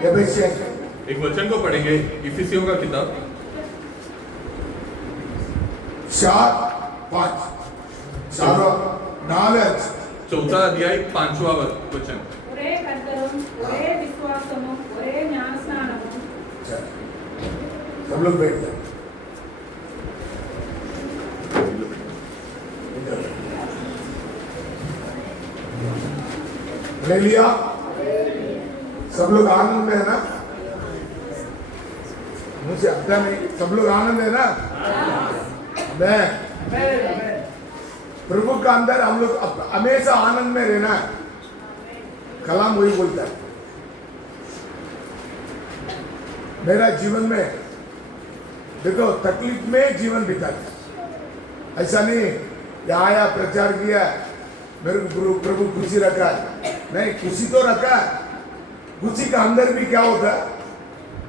एक वचन को पढ़ेंगे इफिसियों का किताब 4:5 चौथा अध्याय 5वां वचन। ఒరే పెద్దలు, ఒరే విశ్వాసము, ఒరే జ్ఞానస్నానము। सब लोग बैठ जाए। ले लिया? सब लोग आनंद में है ना? मुझे आता नहीं। सब लोग आनंद है ना? मैं प्रभु का अंदर हम लोग हमेशा आनंद में रहना है। कलाम वही बोलता है। मेरा जीवन में देखो तकलीफ में जीवन बिताता, ऐसा नहीं यहाँ आया प्रचार किया मेरे को प्रभु खुशी रखा है, नहीं खुशी तो रखा है, खुशी का अंदर भी क्या होता है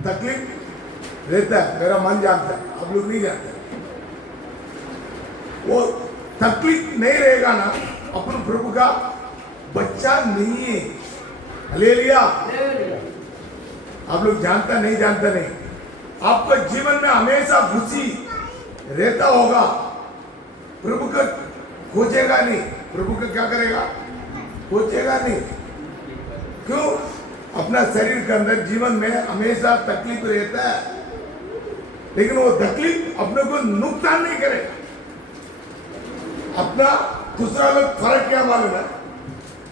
तकलीफ रहता है। मेरा मन जानता है, आप लोग नहीं जानते। वो तकलीफ नहीं रहेगा ना अपन प्रभु का बच्चा नहीं है। हालेलुया। आप लोग जानता नहीं जानता नहीं, आपका जीवन में हमेशा खुशी रहता होगा। प्रभु का खोजेगा नहीं, प्रभु का क्या करेगा, खोजेगा नहीं। क्यों? अपना शरीर के अंदर जीवन में हमेशा तकलीफ रहता है, लेकिन वो तकलीफ अपने को नुकसान नहीं करेगा। अपना दूसरा लोग फर्क क्या मालूम है?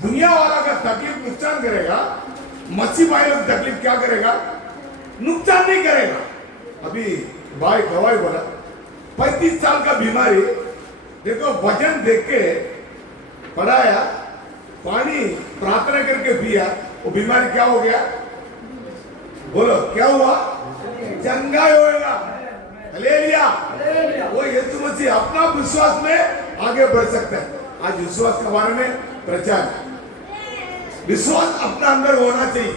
दुनिया वाला का तकलीफ नुकसान करेगा, मसीह भाई लोग तकलीफ क्या करेगा, नुकसान नहीं करेगा। अभी भाई गवाही बोला 35 साल का बीमारी, देखो वजन देख के पढ़ाया, पानी प्रार्थना करके पिया, वो बीमारी क्या हो गया? बोलो क्या हुआ? चंगा होएगा। हालेलुया। वो यीशु मसीह अपना विश्वास में आगे बढ़ सकता है। आज विश्वास के बारे में प्रचार, विश्वास अपना अंदर होना चाहिए,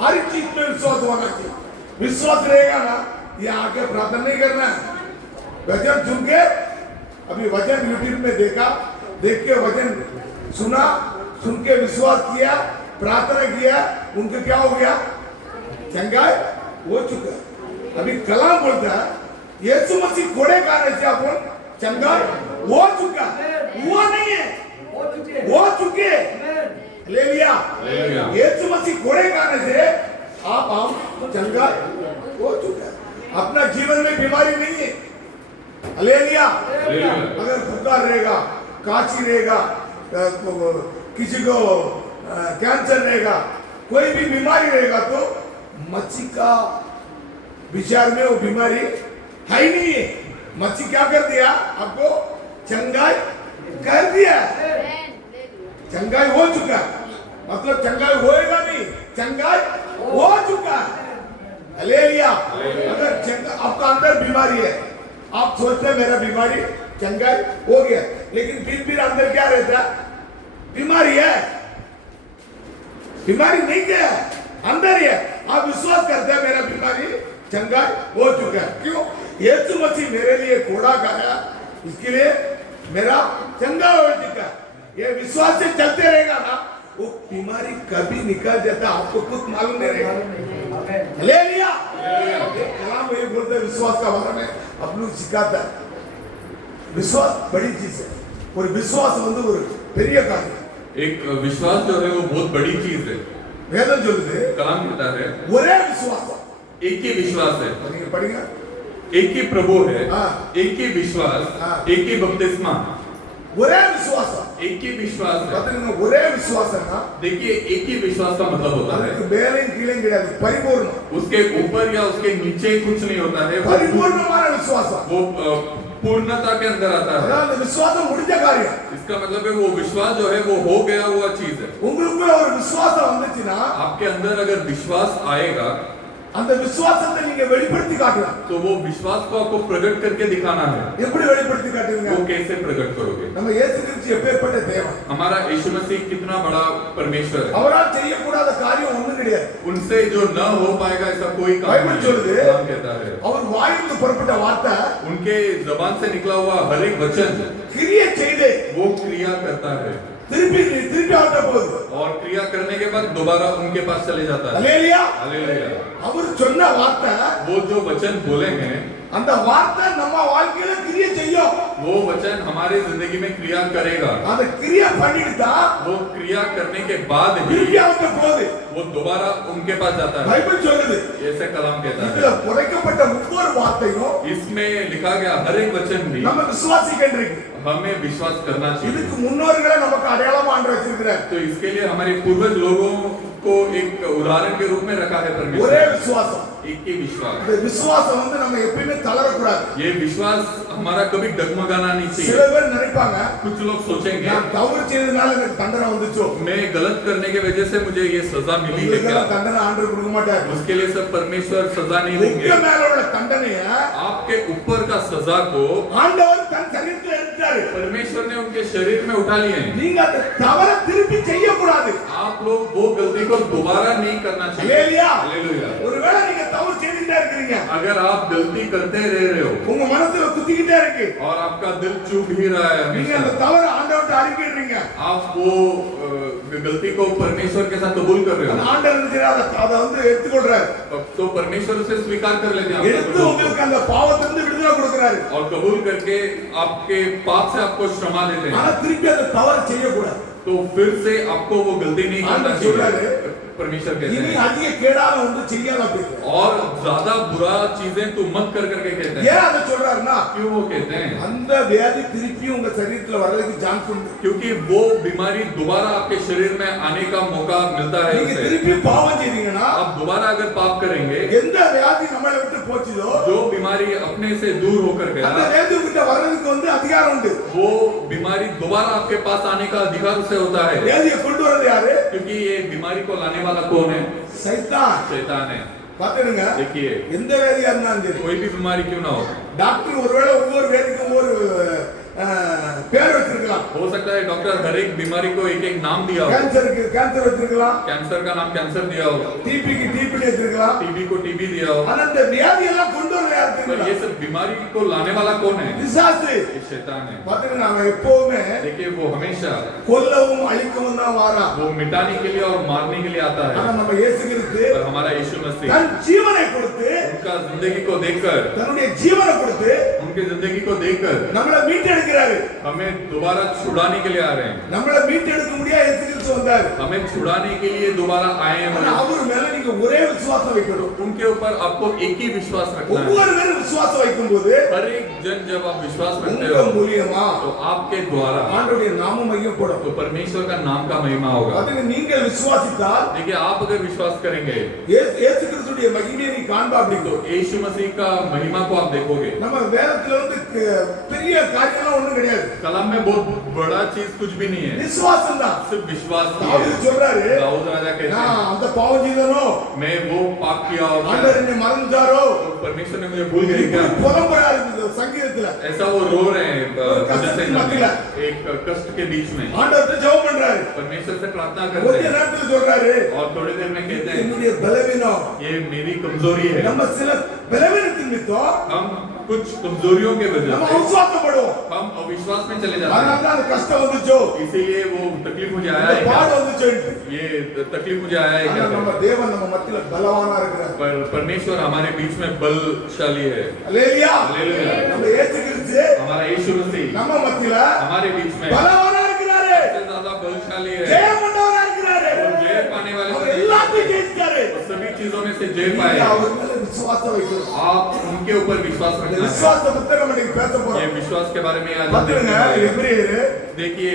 हर चीज में विश्वास होना चाहिए। विश्वास रहेगा ना, ये आके प्रार्थना नहीं करना है। वचन सुन के, अभी वचन यूट्यूब में देखा, देख के वचन सुना, सुन के विश्वास किया, प्रार्थना किया, उनको क्या हो गया? चंगाई हो चुका। अभी कलाम बोलता है यीशु मसीह घोड़े खाने से अपन चंगाई हो चुका, हुआ नहीं है, हो चुके। ले लिया? यीशु मसीह घोड़े खाने से आप हम चंगा हो चुका है। अपना जीवन में बीमारी नहीं है। हालेलुया। अगर बुखार रहेगा, कांची रहेगा, किसी को कैंसर रहेगा, कोई भी बीमारी रहेगा, तो मच्छी का विचार में वो बीमारी है ही नहीं है। मच्छी क्या कर दिया? आपको चंगाई कर दिया, चंगाई हो चुका। मतलब चंगाई होएगा नहीं, चंगाई हो चुका है। हालेलुया। अगर आपका अंदर बीमारी है, आप सोचते हैं मेरा बीमारी चंगाई हो गया, लेकिन फिर अंदर क्या रहता है? बीमारी है। बीमारी नहीं क्या है, अंदर ही है। आप विश्वास करते हैं मेरा बीमारी चंगाई हो चुका है। क्यों? यीशु मसीह मेरे लिए घोड़ा खाया, इसके लिए मेरा चंगा हो चुका है। ये विश्वास से चलते रहेगा ना, वो बीमारी कभी निकल जाता, आपको कुछ मालूम नहीं रहेगा। हालेलुया। कलाम ये बोलते विश्वास का बारे में आप लोग सिखाता है। विश्वास बड़ी चीज है, और विश्वास வந்து ஒரு பெரிய காரியம்। एक विश्वास जो है वो बहुत बड़ी चीज है। वेदन சொல்லுது, कलाम कहता है ஒரே விசுவாசம், एक ही विश्वास है, पढ़ेगा, एक ही प्रभु है, हाँ। एक ही विश्वास, एक ही बपतिस्मा, ஒரே விசுவாசம், एक ही विश्वास है। பாத்தீங்கன்னா ஒரே விசுவாசம்னா देखिए एक ही विश्वास का मतलब होता है அதுக்கு மேலேயும் கீழேயும் கிடையாது, பரிபூர்ணம்। उसके ऊपर या उसके नीचे कुछ नहीं होता है, பரிபூர்ணமான விசுவாசம், वो पूर्णता के अंदर आता है। அதாவது விசுவாசம் முடிஞ்ச காரியம்। इसका मतलब है वो विश्वास जो है वो हो गया हुआ चीज है। உங்களுக்குள்ள ஒரு விசுவாசம் வந்துச்சுன்னா, आपके अंदर अगर विश्वास आएगा, அந்த விசுவாசத்தை நீங்க வெளிப்படுத்தி காட்டலாம்। तो वो विश्वास को आपको प्रकट करके दिखाना है। எப்படி வெளிப்படுத்தி காட்டுவீங்க? वो कैसे प्रकट करोगे? நம்ம இயேசு கிறிஸ்து எப்பேற்பட்ட தேவன், हमारा यीशु मसीह कितना बड़ा परमेश्वर है। அவரால் செய்யக்கூடாத காரியம் ஒண்ணும் கிடையாது। उनसे जो न हो पाएगा ऐसा कोई काम बाइबल नहीं சொல்லுது, है। कलाम कहता है அவர் வாயிலிருந்து புறப்பட்ட வார்த்தை उनके जबान से निकला हुआ हर एक वचन கிரியை செய்து वो क्रिया करता है। திருப்பி திருப்பி அவர்கிட்ட போகுது. और क्रिया करने के बाद दोबारा उनके पास चले जाता है। அல்லேலூயா. हालेलुया। அவர் சொன்ன வார்த்தை, वो जो वचन बोले हैं அந்த வார்த்தை நம்ம வாழ்க்கையில கிரியை செய்யும். वो वचन हमारे जिंदगी में क्रिया करेगा। அந்த கிரியை பண்ணிட்டா वो क्रिया करने के बाद ही திருப்பி அவர்கிட்ட போகுது. वो दोबारा उनके पास जाता है। பைபிள் சொல்லுது. ऐसे कलाम कहता இதுல है। உரைக்கப்பட்ட ஒவ்வொரு வார்த்தையும் इसमें लिखा गया हर एक वचन भी நம்ம விசுவாசிக்கின்றிருக்கு. हमें विश्वास करना चाहिए। இதுக்கு முன்னோர்களை நமக்கு அடையாளமா ஆண்டு வச்சிருக்கிறார். तो इसके लिए हमारे पूर्वज लोगों को एक उदाहरण के रूप में रखा है ஒரே परमेश्वर। விசுவாசம். एक ही विश्वास। இந்த விசுவாசம் வந்து நம்ம எப்பயுமே தளரக்கூடாது. ये विश्वास हमारा कभी डगमगाना नहीं சில चाहिए। பேர் நினைப்பாங்க, कुछ लोग सोचेंगे நான் தவறு செய்ததுனால எனக்கு தண்டனை வந்துச்சோ. मैं गलत करने की वजह से मुझे ये सजा मिली है क्या? உங்களுக்கு தண்டனை ஆண்டவர் கொடுக்க மாட்டார். उसके लिए सब परमेश्वर सजा नहीं உங்க देंगे। மேல உள்ள தண்டனைய आपके ऊपर का सजा को ஆண்டவர் தன் சரீரத்தில் எடுத்தாரு. परमेश्वर ने उनके शरीर में उठा लिए हैं। நீங்க அந்த தவறை திருப்பி செய்ய கூடாது. आप लोग वो गलती को दोबारा नहीं करना चाहिए। ஹalleluya. हालेलुया। ஒருவேளை நீங்க தவறு செய்துட்டே இருக்கீங்க, अगर आप गलती करते रह रहे हो உங்க மனசுல குத்திக்கிட்டே இருக்கு, और आपका दिल चुभ ही रहा है நீங்க हमेशा, அந்த தவறை ஆண்டவர்ட்ட அறிக்கையிடுறீங்க, आप वो गलती को परमेश्वर के साथ कबूल कर रहे அந்த हो, ஆண்டவர் வந்து அதை வந்து எடுத்துக்கொள்றாரு. तो परमेश्वर उसे स्वीकार कर लेते हैं எடுத்து आपका कबूल। உங்களுக்கு அந்த பாவத்திலிருந்து விடுதலை கொடுக்கிறாரு. और कबूल करके आपके पाप से आपको क्षमा देते ஆனா हैं। திருப்பி அந்த தவறை செய்யக்கூடாது. तो फिर से आपको वो गलती नहीं करना आनंद जोड़ा चाहिए। है। परमेश्वर कहते இனி हैं அதிக கேடான ஒன்று செய்யாத போய். और ज्यादा बुरा चीजें तू मत कर करके कहते हैं। ஏன் அதை சொல்றாருன்னா, क्यों वो कहते हैं? அந்த வியாதி திருப்பி உங்க சரீரத்துல வர்றதுக்கு சான்ஸ் உண்டு. क्योंकि वो बीमारी दोबारा आपके शरीर में आने का मौका मिलता है நீங்க उसे। திருப்பி பாவம் செய்தீங்கன்னா, आप दोबारा अगर पाप करेंगे, எந்த வியாதி நம்மளை விட்டு போச்சுதோ जो बीमारी अपने से दूर होकर அந்த गया, வியாதி உங்ககிட்ட வர்றதுக்கு வந்து அதிகாரம் உண்டு. वो बीमारी दोबारा आपके पास आने का अधिकार उसे होता है। வியாதியை கொண்டு வரது யாரு? क्योंकि ये बीमारी को लाने वाला कौन है? சைத்தான். शैतान है। பாத்துடுங்க, देखिए, எந்த வியாதியா இருந்தாலும் சரி, कोई भी बीमारी क्यों ना हो, டாக்டர் ஒருவேளை ஒவ்வொரு வியாதிக்கும் ஒவ்வொரு பேர் வச்சிருக்கலாம். हो सकता है डॉक्टर हर एक बीमारी को एक एक नाम दिया हो। கேன்சருக்கு கேன்சர் வச்சிருக்கலாம், कैंसर का नाम कैंसर दिया हो, டிபிக்கு டிபி வச்சிருக்கலாம். टीबी को टीबी दिया हो, ஆனா இந்த வியாதி எல்லாம் கொண்டு வரது யாரு पर தெரியுமா? ये सब बीमारी को लाने वाला कौन है? பிசாசு. ये शैतान है। பாத்துடுங்க, அவன் எப்பவுமே देखिए, वो हमेशा கொல்லவும் அழிக்கவும் தான் வாரான். वो मिटाने के लिए और मारने के लिए आता ஆனா है। நம்ம இயேசு கிறிஸ்து पर हमारा यीशु मसीह தன் ஜீவனை கொடுத்து, उनका जिंदगी को देखकर, தன்னுடைய ஜீவனை கொடுத்து उनकी जिंदगी को देखकर நம்மளை மீட்டெடுக்கிறாரு. हमें दोबारा छुड़ाने के लिए आ रहे हैं। நம்மளை மீட்டெடுக்க முடியாது இயேசு கிறிஸ்து வந்தாரு. हमें छुड़ाने के लिए दोबारा आए हैं। ஆனா அவர் மேல நீங்க ஒரே விசுவாசம் வைக்கணும். उनके ऊपर आपको एक ही विश्वास रखना है। ஒவ்வொரு பேரும் விசுவாசம் வைக்கும்போது हर एक जन जब आप विश्वास रखते உங்க हो, மூலியமா तो आपके द्वारा ஆண்டவருடைய நாமம் மையப்படும். तो परमेश्वर का नाम का महिमा होगा। அதுக்கு நீங்கள் விசுவாசித்தால் देखिए, आप अगर विश्वास करेंगे இயேசு கிறிஸ்துடைய மகிமையை நீ காண்பா. तो அப்படிங்கோ यीशु मसीह का महिमा को आप देखोगे। நம்ம வேதத்துல வந்து பெரிய காரியம்லாம் ஒண்ணும் கிடையாது. कलाम में बहुत बड़ा चीज कुछ भी नहीं है, விசுவாசம் தான். सिर्फ विश्वास ही தாவீது है। சொல்றாரு, दाऊद राजा कहते நான் हैं, அந்த பாவம் செய்தனோ, मैं वो पाप किया और ஆண்டவர் என்னை மறந்தாரோ, तो परमेश्वर ने मुझे भूल गए क्या? புலம்புறாரு இந்த சங்கீதத்துல. ऐसा वो रो रहे हैं कष्ट जैसे की मध्य में। एक कष्ट के बीच में ஆண்டவர்ட்ட ஜெபம் பண்றாரு. परमेश्वर से प्रार्थना கொஞ்ச करते हैं நேரத்துல சொல்றாரு, और थोड़ी देर में कहते हैं, என்னுடைய பலவீனம், ये मेरी कमजोरी है। நம்ம சில பலவீனத்தின் நிமித்தம் हम कुछ कमजोरियों के वजह நம்ம से அவசரப்படுவோம். हम अविश्वास में चले जाते அதனால हैं। தான் அந்த கஷ்டம் வந்துச்சோ, इसीलिए वो तकलीफ मुझे आया இந்த है क्या? பாடு வந்துச்சோன்ட்டு. ये तकलीफ मुझे आया है ஆனா क्या? நம்ம தேவன் நம்ம மத்தியில பலவானா இருக்கிறார். पर परमेश्वर हमारे बीच में बलशाली है। அல்லேலூயா. हालेलुया। நம்ம இயேசு கிறிஸ்து हमारा यीशु मसीह நம்ம மத்தியில हमारे बीच में பலவானா இருக்கிறாரு. सबसे ज्यादा बलशाली है। ஜெயம் கொண்டவரா இருக்கிறாரு. और जय पाने वाले அவர் எல்லாத்தையும் ஜெயிச்சாரு. वो सभी चीजों में से जय நீங்க पाए। அவர் மேல விசுவாசம் வைக்கணும். आप उनके ऊपर विश्वास இந்த रखना है। விசுவாச புத்தகம் இன்னைக்கு பேச ये போறோம். विश्वास के बारे में आज हम பாத்துங்க, देखने वाले हैं। எபிரேயர் देखिए,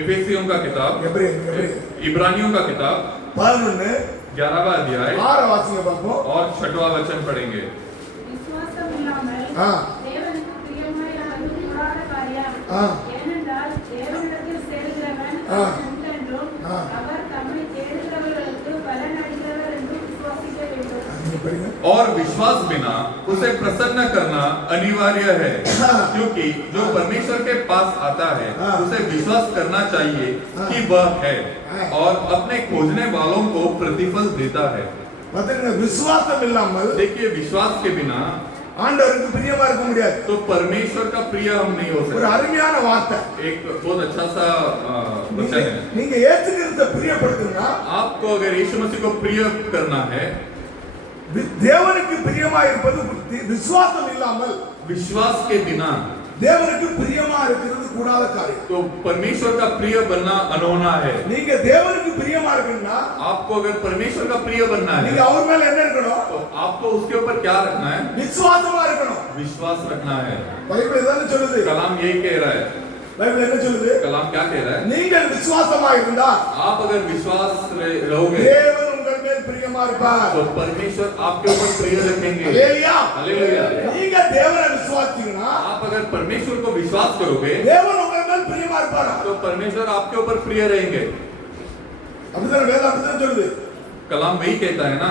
एफेसियों का किताब, எபிரேயர் इब्रानियों का किताब 11 11वां अध्याय 6 வாசிங்க பார்ப்போம். और 6वां वचन पढ़ेंगे। விசுவாசம் இல்லாமல் ஆ. தேவனுக்கு பிரியமாயிருப்பது கூடாத காரியம். ஆ. ஏனென்றால் தேவனிடத்தில் சேருகிறவன் ஆ. உண்டென்றும் ஆ. அவர் தம்மை தேடுகிறவர்களுக்கு பலன் அளிக்கிறவர் என்றும் விசுவாசிக்க வேண்டும். நீங்க படிங்க. और विश्वास बिना उसे प्रसन्न करना अनिवार्य है, क्योंकि जो परमेश्वर के पास आता है उसे विश्वास करना चाहिए कि वह है और अपने खोजने वालों को प्रतिफल देता है। பாத்துங்க, விசுவாசம் இல்லாமல் देखिए, विश्वास के बिना ஆண்டவருக்கு பிரியமா இருக்க முடியாது. तो परमेश्वर का प्रिय हम नहीं हो ஒரு सकते। அருமையான வார்த்தை. एक बहुत अच्छा सा वचन है। நீங்க இயேசு கிறிஸ்துவை பிரியப்படுத்தணும்னா आपको अगर यीशु मसीह को प्रिय करना है, தேவனுக்கு பிரியமா இருப்பது விசுவாசம் இல்லாமல் विश्वास के बिना தேவனுக்கு பிரியமா இருக்கிறது கூடாத காரியம். तो परमेश्वर का प्रिय बनना अनहोना है। நீங்க தேவனுக்கு பிரியமா இருக்கணும்னா आपको अगर परमेश्वर का प्रिय बनना நீங்க है அவர் மேல என்ன இருக்கணும்? तो आपको उसके ऊपर क्या रखना है? விசுவாசமா இருக்கணும். विश्वास रखना है। பைபிள் இதான் சொல்லுது. कलाम यही कह रहा है। பைபிள் என்ன சொல்லுது? कलाम क्या कह रहा है? நீங்கள் விசுவாசமா இருந்தா आप अगर विश्वास रहोगे தேவன் உங்கள் மேல் பிரியமா இருப்பார். तो परमेश्वर आपके ऊपर प्रिय रखेंगे। ஹalleluya. हालेलुया। நீங்க தேவனை விசுவாசிச்சீங்கன்னா आप अगर परमेश्वर को विश्वास करोगे தேவன் உங்கள் மேல் பிரியமா இருப்பார். तो परमेश्वर आपके ऊपर प्रिय रहेंगे। அப்படிதான் வேதம் அப்படிதான் சொல்லுது. कलाम वही कहता है ना,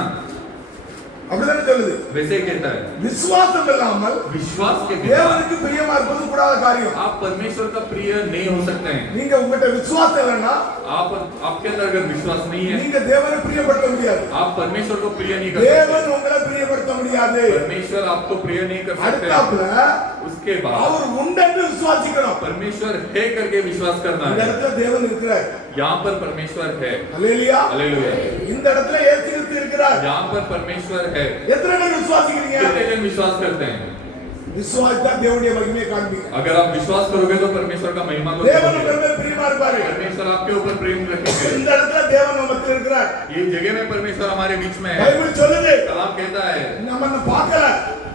அப்படிதான் சொல்லுது. वैसे कहता है। விசுவாசம் இல்லாமல் विश्वास के बिना தேவனுக்கு பிரியமா இருப்பது கூடாத காரியம். आप परमेश्वर का प्रिय नहीं हो सकते हैं। நீங்க உங்ககிட்ட விசுவாசம் இல்லைன்னா आपके अंदर अगर विश्वास नहीं है, நீங்க தேவனை பிரியப்படுத்த முடியாது. आप परमेश्वर को प्रिय नहीं कर सकते। தேவன் உங்களை பிரியப்படுத்த முடியாது. परमेश्वर आपको प्रिय नहीं कर सकते। அடுத்தாப்புல उसके बाद அவர் உண்டென்று விசுவாசிக்கணும். परमेश्वर है करके विश्वास करना இந்த है। இடத்துல தேவன் இருக்கிறார். यहाँ पर परमेश्वर है। ஹalleluya. हालेलुया। இந்த இடத்துல இயேசு கிறிஸ்து இருக்கிறார். यहाँ पर परमेश्वर है। எத்தனை பேர் விசுவாசிக்கிறீங்க? कितने जन विश्वास करते हैं? விசுவாசித்தா தேவனுடைய மகிமையை காண்பீங்க. अगर आप विश्वास करोगे तो परमेश्वर का महिमा को தேவன் देखोगे। உங்கள் மேல் பிரியமா இருப்பாரு. परमेश्वर आपके ऊपर प्रेम रखेंगे। இந்த இடத்துல தேவன் நம்ம மத்தியில் இருக்கிறார். ये जगह में परमेश्वर हमारे बीच में है। பைபிள் சொல்லுது. कलाम कहता है நம்ம பார்க்கல.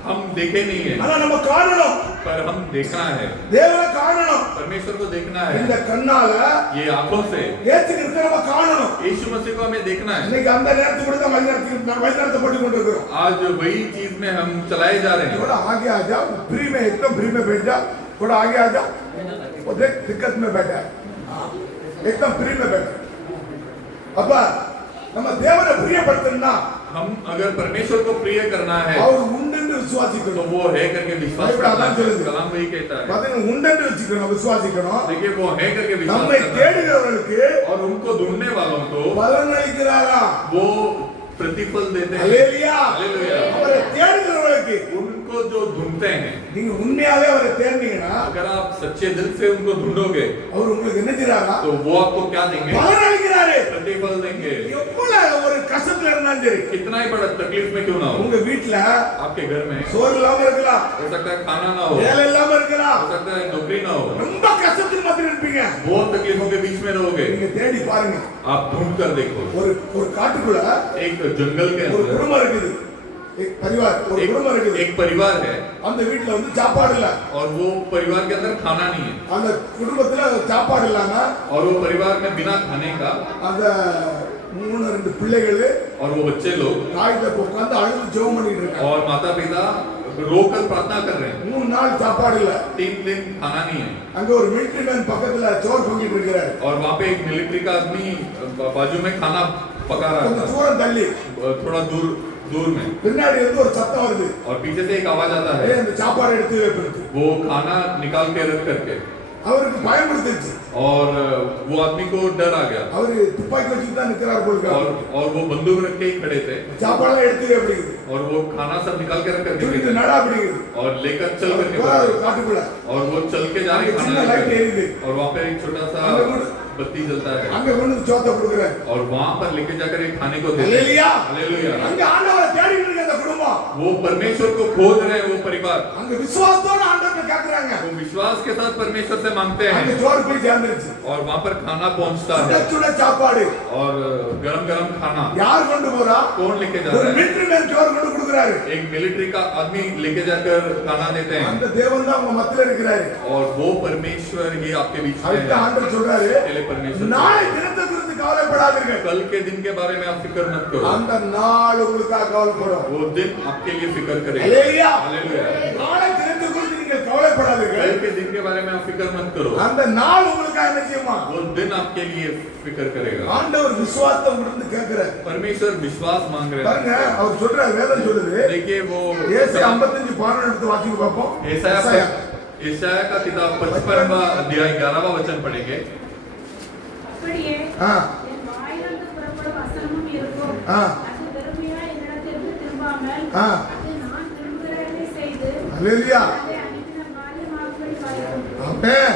हम देखे नहीं है ஆனா நம்ம காணணும். पर हम देखना है। தேவனை காணணும். परमेश्वर को देखना இந்த है। கண்ணால ये आंखों से இயேசு கிறிஸ்துவை நம்ம காணணும். यीशु मसीह को हमें देखना है। இன்னைக்கு அந்த நேரத்துக்கு கூட தான் வழிநடத்தப்பட்டு கொண்டிருக்கிறோம். आज वही चीज में हम चलाए जा रहे हैं। थोड़ा आगे आ जाओ, फ्री में एकदम फ्री में बैठ जाओ. थोड़ा आगे आ जाओ. वो देख दिक्कत में बैठा है. हाँ, एकदम फ्री में बैठा. अब நம்ம தேவனை பிரியப்படுத்தணும்னா हम अगर परमेश्वर को प्रिय करना है அவர் உண்டென்று तो விசுவாசிக்கணும். वो है करके विश्वास बाइबल करना आदान है। चलेगी। कलाम वही कहता है। பாத்தீங்கன்னா உண்டென்று விசுவாசிக்கணும். देखिए वो है करके विश्वास நம்மை करना है। தேடுகிறவர்களுக்கு और उनको ढूंढने वालों को பலன் அளிக்கிறாரா? वो प्रतिफल देते हैं। ஹalleluya. हालेलुया। அவரை தேடுகிறவர்களுக்கு उनको जो ढूंढते हैं, நீங்க உண்மையாவே அவரை தேடினீங்கன்னா अगर आप सच्चे दिल से उनको ढूंढोगे அவர் உங்களுக்கு என்ன செய்றாரா? तो वो आपको क्या देंगे? பலன் அளிக்கிறாரு. प्रतिफल देंगे। எவ்வளவு ஒரு கஷ்டத்துல இருந்தாலும் சரி, कितना ही बड़ा तकलीफ में क्यों ना हो, உங்க வீட்ல आपके घर में சோறு இல்லாம இருக்கலாம், हो सकता है खाना ना हो, வேலை இல்லாம இருக்கலாம், हो सकता है नौकरी ना हो, ரொம்ப கஷ்டத்துக்கு மத்தியில இருப்பீங்க. बहुत तकलीफों के बीच में रहोगे। நீங்க தேடி பாருங்க. आप ढूंढ कर देखो। ஒரு காட்டுக்குள்ள एक जंगल के ஒரு अंदर குடும்பம் இருக்குது. एक परिवार, ஒரு குடும்பம் இருக்குது. एक परिवार है அந்த வீட்ல வந்து சாப்பாடு இல்ல. और वो परिवार के अंदर खाना नहीं है। அந்த குடும்பத்துல சாப்பாடு இல்லாம और वो परिवार में बिना खाने का அந்த 3 பிள்ளைகள் और वो बच्चे लोग காய்ல உட்கார்ந்து அழுது ஜெபம் பண்ணிட்டு இருக்காங்க. और माता पिता रोकर प्रार्थना कर रहे हैं। 3 நாள் சாப்பாடு இல்ல. 3 दिन खाना नहीं है। அங்க ஒரு மிலிட்டரி மேன் பக்கத்துல சோறு பொங்கிட்டு இருக்காரு. और वहाँ पे एक मिलिट्री का आदमी बाजू में खाना पका रहा கொஞ்சம் था, தூரம் தள்ளி थोड़ा दूर में। பின்னாடி இருந்து ஒரு சத்தம் வருது. और पीछे से एक आवाज आता है, அந்த சாப்பாடு எடுத்து வைக்கிறது. वो खाना निकाल के रख करके। அவருக்கு பயமுறுத்துச்சு. और वो आदमी को डर आ गया அவரு துப்பாக்கி வச்சுட்டு தான் நிக்கிறார் போல இருக்கு. और वो बंदूक रख के ही खड़े थे சாப்பாடு எடுத்து வைக்கிறது. और वो खाना सब निकाल के रख करके திருப்பி गए நட அப்படிங்கிறது. और लेकर चल करके போறாரு बढ़े। காட்டுக்குள்ள. और वो चल के जा रहे அங்க खाना சின்ன லைட் लेकर। எரியுது. और वहाँ पे एक छोटा सा அங்க கொண்டு बत्ती जलता है அங்க கொண்டு சோத்த கொடுக்குறாரு. और वहाँ पर लेके जाकर एक खाने को देते हैं। ஹalleluya. हालेलुया। அங்க ஆண்டவரை தேடிட்டு இருக்க அந்த குடும்பம். वो परमेश्वर को खोज रहे हैं, वो परिवार அங்க விசுவாசத்தோட ஆண்டவரை கேக்குறாங்க. वो विश्वास के साथ परमेश्वर से मांगते அங்க हैं சோறு போய் சேர்ந்துருச்சு. और वहाँ पर खाना पहुँचता சுட है சுட சாப்பாடு. और गरम गरम खाना யார் கொண்டு போறா? कौन लेके जा ஒரு रहा है? மிலிட்டரி மேன் சோறு கொண்டு கொடுக்குறாரு. एक मिलिट्री का आदमी लेके जाकर खाना देते हैं அந்த தேவன் தான் உங்க மத்தியில இருக்கிறாரு. और वो परमेश्वर ही आपके बीच में அதுக்கு है। ஆண்டவர் சொல்றாரு, अकेले परमेश्वर நாளை தினத்தை குறித்து கவலைப்படாதீர்கள். कल के दिन के बारे में आप फिक्र मत करो, அந்த நாள் உங்களுக்காக கவலைப்படும். वो दिन आपके लिए फिक्र करेगा। ஹalleluya. हालेलुया। நாளை தினத்தை குறித்து நீங்கள் கவலைப்படாதீர்கள். कल के दिन के बारे में आप फिक्र मत करो, அந்த நாள் உங்களுக்காக என்ன செய்யுமா? वो दिन आपके लिए फिक्र करेगा। ஆண்டவர் விசுவாசத்தை உங்களிருந்து கேட்கிறார். परमेश्वर विश्वास मांग रहे பாருங்க, हैं। அவர் சொல்றாரு, வேதம் சொல்லுது. देखिए वो ஏசாயா 55:12 எடுத்து வாசிங்க பாப்போம். यशायाह का किताब 55वां अध्याय 11वां वचन पढ़ेंगे। அப்படியே ஆ என் வாயிலிருந்து புறப்படும் வசனமும் இருக்கும். ஆ. அது வெறுமையா என்னிடத்திற்கு திரும்பாமல் ஆ. அது நான் விரும்புகிறதை செய்து हालेलुया అదే అనిచిన బాల్య మార్పుపై వారికి आमेन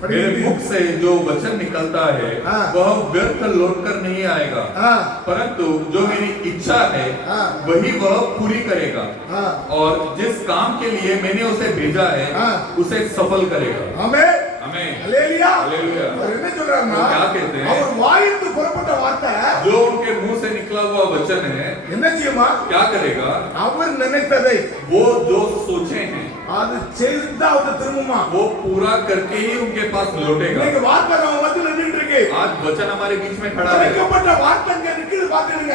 मेरे मुख से जो वचन निकलता है हाँ। वह व्यर्थ लौटकर नहीं आएगा, हाँ परंतु जो मेरी इच्छा है हाँ। वही वह पूरी करेगा हाँ और जिस काम के लिए मैंने उसे भेजा है हाँ। उसे सफल करेगा। आमेन हमें हालेलुया हालेलुया। और என்ன சொல்றாருன்னா वो क्या कहते हैं? அவர் வாயிலிருந்து புறப்பட்ட வார்த்தை जो उनके मुंह से निकला हुआ वचन है என்ன செய்யுமா क्या करेगा? அவர் நினைத்ததை वो जो सोचे हैं அது செய்தா அது திரும்புமா वो पूरा करके ही उनके पास लौटेगा। இன்னைக்கு வார்த்தை நம்ம மத்தியில நின்னுட்டு இருக்கு आज वचन हमारे बीच में खड़ा है। உரைக்கப்பட்ட வார்த்தைங்க நிக்குது பாத்துடுங்க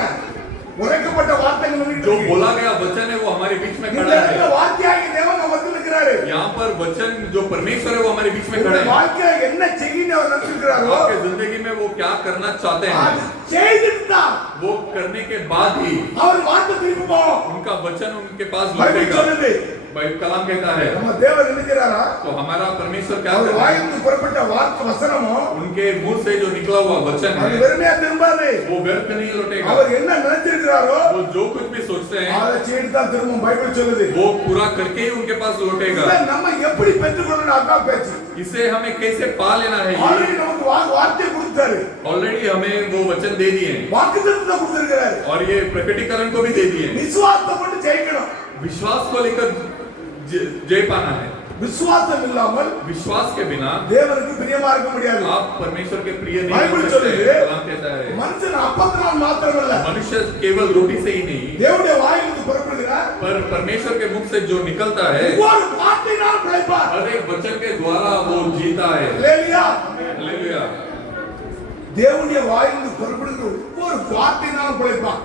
உரைக்கப்பட்ட வார்த்தைங்க நின்னுட்டு जो இருக்கு बोला गया वचन है वो हमारे बीच में இந்த खड़ा இடத்துல है। வார்த்தையாகிய தேவன் நம்ம மத்தியில இருக்கிறாரு यहाँ पर वचन जो परमेश्वर है वो हमारे बीच में खड़ा இந்த है। வாழ்க்கையில என்ன செய்யணும் அவர் நினைச்சிருக்காரோ आपके जिंदगी में वो क्या करना चाहते அது हैं செய்துட்டு தான் वो करने के बाद ही அவர் வார்த்தை திரும்பி போகும் उनका वचन उनके पास பைபிள் लौटेगा। சொல்லுது बाइबल कलाम कहता है நம்ம தேவன் நினைக்கிறாரா तो हमारा परमेश्वर क्या அவர் करता है? வாயிலிருந்து புறப்பட்ட வார்த்தை வசனமோ उनके मुंह से जो निकला हुआ वचन அது है வெறுமையா திரும்பாது वो व्यर्थ नहीं लौटेगा। அவர் என்ன நினைச்சிருக்கிறாரோ वो जो कुछ भी सोचते हैं அதை செய்துட்டு தான் திரும்பும் பைபிள் சொல்லுது वो पूरा करके ही उनके पास लौटेगा। இதை நம்ம எப்படி பெற்றுக்கொள்ளணும் அதான் பேச்சு इसे हमें कैसे पा लेना है? ஆல்ரெடி நமக்கு வார்த்தை கொடுத்தாரு ऑलरेडी हमें वो वचन दे दिए हैं வாக்குத்தத்தத்தை கொடுத்திருக்கிறாரு और ये प्रकटीकरण को भी दे दिए हैं। விசுவாசத்தை கொண்டு ஜெயிக்கணும் विश्वास को लेकर जय पाना है। விசுவாசம் இல்லாமல் विश्वास के बिना தேவனுக்கு பிரியமா இருக்க முடியாது आप परमेश्वर के प्रिय नहीं बाइबल हो सकते। சொல்லுது, कलाम कहता है மனுஷன் அப்பத்தினால் மாத்திரமல்ல मनुष्य केवल रोटी से ही नहीं தேவனுடைய வாயிலிருந்து புறப்படுகிறார் पर परमेश्वर के मुख से जो निकलता है ஒவ்வொரு வார்த்தையினால் பிழைப்பார் हर एक वचन के द्वारा वो जीता है। அல்லேலூயா हालेलुया। தேவனுடைய வாயிலிருந்து புறப்படுகிற ஒவ்வொரு வார்த்தையினால் பிழைப்பான்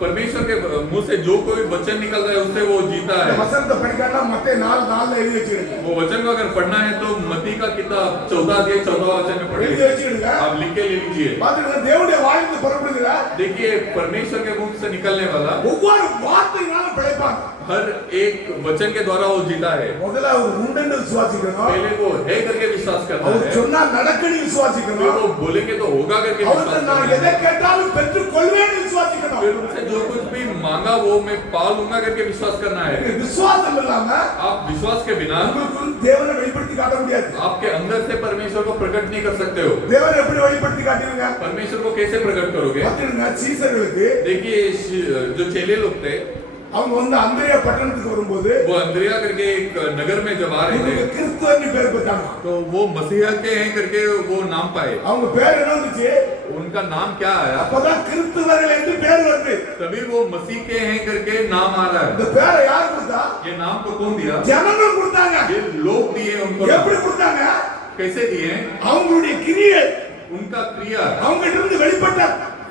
परमेश्वर के मुंह से जो कोई वचन निकलता है उससे वो जीता இந்த है। வசனத்தை படிக்காம மத்தேயு 4:4 எழுதி வச்சிடுங்க वो वचन को अगर पढ़ना है तो मत्ती का किताब 14 अध्याय 14वां वचन में எழுதி पढ़िए। வச்சிடுங்க आप लिख के ले लीजिए। பாத்துடுங்க தேவனுடைய வாயிலிருந்து புறப்படுகிறார் देखिए परमेश्वर के मुख से निकलने वाला ஒவ்வொரு வார்த்தையினாலும் பிழைப்பான் हर एक वचन के द्वारा वो जीता है। முதல்ல அவர் உண்டன்னு விசுவாசிக்கணும் पहले वो है करके विश्वास करना அவர் है, சொன்னா நடக்குன்னு फिर விசுவாசிக்கணும் वो बोलेंगे तो होगा करके அவர்கிட்ட विश्वास நான் करना எதை है, கேட்டாலும் பெற்றுக் கொள்வேன்னு விசுவாசிக்கணும் फिर उनसे जो कुछ भी मांगा वो मैं पा लूंगा करके विश्वास करना है। நீங்க விசுவாசம் இல்லாம आप विश्वास के बिना உங்களுக்கு தேவனை வெளிப்படுத்தி காட்ட முடியாது आपके अंदर से परमेश्वर को प्रकट नहीं कर सकते हो। தேவனை எப்படி வெளிப்படுத்தி காட்டுவீங்க परमेश्वर को कैसे प्रकट करोगे? பாத்துடுங்க சீசர்களுக்கு देखिए जो चेले लोग थे அவங்க வந்து அந்திரேயா பட்டணத்துக்கு வரும்போது वो अंद्रिया करके एक नगर में जब आ रहे இவங்க थे கிறிஸ்துவன்னு பேர் பெற்றாங்க तो वो मसीहा के हैं करके वो नाम पाए। அவங்க பேர் என்ன வந்துச்சு उनका नाम क्या आया? அப்பதான் கிறிஸ்துவர்கள் என்று பேர் வருது तभी वो मसीह के हैं करके नाम आ रहा இந்த है। பேரை யார் கொடுத்தா ये नाम को कौन दिया? ஜனங்கள் கொடுத்தாங்க ये लोग दिए उनको। எப்படி கொடுத்தாங்க कैसे दिए? அவங்களுடைய கிரியை उनका क्रिया, அவங்கிட்ட இருந்து வெளிப்பட்ட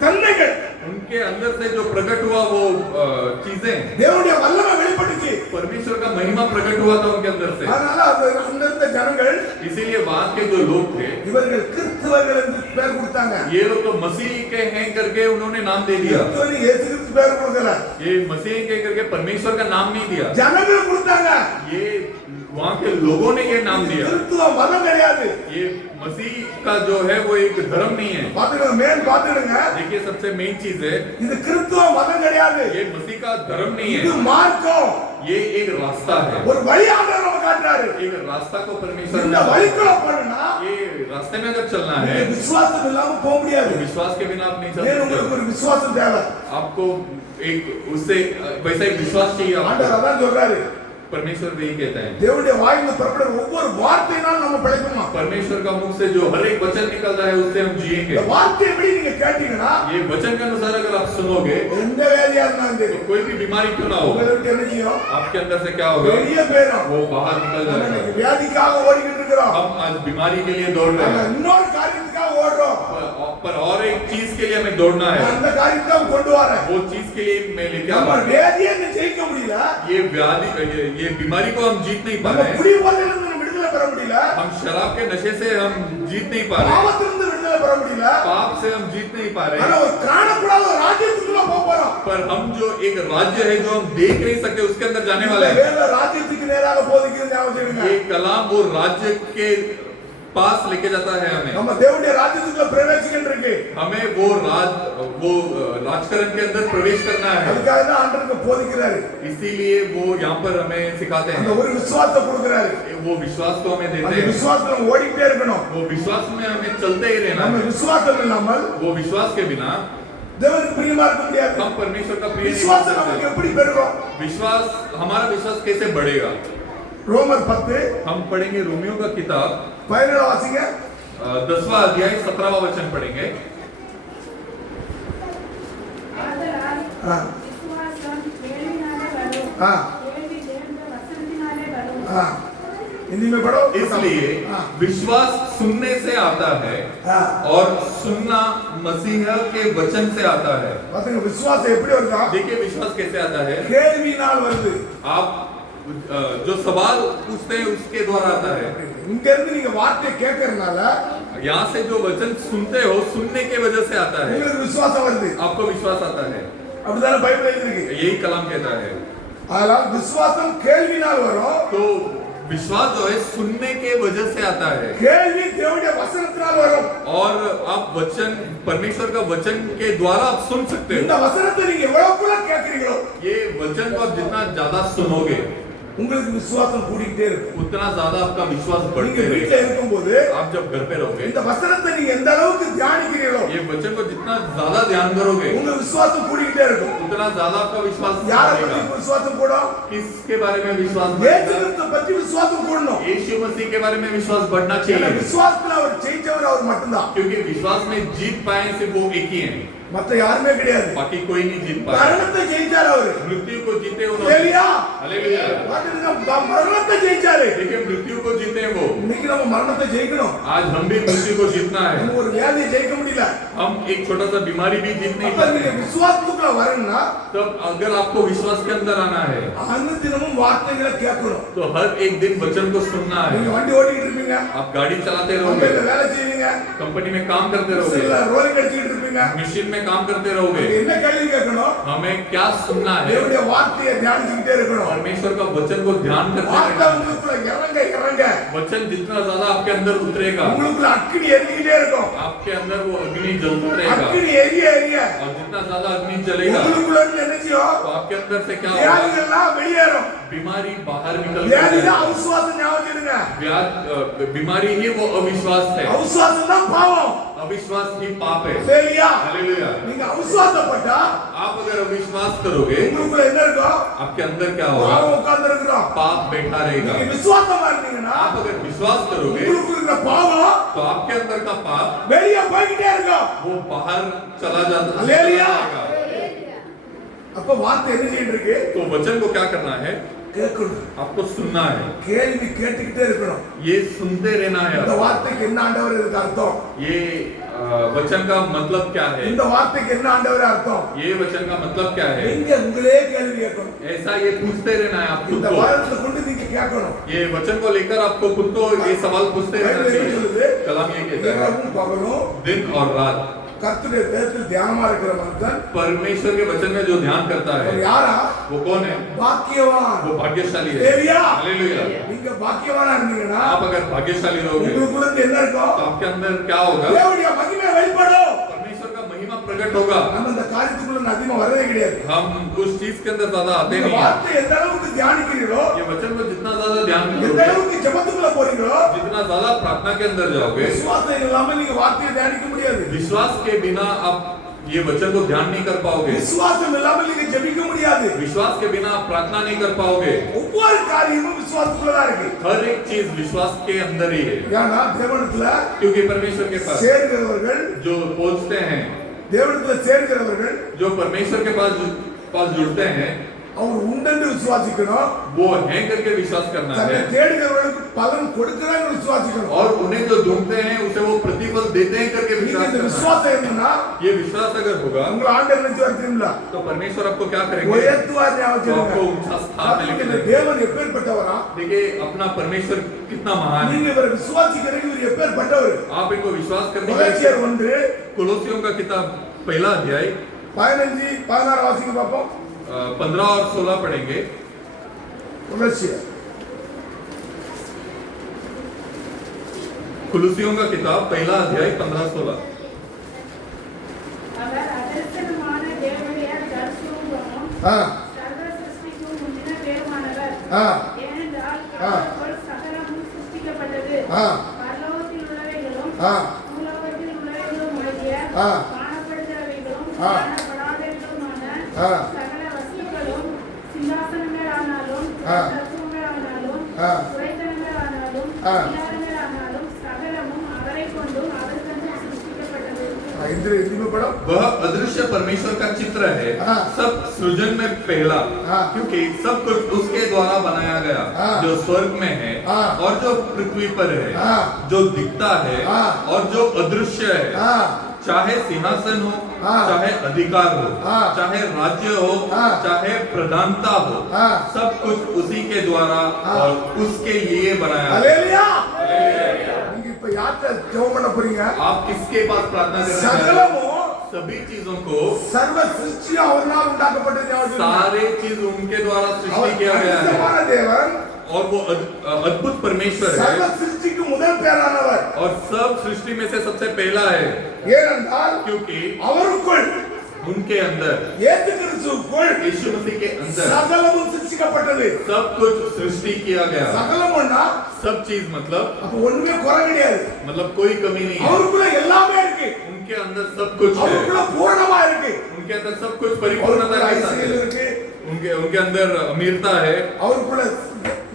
தன்மைகள் उनके अंदर से जो प्रकट हुआ वो चीजें, தேவனுடைய வல்லமை வெளிப்பட்டுச்சு परमेश्वर का महिमा प्रकट हुआ था उनके अंदर से। அதனால அது அங்க இருந்த ஜனங்கள் इसीलिए वहां के जो लोग थे இவர்கள் கிறிஸ்துவர்கள் என்று பேர் கொடுத்தாங்க ये लोग तो मसीह के हैं करके उन्होंने नाम दे दिया। கிறிஸ்துவனி இயேசு கிறிஸ்து பேர் கொடுக்கல ये मसीह के करके परमेश्वर का नाम नहीं दिया, ஜனங்கள் கொடுத்தாங்க ये वहां के लोगों ने ये नाम दिया। கிறிஸ்துவ மதம் கிடையாது ये मसीह का जो है वो एक धर्म नहीं है। பாத்துடுங்க மேன் பாத்துடுங்க देखिए सबसे मेन चीज है இது கிறிஸ்துவ மதம் கிடையாது ये मसीह का धर्म नहीं இது है, மார்க்கம் ये एक रास्ता है। ஒரு வழி ஆண்டவர் நமக்கு காட்டுறாரு एक रास्ता को परमेश्वर இந்த ने, வழிக்குள்ள போனா ये रास्ते में अगर चलना है நீங்க விசுவாசம் இல்லாம போக முடியாது तो विश्वास के बिना आप नहीं चल ஏன் सकते உங்களுக்கு हो। ஒரு விசுவாசம் தேவை आपको एक उससे वैसा एक विश्वास चाहिए ஆண்டவர் आपको। அதான் சொல்றாரு परमेश्वर भी यही कहता है, தேவனுடைய வாயிலிருந்து புறப்படுற ஒவ்வொரு வார்த்தையினாலும் நம்ம பிழைக்குமா परमेश्वर का मुख से जो हर एक वचन निकलता है उससे हम இந்த जिएंगे। வார்த்தை எப்படி நீங்க கேட்டீங்கன்னா ये वचन के अनुसार अगर आप सुनोगे எந்த வேலையா இருந்தாலும் तो சரி कोई भी बीमारी क्यों ना हो, உங்களை விட்டு என்ன செய்யும் आपके अंदर से क्या होगा? வெளியே போயிடும் वो बाहर निकल நம்ம जाएगा। இன்னைக்கு வியாதிக்காக ஓடிக்கிட்டு இருக்கிறோம் हम आज बीमारी के लिए दौड़ रहे நம்ம हैं, இன்னொரு காரியத்துக்காக ஓடுறோம் पर और एक चीज के लिए हमें दौड़ना है। அந்த காரியத்தை கொண்டு வரேன் वो चीज के लिए मैं लेके आ நம்ம रहा हूं। வேதியை ஜெயிக்க முடியல ये व्याधि ये बीमारी को हम जीत नहीं पा நம்ம रहे हैं। குடிபோதையிலிருந்து நம்ம விடுதலை பெற முடியல हम शराब के नशे से हम जीत नहीं पा रहे हैं, பாவத்திலிருந்து விடுதலை பெற முடியல पाप से हम जीत नहीं पा रहे ஆனா हैं। ஒரு காணக்கூடாத ஒரு ராஜ்யத்துக்குள்ள போக போறோம் पर हम जो एक राज्य है जो हम देख नहीं सकते उसके अंदर जाने இந்த वाले हैं। வேத ராஜ்யத்துக்கு நேராக போதிக்கிறது ஞாபகம் வச்சுக்கோங்க ये कलाम वो राज्य के पास लेके जाता है हमें। நம்ம தேவனுடைய ராஜ்யத்துக்குள்ள பிரவேசிக்கின்றிருக்கு हमें वो राजकरण के अंदर प्रवेश करना है। அதுக்காக தான் ஆண்டவர் போதிக்கிறாரு इसीलिए वो यहाँ पर हमें सिखाते அந்த हैं, ஒரு விசுவாசத்தை கொடுக்கிறாரு वो विश्वास को हमें देते அந்த हैं। விசுவாசத்துல நம்ம ஓடிட்டே இருக்கணும் वो विश्वास में हमें चलते ही रहना நம்ம है। விசுவாசம் இல்லாமல் वो विश्वास के बिना தேவனுக்கு பிரியமா இருக்க முடியாது हम परमेश्वर का प्रिय नहीं हो விசுவாசம் सकते। நமக்கு எப்படி பெருகும் विश्वास, हमारा विश्वास कैसे बढ़ेगा? ரோமர் 10 हम पढ़ेंगे रोमियो का किताब 17 வாசிங்க 10वां अध्याय 17वां वचन पढ़ेंगे। ஆதலால் ஆ. விசுவாசம் கேள்வினாலே வரும். ஆ. கேள்வி தேவனுடைய வசனத்தினாலே வரும். हाँ हिंदी में पढ़ो इसलिए हाँ विश्वास सुनने से आता है हाँ और सुनना मसीह के वचन से आता है। பாத்தீங்க விசுவாசம் எப்படி வருதா देखिए विश्वास कैसे आता है। கேள்வினால் வருது आप जो सवाल पूछते हैं उसके द्वारा आता है। இங்க இருந்து நீங்க வார்த்தை கேட்கறதுனால यहाँ से जो वचन सुनते हो, सुनने के वजह से आता है, உங்களுக்கு விசுவாசம் வருது आपको विश्वास आता है। அப்படிதானே பைபிள் எழுதிருக்கு यही कलाम कहता है। அதனால விசுவாசம் கேள்வினால் வரும் तो विश्वास जो है सुनने के वजह से आता है, கேள்வி தேவனுடைய வசனத்தினால் வரும் और आप वचन, परमेश्वर का वचन के द्वारा आप सुन सकते இந்த हो। வசனத்தை நீங்க எவ்வளவுக்குள்ள கேட்கறீங்களோ ये वचन को आप जितना ज्यादा सुनोगे உங்களுக்கு விசுவாசம் கூடிக்கிட்டே இருக்கும் उतना ज्यादा आपका विश्वास நீங்க बढ़ते வீட்ல रहेगा। இருக்கும்போது आप जब घर पे रहोगे, இந்த वचனத்தை நீங்க எந்த அளவுக்கு தியானிக்கிறீங்களோ ये वचन को जितना ज्यादा ध्यान करोगे உங்க விசுவாசம் கூடிக்கிட்டே இருக்கும் उतना ज्यादा आपका विश्वास யாரை बढ़ेगा। பத்தி விசுவாசம் கூடும் किसके बारे में विश्वास இயேசு बढ़ेगा? கிறிஸ்துவை பத்தி விசுவாசம் கூடணும் यीशु मसीह के बारे में विश्वास बढ़ना ஏன்னா चाहिए, விசுவாசத்துல அவர் ஜெயிச்சவர் அவர் மட்டும்தான் क्योंकि विश्वास में जीत पाए सिर्फ वो एक ही है, மத்த யாருமே கிடையாது बाकी कोई नहीं जीत पाया। மரணத்தை ஜெயிச்சார் அவரு मृत्यु को जीते उन्होंने। ஹalleluya हालेलुया। பாத்தீங்கன்னா மரணத்தை ஜெயிச்சாரு देखिए मृत्यु को जीते वो। இன்னைக்கு நம்ம மரணத்தை ஜெயிக்கணும் आज हम भी मृत्यु को जीतना है। நம்ம ஒரு வியாதியை ஜெயிக்க முடியல हम एक छोटा सा बीमारी भी जीत नहीं அப்ப நீங்க पाते। விசுவாசத்துக்குள்ள வரணும்னா तब अगर आपको विश्वास के अंदर आना है அந்த தினமும் வார்த்தைகளை கேட்கணும் तो हर एक दिन वचन को सुनना நீங்க है। வண்டி ஓட்டிட்டு இருப்பீங்க आप गाड़ी चलाते கம்பெனில रहोगे, வேலை செய்வீங்க कंपनी में काम करते रहोगे, ரோலிங் அடிச்சிட்டு இருப்பீங்க मशीन में काम करते रहोगे। நீங்க என்ன கேள்வி கேட்கணும் हमें क्या सुनना है? தேவனுடைய வார்த்தையை தியானிச்சுக்கிட்டே இருக்கணும் परमेश्वर का वचन को ध्यान करते வார்த்தை रहना। உங்களுக்குள்ள இறங்க இறங்க वचन जितना ज्यादा आपके अंदर उतरेगा, உங்களுக்குள்ள அக்கினி எரிஞ்சிட்டே இருக்கும் आपके अंदर वो अग्नि जलता रहेगा, அக்கினி எரிய எரிய और जितना ज्यादा अग्नि जलेगा உங்களுக்குள்ள இருந்து என்ன செய்யும் तो आपके अंदर से क्या होगा? வியாதிகள்லாம் வெளியேறும் बीमारी बाहर निकल வியாதி जाएगी। தான் அவிசுவாசம் ஞாபகம் வச்சுடுங்க बीमारी ही वो अविश्वास है। அவிசுவாசம் தான் பாவம் अविश्वास ही पाप है। சரியா हालेलुया। நீங்க அவிசுவாசப்பட்டா आप अगर अविश्वास करोगे உங்களுக்குள்ள என்ன இருக்கும் आपके अंदर क्या होगा? பாவம் உட்கார்ந்து இருக்கிறோம் पाप बैठा रहेगा। நீங்க விசுவாசமா இருந்தீங்கன்னா आप अगर विश्वास करोगे உங்களுக்கு இருக்கிற பாவம் तो आपके अंदर का पाप வெளியே போய்கிட்டே இருக்கும் वो बाहर चला जाता हालेलुया। जाएगा। அப்ப வார்த்தை என்ன செய்யிட்டு இருக்கு तो वचन को क्या करना है? கேட்கணும் आपको सुनना है, கேள்வி கேட்டுக்கிட்டே இருக்கணும் ये सुनते रहना है। இந்த வார்த்தைக்கு என்ன ஆண்டவர் இதுக்கு அர்த்தம் ये वचन का मतलब क्या है? இந்த வார்த்தைக்கு என்ன ஆண்டவர் அர்த்தம் ये वचन का मतलब क्या है? நீங்க உங்களே கேள்வி கேட்கணும் ऐसा ये पूछते रहना है आप खुद இந்த को। வாரத்தை கொண்டு நீங்க கேட்கணும் ये वचन को लेकर आपको खुद को ये सवाल पूछते रहना பைபிள் என்ன चाहिए। சொல்லுது कलाम ये कहता है இரவும் பகலும் दिन और रात கர்த்தருடைய வேதத்தில் தியானமா இருக்கிற மனுஷன் परमेश्वर के वचन में जो ध्यान करता அவர் है யாரா वो कौन है? பாக்கியவான் वो भाग्यशाली है। हालेलुया। हालेलुया। நீங்க பாக்கியவானா இருந்தீங்கன்னா आप अगर भाग्यशाली रहोगे உங்களுக்குள்ள இருந்து என்ன இருக்கும் तो आपके अंदर क्या होगा? தேவனுடைய மகிமை வெளிப்படும் परमेश्वर का महिमा प्रकट होगा। நம்ம இந்த காரியத்துக்குள்ள அதிகமா வரவே கிடையாது हम उस चीज के अंदर ज्यादा आते இந்த नहीं हैं। வார்த்தை எந்த அளவுக்கு தியானிக்கிறீங்களோ ये वचन को जितना ज्यादा ध्यान எந்த करोगे, அளவுக்கு ஜெபத்துக்குள்ள போறீங்களோ जितना ज्यादा प्रार्थना के अंदर जाओगे, விசுவாசம் இல்லாம நீங்க வார்த்தையை தியானிக்க முடியாது विश्वास के बिना आप ये वचन को ध्यान नहीं कर पाओगे। விசுவாசம் இல்லாம நீங்க ஜெபிக்க முடியாது विश्वास के बिना आप प्रार्थना नहीं कर पाओगे। ஒவ்வொரு காரியமும் விசுவாசத்துக்குள்ள தான் இருக்கு हर एक चीज विश्वास के अंदर ही है, ஏன்னா தேவனத்துல क्योंकि परमेश्वर के पास சேர்கிறவர்கள் जो पहुंचते हैं, தேவனத்துல சேர்கிறவர்கள் जो परमेश्वर के पास जुड़ते हैं, அவர் உண்டென்று விசுவாசிக்கணும் वो है करके विश्वास करना தன்னை है, தேடுகிறவர்களுக்கு பலன் கொடுக்கிறாங்க விசுவாசிக்கணும் और उन्हें जो ढूंढते हैं उसे वो प्रतिफल देते हैं करके நீங்க विश्वास இந்த करना है। விசுவாசம் இருந்தா ये विश्वास अगर होगा உங்களை ஆண்டவர் நினைச்சு வரீங்களா तो परमेश्वर आपको क्या करेंगे? உயர்த்துவார் ஞாபகம் तो आपको வச்சுக்கோங்க. ऊंचा स्थान में लेके இந்த जाएंगे। தேவன் எப்பேற்பட்டவரா देखिए अपना परमेश्वर कितना महान है। நீங்க இவரை விசுவாசிக்கிறீங்க இவர் எப்பேற்பட்டவர் आप इनको विश्वास करने के கொலோசியர் लिए 1 कोलोसियों का किताब पहला अध्याय 15 16 வாசிங்க பாப்போம் 15 और 16 पढ़ेंगे। கொலோசியர் कुलुसियों का किताब पहला अध्याय 15-16। அவர் அதர்சனமான தேவனுடைய தரிசனமும் ஆ சர்வ சிருஷ்டிக்கும் முந்தின வேறுமானவர். ஆ ஏனென்றால் ஆ. அவருக்குள் சகலமும் சிருஷ்டிக்கப்பட்டது. ஆ பரலோகத்தில் உள்ளவைகளும் ஆ பூலோகத்தில் உள்ளவைகளும் ஆகிய ஆ. காணப்படுகிறவைகளும் ஆ. காணப்படாதவைகளுமான ஆ. சகல வஸ்துக்களும் சிங்காசனங்களானாலும் ஆ. தத்துவங்களானாலும் ஆ. துரைத்தனங்களானாலும் ஆ. அதிகாரங்களானாலும் சகலமும் அவரை கொண்டும் அவருக்கென்று சிருஷ்டிக்கப்பட்டது. हिंदी में पढ़ो। वह अदृश्य परमेश्वर का चित्र है, हाँ। सब सृजन में पहला, हाँ। क्योंकि सब कुछ उसके द्वारा बनाया गया, हाँ। जो स्वर्ग में है हाँ। और जो पृथ्वी पर है, हाँ। जो दिखता है हाँ। और जो अदृश्य है, हाँ चाहे सिंहासन हो, हाँ। चाहे अधिकार हो, हाँ। चाहे राज्य हो, हाँ। चाहे प्रधानता हो, हाँ। सब कुछ उसी के द्वारा हाँ। और उसके लिए बनाया गया। हालेलुया। நீங்க இப்ப யார்கிட்ட ஜெபம் பண்ண போறீங்க? आप किसके पास प्रार्थना करने जा रहे हैं? சகலமும் सभी चीजों को, சர்வ சிருஷ்டியும் அவரால் உண்டாக்கப்பட்டது யாவது? सारे चीज उनके द्वारा सृष्टि किया गया है அதிசயமான தேவன், और वो अद्भुत परमेश्वर சர்வ है சிருஷ்டிக்கு முதல் பேரானவர். और सब सृष्टि में से सबसे पहला है, ஏனென்றால் क्योंकि அவருக்குள் उनके अंदर, இயேசு கிறிஸ்துவுக்குள் यीशु मसीह के अंदर சகலமும் சிருஷ்டிக்கப்பட்டது. सब कुछ सृष्टि किया गया। சகலம்னா सब चीज मतलब அப்ப ஒண்ணுமே குறை கிடையாது. कोई कमी नहीं है, அவருக்குள்ள எல்லாமே இருக்கு. उनके अंदर सब कुछ है, அவருக்குள்ள பூரணமா இருக்கு. उनके अंदर सब कुछ परिपूर्णता அவருக்குள்ள के साथ ஐஸ்வர்யம் है, இருக்கு. उनके अंदर अमीरता है, அவருக்குள்ள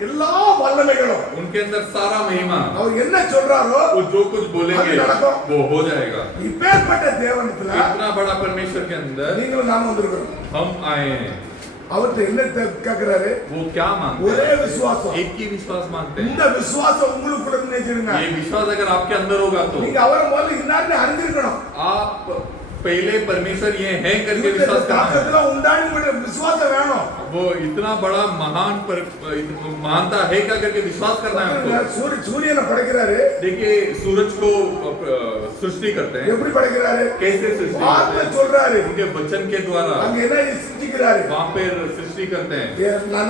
எல்லா வல்லமைகளும். उनके अंदर सारा महिमा, அவர் என்ன சொல்றாரோ वो जो कुछ बोलेंगे அது நடக்கும். वो हो जाएगा। இப்பேற்பட்ட தேவனத்துல इतना बड़ा परमेश्वर के अंदर நீங்களும் நானும் வந்திருக்கிறோம். हम आए हैं, அவர்ட்ட என்ன கேக்குறாரு? वो क्या मांगते ஒரே हैं? விசுவாசம். एक ही विश्वास मांगते हैं। இந்த விசுவாசம் உங்களுக்குள்ள நினைச்சிருங்க. ये विश्वास अगर आपके अंदर होगा तो நீங்க அவரை முதல்ல இன்னார்னு அறிஞ்சிருக்கணும். आप पहले परमेश्वर ये है करके இந்த विश्वास करना है। தாக்கத்துல உண்டானி விசுவாசம் வேணும். वो इतना बड़ा महानता है क्या करके विश्वास करना है आपको। சூரியனை படைக்கிறாரு. देखिए सूरज को सृष्टि करते हैं, எப்படி படைக்கிறாரு? कैसे सृष्टि வார்த்தை करते हैं? சொல்றாரு. उनके वचन के द्वारा அங்க என்ன சிருஷ்டிக்கிறாரு? वहाँ पे सृष्टि करते हैं,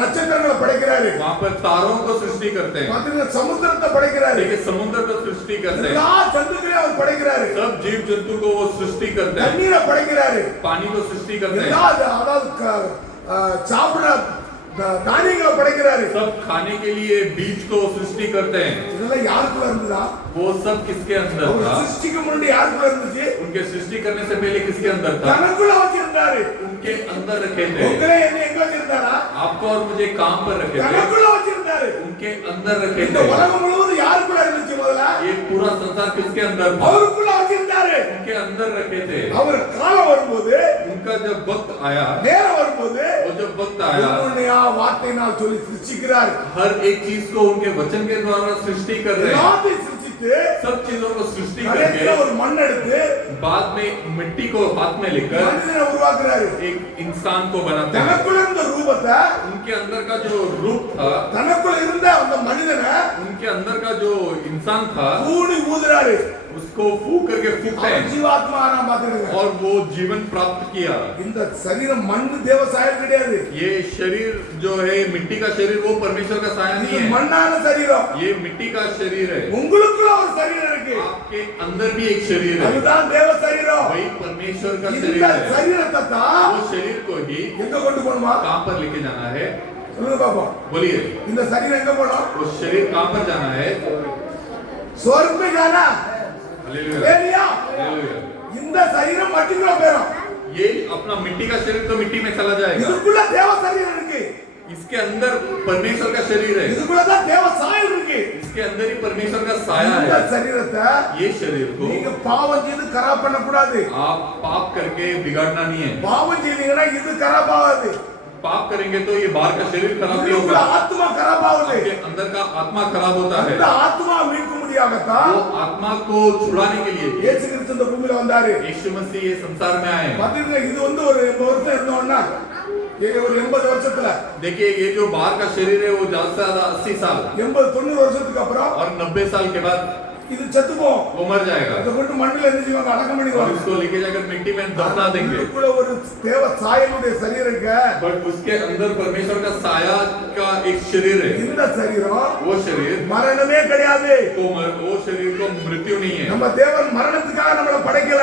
நட்சத்திரங்களை படைக்கிறாரு. वहाँ पर तारों को सृष्टि करते हैं, பாத்தீங்கன்னா சமுத்திரத்தை படைக்கிறாரு. देखिए समुद्र को सृष्टि करते हैं, எல்லா ஜந்துக்களையும் அவர் படைக்கிறாரு. सब जीव जंतु को वो सृष्टि करते हैं, தண்ணீரை படைக்கிறாரு. पानी को सृष्टि करते हैं, எல்லா அதாவது சாப்பிட தானியங்களை படைக்கிறாரு. सब खाने के लिए बीज को सृष्टि करते हैं। இதெல்லாம் யாருக்குள்ள இருந்ததா? वो सब किसके अंदर அவர் था? சிருஷ்டிக்கு முன்னாடி யாருக்குள்ள இருந்துச்சு? उनके सृष्टि करने से पहले किसके अंदर था? தனக்குள்ள வச்சிருந்தாரு. उनके अंदर रखे थे। உங்களே என்ன எங்க வச்சிருந்தாரா? आपको और मुझे काम पर रखे थे, தனக்குள்ள வச்சிருந்தாரு. उनके अंदर रखे இந்த थे। உலகம் முழுவதும் யாருக்குள்ள இருந்துச்சு முதல்ல? ये पूरा संसार किसके अंदर था? அவருக்குள்ள வச்சிருந்தாரு. उनके अंदर रखे थे। அவர் காலம் வரும்போது, उनका जब वक्त आया, நேரம் வரும்போது वो जब वक्त आया, உன்னையா வார்த்தையினால் சொல்லி சிருஷ்டிக்கிறார். हर एक चीज को उनके वचन के द्वारा सृष्टि कर रहे हैं। எல்லாத்தையும் சிருஷ்டித்து सब चीजों को सृष्टि கடைசியில करके ஒரு மண் எடுத்து बाद में मिट्टी को हाथ में लेकर மனிதனை உருவாக்குறாரு. एक इंसान को बनाते हैं। தனக்குள்ள இருந்த ரூபத்தை, उनके अंदर का जो रूप था, தனக்குள்ள இருந்த அந்த மனிதனை उनके अंदर का जो इंसान था, ஊனி ஊதுறாரு. उसको फूक करके फूकते அவர் हैं ஜீவாத்மா நான் பாத்துருங்க. और वो जीवन प्राप्त किया। இந்த சரீரம் மண் தேவ சாயல் கிடையாது. ये शरीर जो है मिट्टी का शरीर, वो परमेश्वर का साया नहीं இது है, மண்ணான சரீரம். ये मिट्टी का शरीर है। உங்களுக்குள்ள ஒரு சரீரம் இருக்கு. आपके अंदर भी एक शरीर है, அதுதான் தேவ சரீரம். वही परमेश्वर का இந்த शरीर है। சரீரத்தை தான் वो शरीर को ही எங்க கொண்டு போகணுமா? कहाँ पर लेके जाना है? சொல்லுங்க பாப்போம். बोलिए, இந்த சரீரம் எங்க போகணும்? वो शरीर कहाँ पर जाना है? स्वर्ग में जाना. हालेलुया, ஏலியா, हालेलुया। இந்த சரீரம் மட்டிக்குள்ள போயிடும். ये अपना मिट्टी का शरीर तो मिट्टी में चला जाएगा, இதுக்குள்ள தேவ சரீரம் இருக்கு. इसके अंदर परमेश्वर का शरीर है, இதுக்குள்ள தான் தேவ சாயல் இருக்கு. इसके अंदर ही परमेश्वर का साया இந்த है। சரீரத்தை ये शरीर को நீங்க பாவம் செய்து खराब பண்ண கூடாது. आप पाप करके बिगाड़ना नहीं है। பாவம் செய்தீங்கன்னா இது खराब ஆகாது. पाप करेंगे तो ये बाहर का शरीर खराब नहीं உங்களுக்குள்ள होगा, ஆத்மா खराब ஆகுது. आपके अंदर का आत्मा खराब होता है। அந்த ஆத்மா மீட்கும்படியாகத்தான் वो आत्मा को छुड़ाने के लिए இயேசு கிறிஸ்து இந்த பூமியில வந்தாரு. यीशु मसीह ये संसार में आए। பாத்தீங்கன்னா இது வந்து ஒரு 80 வருஷம் இருந்தோம்னா ஒரு 80 வருஷத்துல देखिए ये जो बाहर का शरीर है वो ज्यादा से ज्यादा 80 साल 80 90 வருஷத்துக்கு அப்புறம் और 90 साल के बाद இது செத்து போகும். वो मर जाएगा அதை கொண்டு மண்ணில் என்ன செய்வாங்க? அடக்கம் और பண்ணிடுவாங்க. इसको लेके जाकर मिट्टी में दफना देंगे இதுக்குள்ள ஒரு தேவ சாயலுடைய சரீரம் இருக்கு. बट उसके अंदर परमेश्वर का साया का एक शरीर है இந்த சரீரம் वो शरीर மரணமே கிடையாது. वो शरीर को मृत्यु नहीं है நம்ம தேவன் மரணத்துக்காக நம்மள படைக்கல.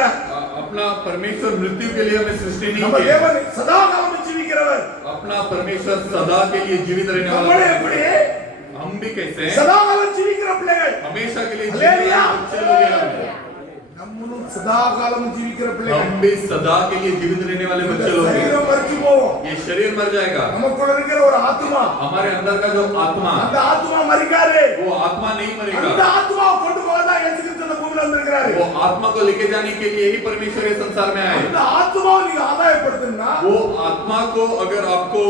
अपना परमेश्वर मृत्यु के लिए हमें सृष्टि नहीं நம்ம की தேவன் சதா காலம் ஜீவிக்கிறவர். अपना परमेश्वर सदा के लिए जीवित रहने நம்மளே वाला எப்படி है हम भी कैसे हैं சதா காலம் ஜீவிக்கிற பிள்ளைகள். हमेशा के लिए हालेलुया। जीवित रहने वाले बच्चे लोग हैं நம்மளும் சதா காலம் ஜீவிக்கிற பிள்ளைகள். हम भी सदा के लिए जीवित रहने वाले இந்த बच्चे लोग हैं சரீரம் மரிச்சு போகும். ये शरीर मर जाएगा நமக்குள்ள இருக்கிற ஒரு ஆத்மா, हमारे अंदर का जो आत्मा அந்த ஆத்மா மரிக்காது. वो आत्मा नहीं அந்த मरेगा ஆத்மாவை கொண்டு போறதா இயேசு கிறிஸ்து இந்த பூமியில வந்திருக்கிறாரு. वो आत्मा को लेके जाने के लिए ही परमेश्वर ये संसार में आए அந்த ஆத்மாவை நீங்க ஆதாயப்படுத்தணும்னா वो आत्मा को अगर आपको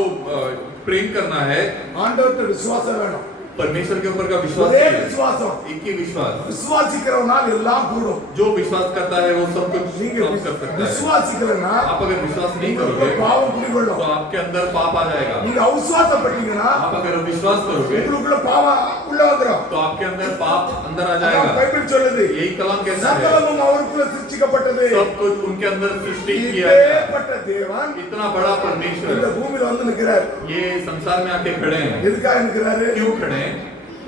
प्रेम करना है ஆண்டவர்ட்ட விசுவாசம் வேணும். परमेश्वर के ऊपर का विश्वास ஒரே चाहिए। விசுவாசம். एक ही विश्वास விசுவாசிக்கிறவனால் எல்லாம் கூடும். जो विश्वास करता है वो सब कुछ நீங்க काम कर सकता है விசுவாசிக்கலனா आप अगर विश्वास नहीं உங்களுக்கு करोगे பாவம் குடிகொள்ளும். तो आपके अंदर पाप आ जाएगा நீங்க அவிசுவாசப்பட்டீங்கன்னா आप अगर विश्वास करोगे உங்களுக்குள்ள பாவம் உள்ள வந்துரும். तो आपके अंदर पाप अंदर आ அதான் जाएगा பைபிள் சொல்லுது. यही कलाम कहता है சகலமும் அவருக்குள்ள சிருஷ்டிக்கப்பட்டது. सब कुछ उनके अंदर सृष्टि किया गया இப்பேற்பட்ட தேவன் इतना बड़ा இந்த परमेश्वर பூமியில வந்து நிக்கிறார். ये संसार में आके खड़े हैं எதுக்காக நிக்கிறாரு? क्यों खड़े हैं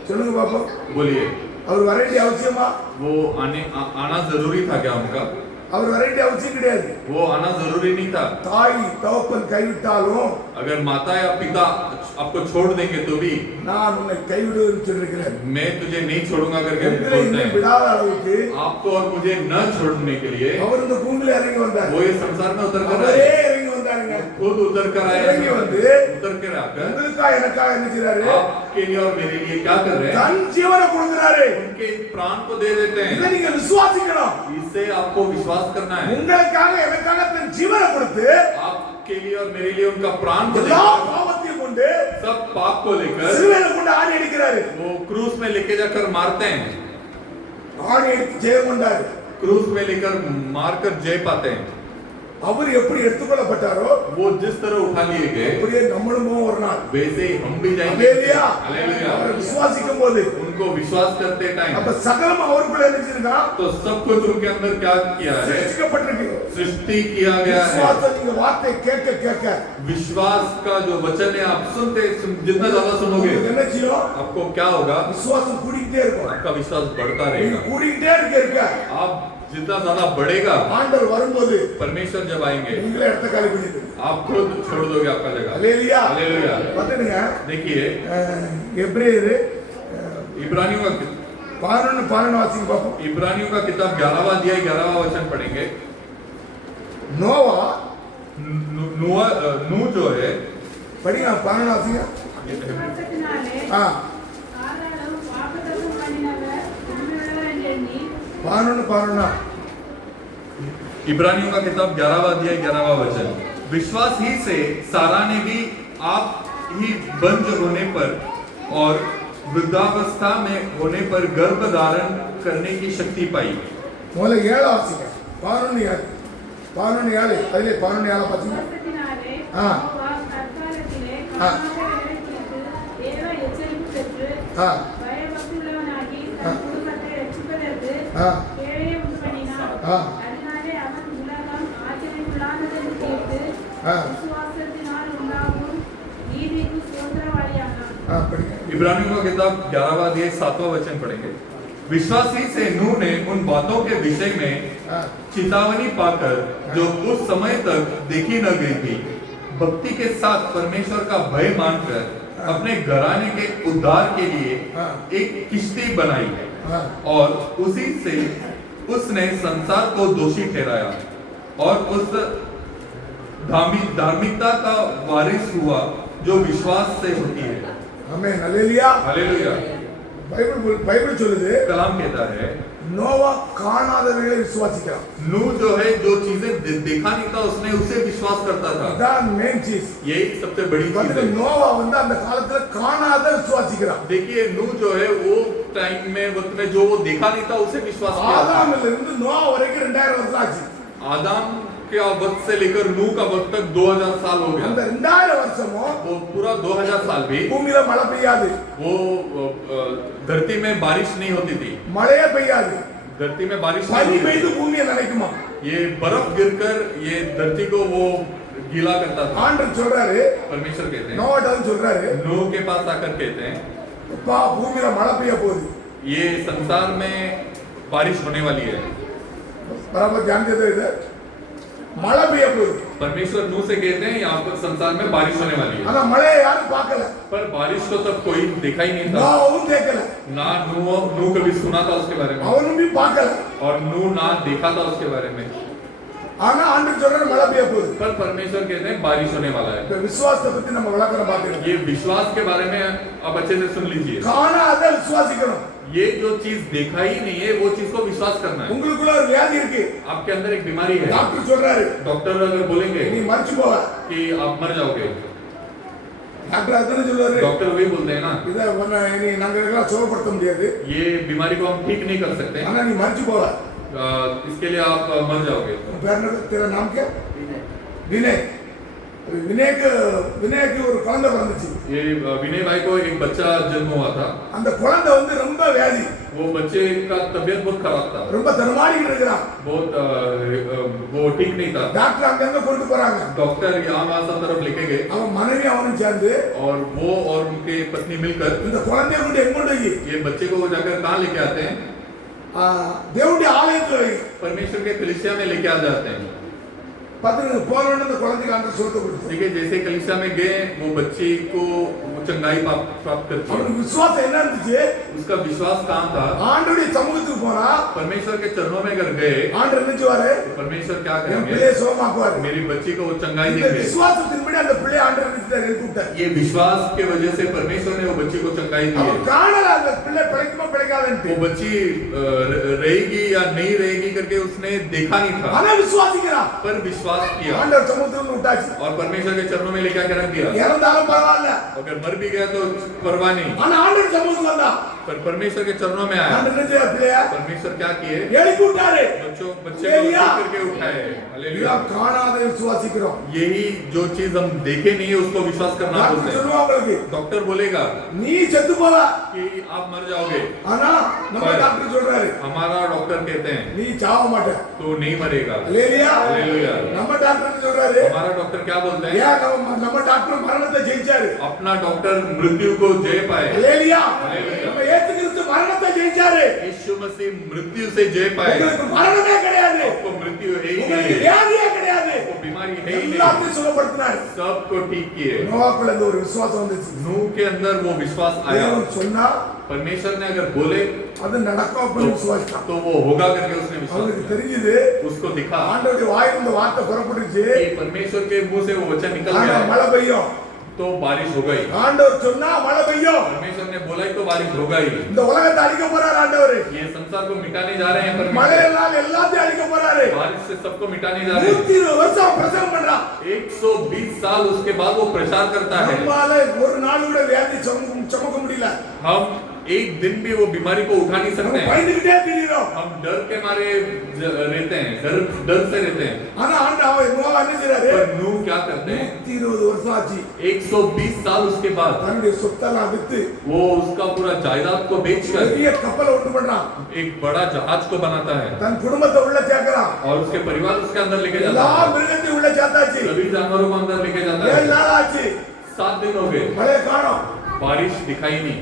சொல்லுங்க பாப்போம். बोलिए அவர் வர வேண்டிய அவசியமா? वो आना जरूरी था क्या उनका அவர் வர வேண்டிய அவசியம் கிடையாது. वो आना जरूरी नहीं था தாய் தகப்பன் கைவிட்டாலும் अगर माता या पिता आपको छोड़ देंगे तो भी நான் உன்னை கைவிடுவேன்னு சொல்லிருக்கிறேன். मैं तुझे नहीं छोड़ूंगा करके உங்களை बोलते இன்னும் हैं விடாத அளவுக்கு आपको और मुझे न छोड़ने के लिए அவர் இந்த பூமியில இறங்கி வந்தார். वो ये संसार में उतर कर அவரே आए இறங்கி வந்தாருங்க. खुद उतर कर आए இறங்கி வந்து उतर कर आकर உங்களுக்காக எனக்காக என்ன செய்றாரு? आपके लिए और मेरे लिए क्या कर रहे हैं தன் ஜீவனை கொடுக்கிறாரு. उनके प्राण को दे देते இதை हैं நீங்க விசுவாசிக்கணும். इससे आपको विश्वास करना है உங்களுக்காக எனக்காக தன் ஜீவனை கொடுத்து आपके लिए और मेरे लिए उनका प्राण को எல்லா देकर பாவத்தையும் கொண்டு सब पाप को लेकर சிலுவையில கொண்டு ஆணி அடிக்கிறாரு. वो क्रूस में लेके जाकर मारते हैं ஆணி அடித்து ஜெயம் கொண்டாரு. क्रूस में लेकर मारकर जय पाते हैं அவர் எப்படி எடுத்துக்கொள்ளப்பட்டாரோ वो जिस तरह उठा लिए गए அப்படியே நம்மளும் ஒரு நாள் वैसे ही हम भी जाएंगे ஹalleluya हालेलुया அவரை விசுவாசிக்கும் போது उनको विश्वास करते टाइम அப்ப சகலம் அவருக்குள்ள என்ன செய்யுதுன்னா तो सब कुछ उनके अंदर क्या किया है சிருஷ்டிக்கப்பட்டிருக்கு. सृष्टि किया गया है விசுவாசம் நீங்க வார்த்தை கேட்க கேட்க विश्वास का जो वचन है आप जितना ज्यादा सुनोगे உங்களுக்கு என்ன செய்யும்? आपको क्या होगा விசுவாசம் கூடிக்கிட்டே இருக்கும். आपका विश्वास बढ़ता நீங்க रहेगा கூடிக்கிட்டே இருக்க आप जितना ज्यादा बढ़ेगा ஆண்டவர் வரும்போது परमेश्वर जब आएंगे நீங்களே இடத்த காலி பண்ணிடுங்க. आप खुद छोड़ दोगे आपका जगह ஹalleluya हालेलुया பாத்துடுங்க. देखिए எபிரேயர் इब्रानियों का 11 வாசிங்க பாப்போம். इब्रानियों का किताब 11वां अध्याय 11वां वचन पढ़ेंगे நோவா नू जो है படிங்க 11 வாசிங்க. விசுவாசத்தினாலே ஆ ஆதாரம் வாக்குத்தத்தம் பண்ணினவர் உண்மையுள்ளவர் என்று எண்ணி 11 इब्रानियों का किताब 11वां अध्याय 11वां वचन विश्वास ही से सारा ने भी आप ही बंज होने पर और वृद्धावस्था में होने पर गर्भ धारण करने की शक्ति पाई முதல்ல 7 வாசிங்க. 11 அதிலே 11 பாத்தீங்க. விசுவாசத்தினாலே ஆ. நோவா தற்காலத்திலே ஆ. காரணங்களை குறித்து தேவ எச்சரிப்பு பெற்று ஆ பயபக்தியுள்ளவனாகி ஆ. தன் குடும்பத்தை ரட்சிப்பதற்கு ஆ. ஏழையை உண்டு பண்ணினான். ஆ. அதனாலே அவன் உலகம் ஆச்சரியக்குள்ளானதென்று தீர்த்து ஆ. விசுவாசத்தினால் உண்டாகும் நீதிக்கு சுதந்திரவாளியானான். படிங்க. इब्रानियों का किताब 11वां अध्याय 7वां वचन पढ़ेंगे विश्वासी से नूह ने उन बातों के विषय में ஆ चेतावनी पाकर जो उस समय तक देखी न गई थी भक्ति के साथ परमेश्वर का भय मानकर अपने घराने के उद्धार के लिए एक किश्ती बनाई हाँ। और उसी से उसने संसार को दोषी ठहराया और उस धार्मिकता का वारिस हुआ जो विश्वास से होती है ஆமென் ஹalleluya. हालेलुया பைபிள் சொல்லுது कलाम कहता है நோவா காணாதவைகளை விசுவாசிக்கிறான். नू जो है जो चीजें देखा नहीं था उसने उसे विश्वास करता था அதான் மெயின் चीज. यही सबसे बड़ी चीज வந்து है நோவா வந்து அந்த காலத்துல காணாத விசுவாசிக்கிறான். देखिए नू जो है वो टाइम में वक्त में जो वो देखा नहीं था उसे विश्वास किया था। ஆதாமிலிருந்து நோவா வரைக்கும் 2000 வருஷம் ஆச்சு. आदम का वक्त से लेकर नूह का वक्त तक 2000 साल हो அந்த गया। 2000 வருஷமும் वो पूरा 2000 साल भी பூமியில மழை பெய்யாது, वो धरती में बारिश नहीं होती थी, மழையே பெய்யாது, धरती में बारिश பனி नहीं होती பெய்து थी। பூமியை நனைக்குமா? ये बर्फ गिरकर ये धरती को वो गीला करता था। ஆண்டவர் சொல்றாரு, परमेश्वर कहते हैं, நோவாட்ட சொல்றாரு, नूह के पास आकर कहते हैं அப்பா பூமியில மழை பெய்ய போகுது, ये संसार में बारिश होने वाली है। बराबर ध्यान देते इधर, மழை பெய்ய போகுது, परमेश्वर नूह से कहते हैं यहाँ पर संसार में बारिश होने वाली है। ஆனா மழையை யாரும் பார்க்கல, पर बारिश को तब कोई देखा ही नहीं था, நோவாவும் கேட்கல, ना नूह कभी सुना था उसके बारे में, அவனும் பார்க்கல, और नूह ना देखा था उसके बारे में। ஆனா ஆண்டவர் சொல்றாரு மழை பெய்ய போகுது। पर परमेश्वर कहते हैं बारिश होने वाला है। இப்ப விசுவாசத்தை பத்தி நம்ம விளக்கணும் பாத்துக்கலாம்। ये विश्वास के बारे में आप अच्छे से सुन लीजिए। காணாத விசுவாசிக்கணும்। ये जो चीज देखा ही नहीं है वो चीज को विश्वास करना है। உங்களுக்குள்ள ஒரு வியாதி இருக்கு, आपके अंदर एक बीमारी है, டாக்டர் சொல்றாரு डॉक्टर अगर बोलेंगे நீ மரிச்சு போவ, कि आप मर जाओगे, டாக்டர் அதான் சொல்றாரு, डॉक्टर वही बोलते हैं ना, இத நீ நாங்க எல்லாம் சுகப்படுத்த முடியாது, ये बीमारी को हम ठीक नहीं कर सकते, ஆனா நீ மரிச்சு போவ। इसके लिए आप मर जाओगे। பேர் என்ன? तेरा नाम क्या? विनय। வினய்க்கு ஒரு குழந்தை பிறந்துச்சு, ये विनय भाई को एक बच्चा जन्म हुआ था। அந்த குழந்தை வந்து ரொம்ப வியாதி, वो बच्चे का तबीयत बहुत खराब था, ரொம்ப தடுமாறிக்கிட்டு இருக்கிறான், बहुत वो ठीक नहीं था। டாக்டர் அங்கங்க கொண்டு போறாங்க, डॉक्टर यहाँ वहाँ सब तरफ लेके गए, அவன் மனைவி அவனும் சேர்ந்து और वो और उनके पत्नी मिलकर இந்த குழந்தைய கொண்டு எங்க கொண்டு போய் ये बच्चे को जाकर कहाँ लेके आते हैं? தேவனுடைய ஆலயத்துல வை। परमेश्वर के कलीसिया में लेके आ जाते हैं। பாத்துங்க போறவன அந்த குழந்தைக்கு ஆண்டவர் சுகத்தை கொடுத்தார்। देखिए जैसे कलीसिया में गए वो बच्चे को वो चंगाई प्राप्त करती है। அவனுக்கு விசுவாசம் என்ன இருந்துச்சு? उसका विश्वास कहाँ था? ஆண்டவருடைய சமூகத்துக்கு போனா परमेश्वर के चरणों में अगर गए ஆண்டவர் என்ன செய்வாரு? तो परमेश्वर क्या என் करेंगे? பிள்ளையை சுகமாக்குவாரு। मेरी बच्ची को वो चंगाई இந்த देंगे। விசுவாசத்தின்படி அந்த பிள்ளையை ஆண்டவர் என்ன செய்தார்? எழுப்பிவிட்டார்। ये विश्वास के वजह से परमेश्वर ने वो बच्ची को चंगाई दी அவன் है। காணல அந்த பிள்ளை பிழைக்குமா பிழைக்காதுன்னு, वो बच्ची रहेगी या नहीं रहेगी करके उसने देखा नहीं था, ஆனா விசுவாசிக்கிறான்। पर विश्वास किया ஆண்டவர் சமூகத்துல விட்டாச்சு, और परमेश्वर के चरणों में लेके आके रख दिया। இறந்தாலும் பரவாயில்ல, अगर मर भी गया तो परवाह नहीं, ஆனா ஆண்டவர் சமூகத்துக்கு வந்தா पर परमेश्वर के चरणों में आया। ஆண்டவர் என்ன செய்ய பிள்ளைய परमेश्वर क्या किए? எழுப்பி விட்டாரு। बच्चे को हालेलुया। ठीक करके उठाए। हालेलुया। இதெல்லாம் காணாத விசுவாசிக்கிறோம்। यही जो चीज हम देखे नहीं है उसको विश्वास करना बोलते டாக்டர் हैं। சொல்லுவா உங்களுக்கு, डॉक्टर बोलेगा நீ செத்து போவ, कि आप मर जाओगे, ஆனா நம்ம पर டாக்டர் சொல்றாரு हमारा डॉक्टर कहते हैं நீ சாவ மாட்ட। तो नहीं मरेगा। ஹalleluya। हालेलुया। நம்ம டாக்டர் என்ன சொல்றாரு? हमारा डॉक्टर क्या बोलते हैं? ஏன் நம்ம டாக்டர் மரணத்தை ஜெயிச்சாரு। अपना डॉक्टर मृत्यु को जय पाए। ஹalleluya। हालेलुया। நம்ம இயேசு கிறிஸ்து மரணத்தை ஜெயிச்சாரு। यीशु मसीह मृत्यु से जय पाए। உங்களுக்கு மரணமே கிடையாது, आपको मृत्यु है ही உங்களுக்கு नहीं, வியாதியே கிடையாது, आपको बीमारी है ही नहीं, எல்லாத்தையும் சுகப்படுத்தினார்। सबको ठीक किए। நோவாக்குள்ள இந்த ஒரு விசுவாசம் வந்துச்சு। नूह के अंदर वो विश्वास आया। தேவன் சொன்னா परमेश्वर ने अगर बोले அது நடக்கும் அப்படின்னு விசுவாசித்தான்। तो वो होगा करके उसने विश्वास அவனுக்கு किया। தெரிஞ்சது उसको दिखा ஆண்டவருடைய வாயிலிருந்து வார்த்தை புறப்பட்டுச்சு, कि परमेश्वर के मुंह से वो वचन निकल ஆனா गया மழை பெய்யும்। तो बारिश हो गई। ஆண்டவர் சொன்னா மழை பெய்யும்। परमेश्वर ने बोला ही तो बारिश होगा ही। இந்த உலகத்தை அழிக்க போறாரு ஆண்டவர்। ये संसार को मिटाने जा रहे हैं परमेश्वर। மழையெல்லாம் எல்லாத்தையும் அழிக்க போறாரு। बारिश से सबको मिटाने जा रहे हैं। 120 வருஷம் பிரசங்கம் பண்றான்। 120 साल उसके बाद वो प्रचार करता है। நம்மால ஒரு நாள் கூட வியாதி சுமக்க முடியல। हम एक दिन भी वो बीमारी को उठा नहीं सकते हैं। பயந்துகிட்டே திரிறோம்। हम डर के मारे रहते हैं, डर से रहते हैं। ஆனா ஆண்டவர் நோவா என்ன செய்றாரு? पर नूह क्या करते हैं? 120 வருஷம் ஆச்சு, 120 साल उसके बाद தன்னுடைய சொத்தெல்லாம் வித்து वो उसका पूरा जायदाद को बेचकर பெரிய கப்பலை உண்டு பண்றான், एक बड़ा जहाज को बनाता है தன் குடும்பத்தை உள்ள சேர்க்கறான், और उसके परिवार उसके अंदर लेके जाता எல்லா है। மிருகத்தையும் உள்ள சேர்த்தாச்சு। सभी जानवरों को अंदर लेके जाता 7 है। நாள் ஆச்சு, 7 दिन हो गए, மழை காணோம்। बारिश दिखाई नहीं।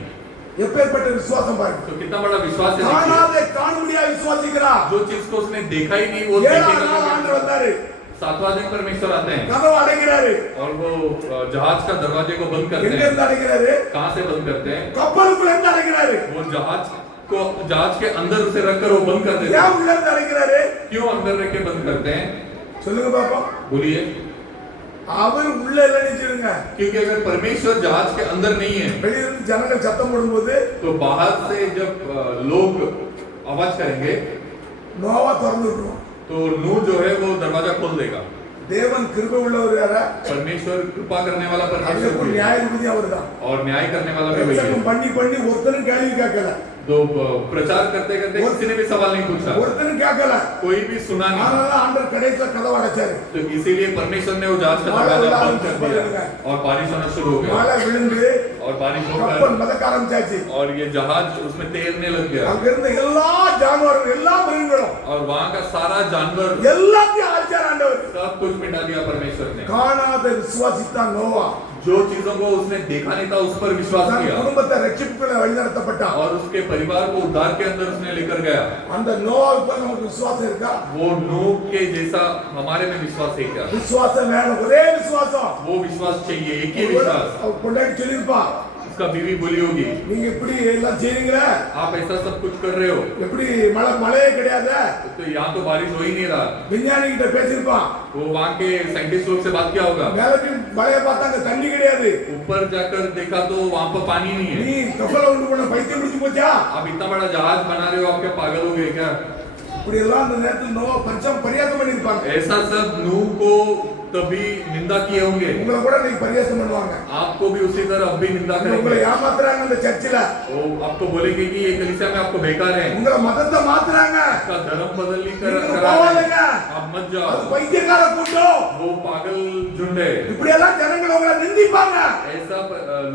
எப்பேற்பட்ட விசுவாசம் பாருங்க। तो कितना बड़ा विश्वास है। देखिए, காணாத காணும்படியா விசுவாசிக்கிறா। जो चीज को उसने देखा ही नहीं वो 7ஆம் देखेगा। நாள் ஆண்டவர் வந்தாரு, 7वां दिन परमेश्वर आते हैं கதவை அடைக்கிறாரு। और वो जहाज का दरवाजे को बंद करते எங்க हैं। இருந்து அடைக்கிறாரு? कहाँ से बंद करते हैं? கப்பலுக்குள்ள இருந்து அடைக்கிறாரு। वो जहाज के अंदर उसे रखकर वो बंद कर देते ஏன் हैं। உள்ள இருந்து அடைக்கிறாரு? क्यों अंदर रख के बंद करते हैं? சொல்லுங்க பாப்போம்। बोलिए। அவர் உள்ள இல்ல நினைச்சிருங்க। क्योंकि अगर परमेश्वर जहाज के अंदर नहीं है வெளியில இருந்து ஜனங்கள் சத்தம் போடும்போது तो बाहर से जब लोग आवाज करेंगे நோவா திறந்து விட்டுருவான்। तो नूह जो है वो दरवाजा खोल देगा। தேவன் கிருபை உள்ளவர் யாரா? परमेश्वर कृपा करने वाला அதுக்கு परमेश्वर भी है। நியாயாதிபதி அவர்தான்। और न्याय करने वाला भी वही है। பிரசங்கம் பண்ணி ஒருத்தரும் கேள்வி கேட்கல। तो प्रचार करते करते किसी ने भी सवाल नहीं पूछा, ஒருத்தனும் கேட்கல. कोई भी सुना नहीं। அதனால ஆண்டவர் கடைசில கதவை அடைச்சாரு. तो इसीलिए परमेश्वर ने वो जहाज का दरवाजा बंद कर दिया और बारिश होना शुरू हो गया மழை விழுந்து और बारिश கப்பல் होकर மிதக்க ஆரம்பிச்சாச்சு. और ये जहाज उसमें तैरने लग गया அங்க இருந்த எல்லா ஜானவரும் எல்லா மிருகங்களும் और वहाँ का सारा जानवर எல்லாத்தையும் அழிச்சார் ஆண்டவர். सब कुछ मिटा दिया परमेश्वर ने। காணாத விசுவாசித்தான் நோவா. जो चीजों को उसने देखा नहीं था उस पर विश्वास தன் किया குடும்பத்தை ரட்சிப்புக்குள்ள வழிநடத்தப்பட்டான். और उसके परिवार को उद्धार के अंदर उसने लेकर गया। அந்த நோவாவுக்கு போய் நமக்கு விசுவாசம் இருக்கா? वो नूह के जैसा हमारे में विश्वास है क्या? விசுவாசம் வேணும். ஒரே விசுவாசம். वो विश्वास चाहिए, एक ही विश्वास। அவ பொண்டாட்டி சொல்லிருப்பா, उसका बीवी बोली होगी, நீங்க இப்படி எல்லாம் செய்றீங்களே, आप ऐसा सब कुछ कर रहे हो எப்படி மழையே கிடையாது. तो यहाँ तो बारिश हो ही नहीं रहा। விஞ்ஞானி கிட்ட பேசிருப்பான், वो वहाँ के साइंटिस्ट लोग से बात किया होगा, மேலக்கு மழையை பார்த்தாங்க தண்ணி கிடையாது. ऊपर जाकर देखा तो वहाँ पर पानी नहीं है। நீ கப்பலை உண்டு பண்ண பைத்தியம் பிடிச்சு போச்சா? आप इतना बड़ा जहाज बना रहे हो, आप क्या पागल हो गए क्या? இப்படி எல்லாம் அந்த நேரத்தில் நோவா பரியாசம் பண்ணிருப்பாங்க. ऐसा सब नूह को तभी निंदा किए होंगे, உங்களை கூட நீ பரியாசம் பண்ணுவாங்க. आपको भी उसी तरह अब भी निंदा உங்களை करेंगे। ஏமாத்துறாங்க அந்த சர்ச்சில. वो आपको बोलेंगे कि ये कलीसिया में आपको बेकार है, உங்களை मदத்தை மாத்துறாங்க. आपका धर्म बदलनी நீங்க करा है, போவாதீங்க. आप मत அது जाओ, பைத்தியக்கார கூட்டம். वो पागल झुंड है। இப்படி எல்லாம் ஜனங்கள் உங்களை நிந்திப்பாங்க. ऐसा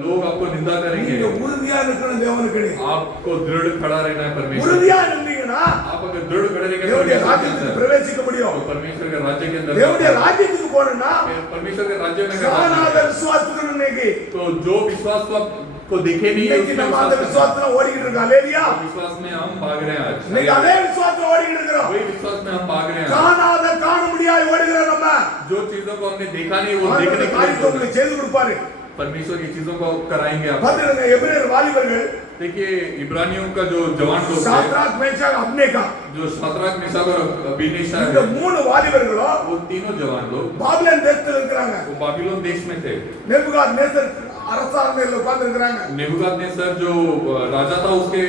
लोग आपको निंदा करेंगे। நீங்க உறுதியா இருக்கணும் தேவனுக்கு. आपको दृढ़ खड़ा रहना है परमेश्वर। உறுதியா இருந்தீங்கன்னா आप अगर दृढ़ खड़े रहेंगे தேவனுடைய परमेश्वर के ராஜ்யத்துக்கு अंदर, பிரவேசிக்க முடியும். तो परमेश्वर के राज्य के अंदर தேவனுடைய ராஜ்யத்துக்கு போறேன்னா परमेश्वर के राज्य में காணாத விசுவாசத்துக்கு இன்னைக்கு तो जो विश्वास को आपको दिखे नहीं है இன்னைக்கு उसमें நம்ம அந்த विश्वास करना। விசுவாசத்துல ஓடிக்கிட்டு இருக்கோம். அல்லேலூயா. विश्वास में हम भाग रहे हैं இன்னைக்கு आज, அதே விசுவாசத்துல ஓடிக்கிட்டு இருக்கிறோம். वही विश्वास में हम भाग रहे हैं। காணாத காண முடியாது ஓடுகிறோம் நம்ம. जो चीजों को हमने देखा नहीं वो ஆண்டவர் देखने அந்த के காரியத்தை लिए உங்களுக்கு செய்து கொடுப்பாரு. परमेश्वर ये चीजों को कराएंगे आप। பாத்துங்க எபிரேயர் வாலிபர்கள் देखिए इब्रानियों का जो जवान लोग थे, சாத்ராக் மேஷாக் அப்னேகா जो शाद्राक मेशक और अबीनेशा இந்த है, மூணு வாலிபர்களும் वो तीनों जवान लोग பாபிலோன் தேசத்துல இருக்கிறாங்க. वो बाबिलोन देश में थे। नेबुकादनेस्सर அரசாணையில உட்கார்ந்து இருக்கிறாங்க. नेबुकदनेस्सर जो राजा था उसके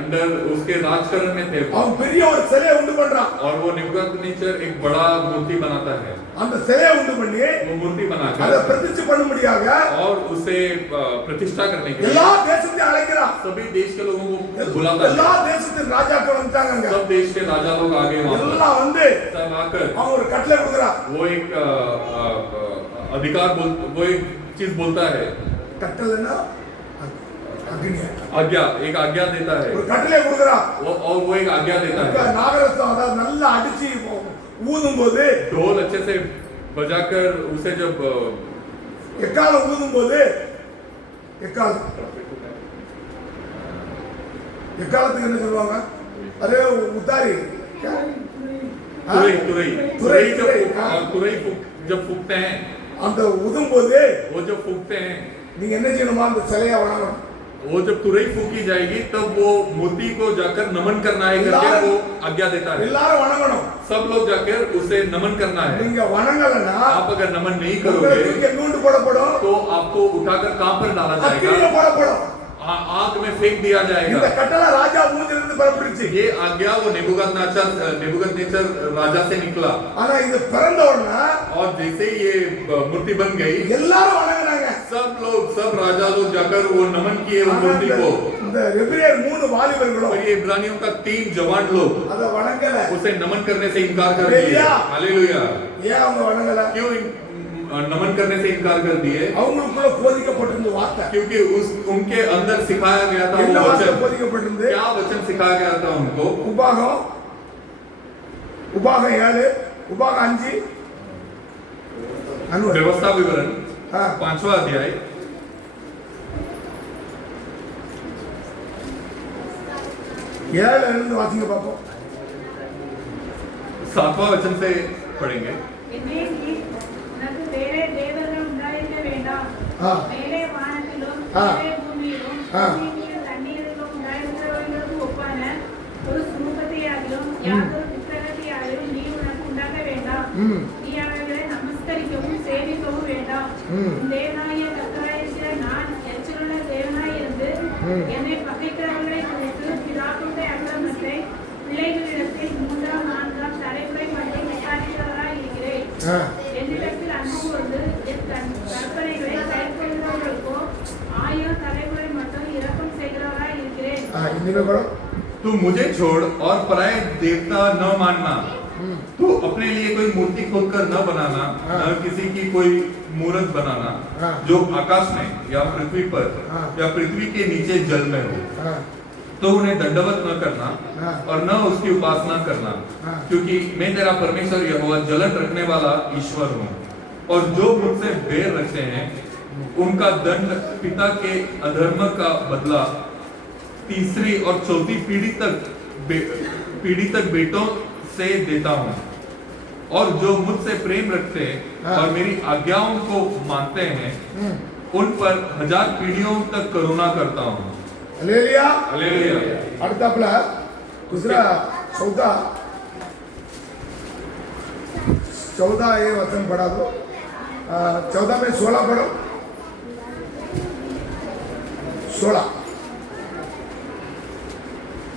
अंडर उसके राजकरण में थे, அவன் பெரிய ஒரு சிலையை உண்டு பண்றான். और वो नेबुकदनेस्सर एक बड़ा मूर्ति बनाता है। அந்த சிலையை உண்டு பண்ணி वो मूर्ति அதை बनाकर பிரதிஷ்டை பண்ணும்படியாக और उसे प्रतिष्ठा करने के लिए எல்லா தேசத்தையும் அழைக்கிறான். सभी देश के लोगों को बुलाता எல்லா है। தேசத்தின் ராஜாக்கள் வந்துட்டாங்க. सब देश के राजा लोग आगे वहां पर எல்லாம் வந்து सब आकर அவன் ஒரு கட்டளை கொடுக்குறான். वो एक अधिकार वो एक चीज बोलता है, கட்டளைன்னா அக்னி. आज्ञा, एक आज्ञा देता है ஒரு கட்டளை கொடுக்குறான். और वो एक आज्ञा देता है। நாகரசம் அதாவது நல்லா அடிச்சு ஊதும் போது ढोल अच्छे से बजाकर उसे जब எக்காலம் ஊதும் போது எக்காலத்துக்கு என்ன சொல்லுவாங்க? அரே உத்தாரி तुरई तुरई तुरई जब तुरई, तुरई जब फूकते हैं, அந்த ஊதும் போது वो जब फूकते हैं, நீங்க என்ன செய்யணுமா? அந்த சிலையை வணங்கணும். वो जब तुरई फूकी जाएगी तब वो मूर्ति को जाकर नमन करना है करके वो आज्ञा देता है। எல்லாரும் வணங்கணும். सब लोग जाकर उसे नमन करना है। நீங்க வணங்கலன்னா आप अगर नमन नहीं உங்களுக்கு करोगे எங்க உண்டு போடப்படும்? तो आपको उठाकर कहां पर डाला அக்கினியில जाएगा? போடப்படும். आग में फेंक दिया இந்த जाएगा। கட்டளை ராஜா மூஞ்சிலிருந்து புறப்பட்டுச்சு. ये आज्ञा वो नेबुकदनेस्सर राजा से निकला, ஆனா இது பிறந்த உடனே और जैसे ही ये मूर्ति बन गई எல்லாரும் வணங்குறாங்க. सब राजा लोग जाकर वो नमन किए वो मूर्ति को। இந்த எபிரேயர் 3 வாலிபர்களும் और ये इब्रानियों का 3 जवान लोग அத வணங்கல. उसे नमन करने से इनकार कर दिए। हालेलुया। हालेलुया। ஏன் அவங்க வணங்கல? क्यों नमन करने से इनकार कर दिए? அவங்களுக்குள்ள போதிக்கப்பட்டிருந்த வார்த்தை क्योंकि उनके अंदर सिखाया गया था என்ன वो வார்த்தை वचन। போதிக்கப்பட்டிருந்து? क्या वचन सिखाया गया था उनको? உபாகம் 7 உபாகம் 5 அனுவ व्यवस्था विवरण हाँ। 5वां अध्याय 7 இருந்து வாசிங்க பாப்போம். 7वां वचन से पढ़ेंगे। என்னே நீ உனக்கு வேறே தேவர்கள் உண்டாயிருக்க வேண்டாம். ஆ. மேலே வானத்திலும் ஆ. கீழே பூமியிலும் ஆ. பூமியின் தண்ணீரிலும் உண்டாயிருக்கிறவர்களுக்கு ஒப்பான ஒரு சுரூபத்தையாகிலும் யாதொரு புத்தகத்தையாகிலும் நீ உனக்கு உண்டாக்க வேண்டாம். ம். நீ அவைகளை நமஸ்கரிக்கவும் சேவிக்கவும் வேண்டாம். ம். உன் தேவனாகிய கர்த்தராகிய நான் எச்சரியுள்ள தேவனாயிருந்து என்னை பகைக்கிறவர்களை குறித்து பிதாக்களுடைய அக்கிரமத்தை பிள்ளைகளிடத்தில் 3ஆம் 4ஆம் தலைமுறை மட்டும் விசாரிக்கிறவராய் இருக்கிறேன். என்னிடத்தில் அன்பு கொண்டு என் கற்பனைகளை கைக்கொள்கிறவர்களுக்கோ 1000 தலைமுறை மட்டும் இரக்கம் செய்கிறவராய் இருக்கிறேன். हिंदी में पढ़ो। तू मुझे छोड़ और पराये देवता न मानना। तू अपने लिए कोई मूर्ति खोदकर न बनाना, न किसी की कोई मूर्त बनाना जो आकाश में या पृथ्वी पर या पृथ्वी के नीचे जल में हो। तो उन्हें दंडवत न करना और न उसकी उपासना करना, क्योंकि मैं तेरा परमेश्वर यहोवा जलन रखने वाला ईश्वर हूँ। और जो मुझसे बैर रखते हैं उनका दंड पिता के अधर्म का बदला तीसरी और चौथी पीढ़ी तक बेटों से देता हूँ। और जो मुझसे प्रेम रखते हैं और मेरी आज्ञाओं को मानते हैं उन पर 1000 पीढ़ियों तक करुणा करता हूँ। हालेलुया। हालेलुया। அடுத்த आपला दूसरा 14 ये वचन पढ़ा दो। 14 में 16 पढ़ो। 16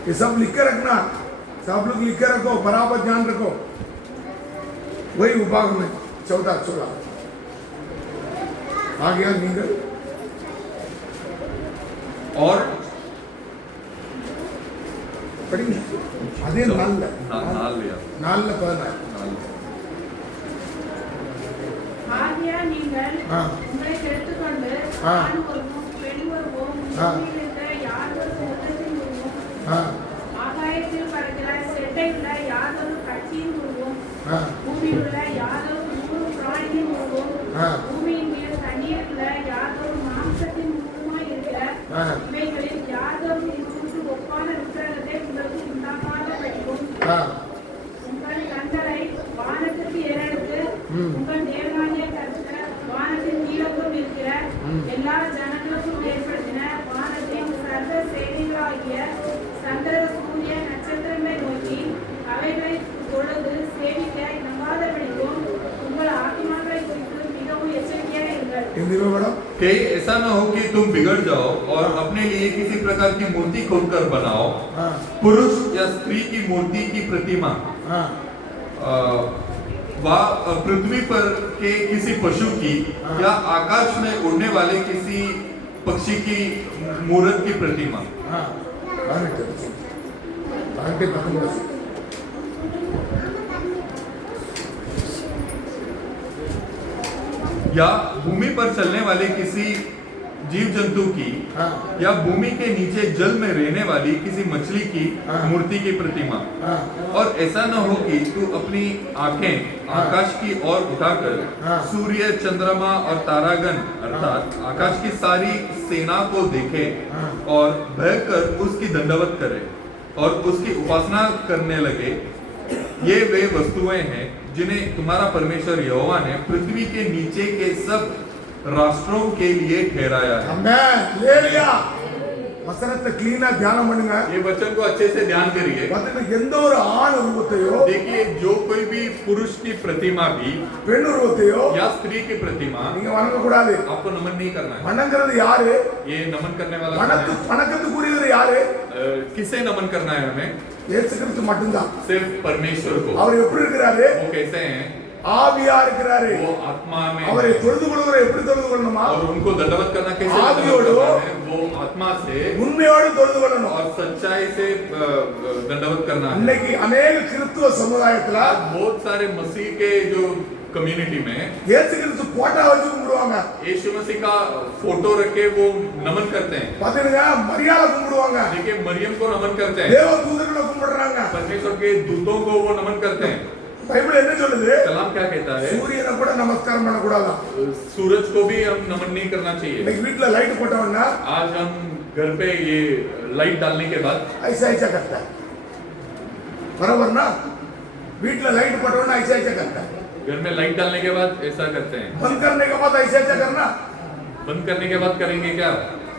ये सब लिख के रखना, सब लोग लिख के रखो, बराबर ध्यान रखो। वही विभाग में 14 16 आ गया निकल। और पढ़ी अदे नाल नाल पढ़ना। ஆகியா நீங்கள் உங்களை கெடுத்துக்கொண்டு ஆண் ஒருவனும் பெண் ஒருவனும் பூமியில் இருக்கிற யாதொரு மிருகத்தின் உருவமும் ஆகாயத்தில் பறக்கிற செட்டையுள்ள யாதொரு பட்சியின் உருவமும் பூமியில் உள்ள யாதொரு ஊரு பிராணியின் உருவமும் பூமியின் மேல் தண்ணீருள்ள யாதொரு மாம்சத்தின் உருவமாய் இருக்கிற இவைகளில் யாதொரு உருவுக்கு ஒப்பான விக்கிரகத்தை உங்களுக்கு உண்டாகாதபடிக்கும் உங்கள் கண்களை வானத்திற்கு ஏறெடுத்து உங்கள் தேவனாகிய கர்த்தர் வானத்தின் கீழக்கும் இருக்கிற எல்லா ஜனங்களுக்கும் ஏற்படுத்தின வானத்தின் சர்வ சேனைகளாகிய சந்திர சூரிய நட்சத்திரங்களை நோக்கி அவைகளை தொழுது சேவிக்க நம்பாதபடிக்கும் உங்கள் ஆத்மாக்களை குறித்து மிகவும் எச்சரிக்கையாக இருங்கள்। कि ऐसा न हो कि तुम बिगड़ जाओ और अपने लिए किसी प्रकार की मूर्ति खोदकर बनाओ, पुरुष या स्त्री की मूर्ति की प्रतिमा व पृथ्वी पर के किसी पशु की या आकाश में उड़ने वाले किसी पक्षी की मूर्त की प्रतिमा। या भूमि पर चलने वाले किसी जीव जंतु की या भूमि के नीचे जल में रहने वाली किसी मछली की मूर्ति की प्रतिमा। और ऐसा न हो कि तू अपनी आंखें आकाश की ओर उठाकर सूर्य चंद्रमा और तारागण अर्थात आकाश की सारी सेना को देखे और भय कर उसकी दंडवत करे और उसकी उपासना करने लगे। ये वे वस्तुएं हैं जिन्हें तुम्हारा परमेश्वर यहोवा ने पृथ्वी के नीचे के सब राष्ट्रों के लिए ठहराया है। आमेन। ले लिया वचनத்தை क्लीना ध्याனம் பண்ணுங்க। ये वचन को अच्छे से ध्यान करिए। वचन எந்த ஒரு ஆண் உருவத்தையோ देखिए जो कोई भी पुरुष की प्रतिमा भी பெண் உருவத்தையோ या स्त्री की प्रतिमा நீங்க வணங்க கூடாது। आपको नमन नहीं करना है। வணங்குறது யாரு? ये नमन करने वाला வணக்கத்துக்குரியவர் யாரு? किसे नमन करना है हमें? இயேசு கிறிஸ்து மட்டும்தான்। सिर्फ परमेश्वर को। அவர் எப்படி இருக்கிறாரு? वो कैसे हैं? ஆவியா இருக்கிறாரு। वो आत्मा में। அவரை தொழுது கொள்வதை எப்படி தொழுது கொள்ளணுமா? और उनको दंडवत करना कैसे ஆவியோடு वो आत्मा से உண்மையோடு தொழுது கொள்ளணும் और सच्चाई से दंडवत करना है। இன்னைக்கு अनेक கிறிஸ்தவ சமுதாயத்துல बहुत सारे मसीह के जो कम्युनिटी में இயேசு கிறிஸ்து போட்டோ வச்சு கும்பிடுவாங்க। यीशु मसीह का फोटो रख के वो नमन करते हैं। பாத்தீங்களா? மரியாதை கும்பிடுவாங்க। देखिए मरियम को नमन करते हैं। தேவ தூதர்களை கும்பிடுறாங்க। परमेश्वर के दूतों को वो नमन करते हैं। பைபிள் என்ன சொல்லுது? कलाम क्या कहता है? சூரியனை கூட நமஸ்காரம் பண்ண கூடாதா? सूरज को भी हम नमन नहीं करना चाहिए। இன்னைக்கு வீட்ல லைட் போட்டவனா आज हम घर पे ये लाइट डालने के बाद ऐसा ऐसा करता है, बराबर ना? வீட்ல லைட் போட்டவனா ऐसा ऐसा करता है, घर में लाइट डालने के बाद ऐसा करते हैं। बंद करने के बाद ऐसा ऐसा करना। बंद करने के बाद करेंगे क्या?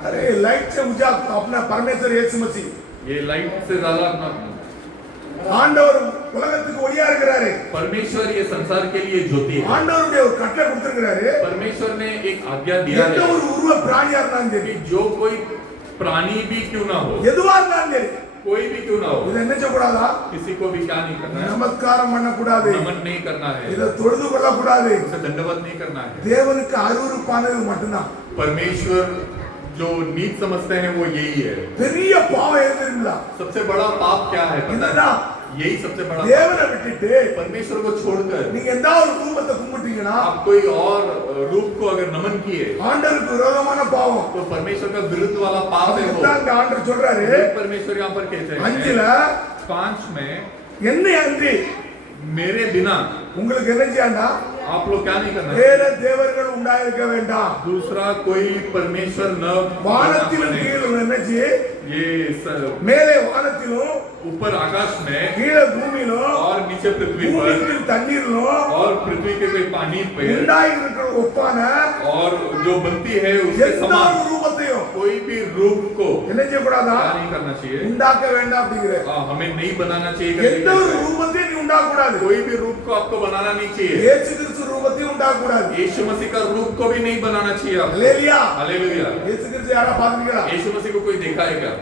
अरे लाइट से उजाड़ अपना परमेश्वर यीशु मसीह ये लाइट से ज्यादा ஆண்டவர் உலகத்துக்கு ஒளியா இருக்கிறாரு। परमेश्वर ये संसार के लिए ज्योति है। ஆண்டவருடைய ஒரு கட்டளை கொடுத்திருக்கிறாரு। परमेश्वर ने एक आज्ञा दिया எந்த है ஒரு உருவ பிராணியா இருந்தாலும் சரி, कि जो कोई प्राणी भी क्यों ना हो, எதுவா இருந்தாலும் சரி, कोई भी क्यों ना हो, இத என்ன செய்ய கூடாதா? किसी को भी क्या नहीं करना है? நமஸ்காரம் பண்ண கூடாது, नमन नहीं करना है, இத தொழுது கொள்ள கூடாது। उसे दंडवत नहीं करना है। தேவனுக்கு அருவருப்பானது மட்டும்தான்। परमेश्वर जो नीच समझते हैं वो यही है। பெரிய பாவம் எது தெரியுங்களா? सबसे बड़ा पाप क्या है पता है? இதுதான் यही सबसे बड़ा தேவனை விட்டுட்டு परमेश्वर को छोड़कर நீங்க எந்த ஒரு ரூபத்தை கும்பிட்டீங்கன்னா आप कोई और रूप को अगर नमन किए ஆண்டவருக்கு விரோதமான பாவம். तो परमेश्वर का विरुद्ध वाला पाप है वो। அதுதான் இந்த ஆண்டவர் சொல்றாரு परमेश्वर यहाँ पर कहते हैं 5ல 5 में என்னை அன்றி मेरे बिना உங்களுக்கு என்ன செய்யண்டா? आप लोग क्या नहीं करना, வேற தேவர்கள் உண்டாயிருக்க வேண்டாம். दूसरा कोई परमेश्वर न வானத்திலும் கீழும் என்ன செய்ய? ये மேலே வானத்திலும் ऊपर आकाश में கீழே பூமியிலும் और नीचे पृथ्वी पर பூமிக்கு தண்ணீரிலும் और पृथ्वी के कोई पानी पे உண்டாயிருக்கிற ஒப்பான और जो बनती है उसके எந்த समान ஒரு ரூபத்தையும் कोई भी रूप को என்ன செய்யக்கூடாதா? क्या नहीं करना चाहिए, உண்டாக்க வேண்டாம் அப்படிங்கிற. हमें नहीं बनाना चाहिए எந்த करके ஒரு ரூபத்தையும் நீ உண்டாக்க கூடாது. कोई भी रूप को आपको बनाना नहीं चाहिए, இயேசு கிறிஸ்து ரூபத்தையும் உண்டாக்க கூடாது. यीशु मसीह का रूप को भी नहीं बनाना चाहिए आपको। அல்லேலூயா. हालेलुया। இயேசு கிறிஸ்து யாரா பாத்தீங்களா? यीशु मसीह को कोई देखा है क्या?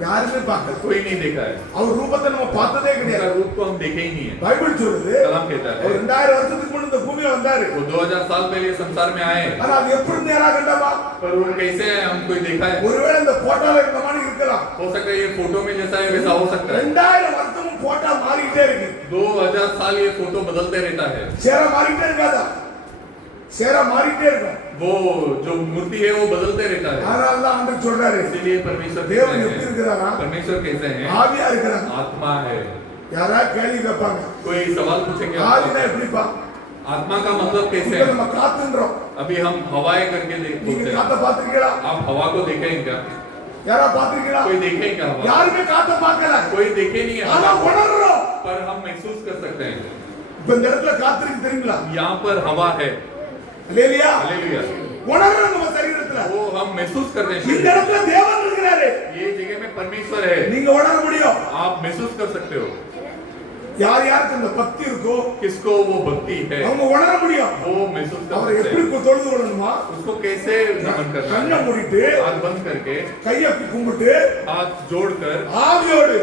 யாருமே பார்க்கல. कोई नहीं देखा है, அவர் ரூபத்தை நம்ம பார்த்ததே उसका கிடையாது. रूप को हम देखे ही नहीं है। பைபிள் சொல்லுது कलाम कहता அவர் है 2000 வருஷத்துக்கு முன்ன இந்த பூமியில வந்தாரு. वो 2000 साल पहले संसार में आए, ஆனா அது எப்படி நேரா கண்டமா? पर वो कैसे है हम कोई देखा है? ஒருவேளை இந்த போட்டோல இருந்த மாதிரி இருக்கலாம். हो सकता है ये फोटो में जैसा है वैसा हो सकता है। 2000 வருஷமும் போட்டோ மாறிக்கிட்டே இருக்கு. 2000 साल ये फोटो बदलते रहता है, சேர மாறிக்கிட்டே இருக்காதா? சேர மாறிக்கிட்டே இருக்கும். वो जो मूर्ति है वो बदलते रहता है। அதனால தான் ஆண்டவர் சொல்றாரு इसीलिए परमेश्वर தேவன் कहते எப்படி हैं, இருக்கிறாரா? परमेश्वर कैसे हैं? ஆவியா இருக்கிறாங்க. आत्मा है। யாரா கேள்வி கேட்பாங்க. कोई सवाल पूछेंगे ஆவினா आपको? எப்படிப்பா? आत्मा का मतलब कैसे இப்ப है? நம்ம காத்துன்றோம். अभी हम हवाएं करके நீங்க बोलते हैं। காத்த பாத்துறீங்களா? आप हवा को देखे हैं क्या? யாரா பாத்துறீங்களா? कोई देखे हैं क्या हवा? யாருமே காத்த பார்க்கல. कोई देखे नहीं है ஆனா हवा, உணர்றோம். पर हम महसूस कर सकते हैं। இப்ப இந்த இடத்துல காத்திருக்கு தெரியுங்களா? यहाँ पर हवा है। அல்லேலூயா. हालेलुया। உணர்றோம் நம்ம சரீரத்துல. वो हम महसूस करते हैं। இந்த இடத்துல தேவன் இருக்கிறாரு. ये जगह में परमेश्वर है, நீங்க உணர முடியும். आप महसूस कर सकते हो। யார் யாருக்கு இந்த பக்தி இருக்கோ किसको वो भक्ति है அவங்க உணர முடியும். वो महसूस कर அவரை सकते எப்படி हैं। தொழுது கொள்ளணுமா? उसको कैसे नमन करना கண்ணை है? மூடிட்டு हाथ बंद करके கையை கும்பிட்டு हाथ जोड़कर ஆவியோடு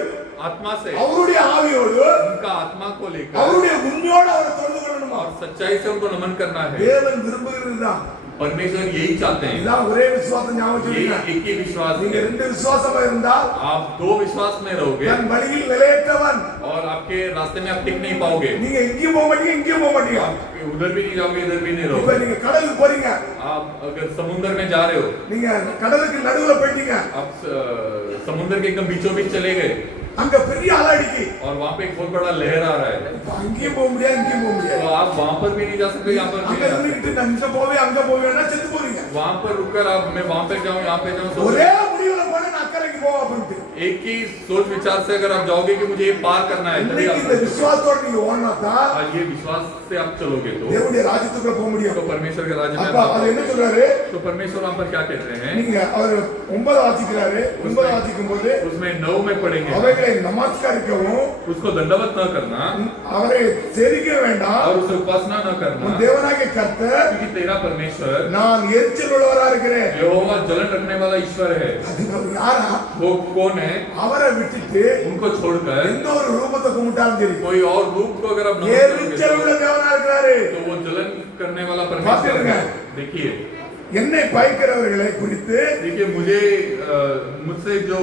आत्मा से, அவருடைய ஆவியோடு उनका आत्मा को लेकर அவருடைய உண்மையோடு அவரை தொழுது கொள்ளணுமா? और सच्चाई से उनको नमन करना है। தேவன் விரும்புகிறதுதான். परमेश्वर यही चाहते हैं। இதான் ஒரே விசுவாசம் ஞாபகம் ये வச்சுக்கோங்க. एक ही विश्वास நீங்க है। ரெண்டு விசுவாசமா இருந்தா आप दो विश्वास में रहोगे தன் வழியில் நிலையற்றவன். और आपके रास्ते में आप टिक नहीं पाओगे। நீங்க இங்கேயும் போக மாட்டீங்க இங்கேயும் போக மாட்டீங்க. आप उधर भी नहीं जाओगे इधर भी नहीं இப்ப रहोगे। நீங்க கடலுக்கு போறீங்க. आप अगर समुद्र में जा रहे हो, நீங்க கடலுக்கு நடுவுல போயிட்டீங்க. आप समुद्र के एकदम बीचों बीच चले गए அங்க பெரிய அலை அடிக்கு. और वहाँ पे एक बहुत बड़ा लहर आ रहा है, இப்ப அங்கேயும் போக முடியாது இங்கேயும் போக முடியாது. तो आप वहाँ पर भी नहीं जा सकते, यहाँ पर भी அங்க नहीं जा सकते। இருந்துட்டு நான் இங்க போவே அங்க போவேன்னா செத்து போறீங்க. वहाँ पर रुककर आप मैं वहाँ पे जाऊँ यहाँ पे जाऊँ, ஒரே முடிவுல போனா நான் அக்கறைக்கு போவா அப்படின்ட்டு. एक ही सोच विचार से अगर आप जाओगे कि मुझे ये पार करना है, तभी இன்னைக்கு இந்த आप விசுவாசத்தோட நீங்க ஓடினா தான் आज ये विश्वास से आप चलोगे तो தேவனுடைய ராஜ்யத்துக்குள்ள போக முடியும். परमेश्वर के राज्य அப்ப அது में। என்ன சொல்றாரு? तो परमेश्वर वहाँ पर क्या कहते हैं? நீங்க அவர் 9 வாசிக்கிறாரு. 9 வாசிக்கும் போது उसमें 9 में पढ़ेंगे, அவைகளை நமஸ்கரிக்கவும் उसको दंडवत न करना அவரை சேவிக்க வேண்டாம். और उसे उपासना न करना, உன் தேவனாகிய கர்த்தர் क्योंकि तेरा परमेश्वर நான் எரிச்சல் உள்ளவரா இருக்கிறேன். यहोवा जलन रखने वाला ईश्वर है। அது யாரா? वो कौन है? அவரை விட்டுட்டு उनको छोड़कर எந்த ஒரு ரூபத்தை கும்பிட்டாலும் சரி कोई और रूप को अगर आप नमन எரிச்சல் करोगे உள்ள தேவனா இருக்கிறாரு. तो वो जलन करने वाला परमेश्वर है। देखिए என்னை பயக்கிறவர்களை குறித்து देखिए मुझसे जो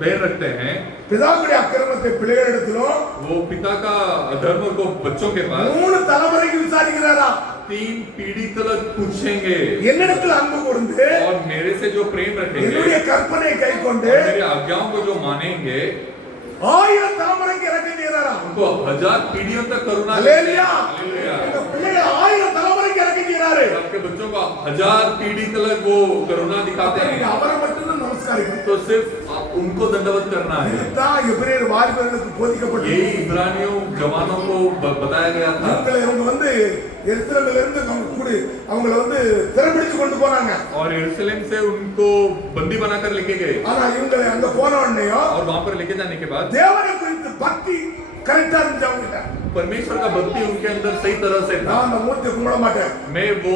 बैर रखते हैं, பிதாவுடைய அக்கிரமத்தை பிள்ளைகளிடத்திலும் वो पिता का अधर्म को बच्चों के पास 3 தலைமுறைக்கு விசாரிக்கிறாரா? 3 पीढ़ी तक पूछेंगे என்னிடத்தில் அன்பு கூர்ந்து और मेरे से जो प्रेम रखेंगे என்னுடைய கற்பனை கைக்கொண்டு और मेरी आज्ञाओं को जो मानेंगे 1000 தலைமுறைக்கு இறக்கம் செய்கிறாரா? उनको 1000 पीढ़ियों तक करुणा அல்லேலூயா. हालेलुया। இந்த பிள்ளைகள் 1000 தலைமுறைக்கு இறக்கம் செய்கிறாரு. आपके बच्चों को 1000 पीढ़ी तक वो करुणा दिखाते நீங்க हैं, அவரை மட்டும் தான் நமஸ்காரிக்கணும். तो सिर्फ उनको दंडवत करना है। இதுதான் எபிரேயர் வாலிபர்களுக்கு போதிக்கப்பட்டது. यही इब्रानियों जवानों को बताया गया था இவங்க வந்து எருசலேமில இருந்து அவங்கள வந்து சிறைபிடிச்சு கொண்டு போனாங்க. और यरूशलेम से उनको बंदी बनाकर लेके गए ஆனா இவங்களை அங்க போன உடனேயும் और वहां पर लेके जाने के बाद தேவனை குறித்து பக்தி கரெக்டா இருந்துச்சு. परमेश्वर का भक्ति उनके अंदर सही तरह से था। நான் அந்த மூர்த்தி கும்பிட மாட்டேன். मैं वो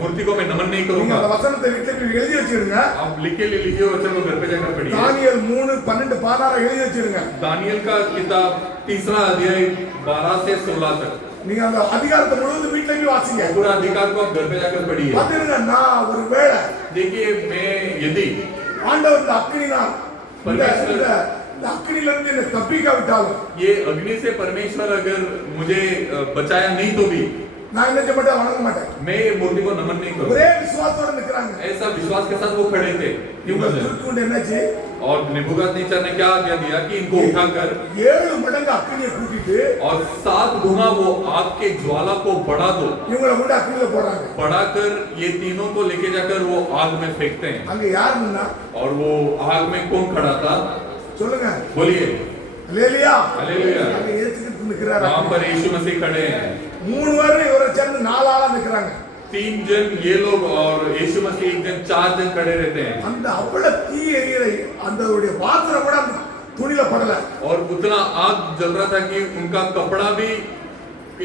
मूर्ति को मैं नमन नहीं நீங்க करूंगा। அந்த வசனத்தை வீட்டுல எழுதி வச்சிருங்க. आप लिखे ले लीजिए, वचन को घर पे जाकर पढ़िए। தானியேல் 3:12 எழுதி வச்சிருங்க. दानियल का किताब 3 अध्याय 12 से 16 तक நீங்க அந்த அதிகாரத்தை முழுவதும் வீட்டுல போய் வாசிங்க. पूरा अधिकार को आप घर पे जाकर पढ़िए। பாத்தீங்கன்னா நான் ஒருவேளை देखिए मैं यदि ஆண்டவர் இந்த அக்கினினால் परमेश्वर இந்த அக்கினியிலிருந்து என்னை தப்பிக்காவிட்டாலும் ये अग्नि से परमेश्वर अगर मुझे बचाया नहीं तो भी நான் என்ன செய்ய மாட்டேன், வணங்க மாட்டேன். मैं ये मूर्ति को नमन नहीं ஒரே करूंगा। விசுவாசத்தோட நிக்கிறாங்க. ऐसा विश्वास के साथ वो खड़े थे। இவங்க தூக்கிட்டு என்னாச்சு, और नेबूकदनेस्सर ने क्या आज्ञा दिया कि इनको उठाकर 7 மடங்கு அக்கினியை கூட்டிட்டு और 7 गुना वो आग के ज्वाला को बढ़ा दो, இவங்களை கொண்டு அக்கினியில போறாங்க. बढ़ाकर ये तीनों को लेके जाकर वो आग में फेंकते हैं। அங்க யார் நின்னா और वो आग में कौन खड़ा था? சொல்லுங்க, बोलिए ஹல்லேலூயா. हालेलुया। அங்க இயேசு கிறிஸ்து நிக்கிறாரு. वहां पर यीशु मसीह खड़े हैं। 3 பேர் இவரை சேர்ந்து 4 ஆளா நிக்கிறாங்க. 3 जन ये लोग और यीशु मसीह 1 जन 4 जन खड़े रहते हैं। அந்த அவ்வளவு தீ எரியற அந்த பாத்திரம் கூட அந்த துணியில படல. और उतना आग जल रहा था कि उनका कपड़ा भी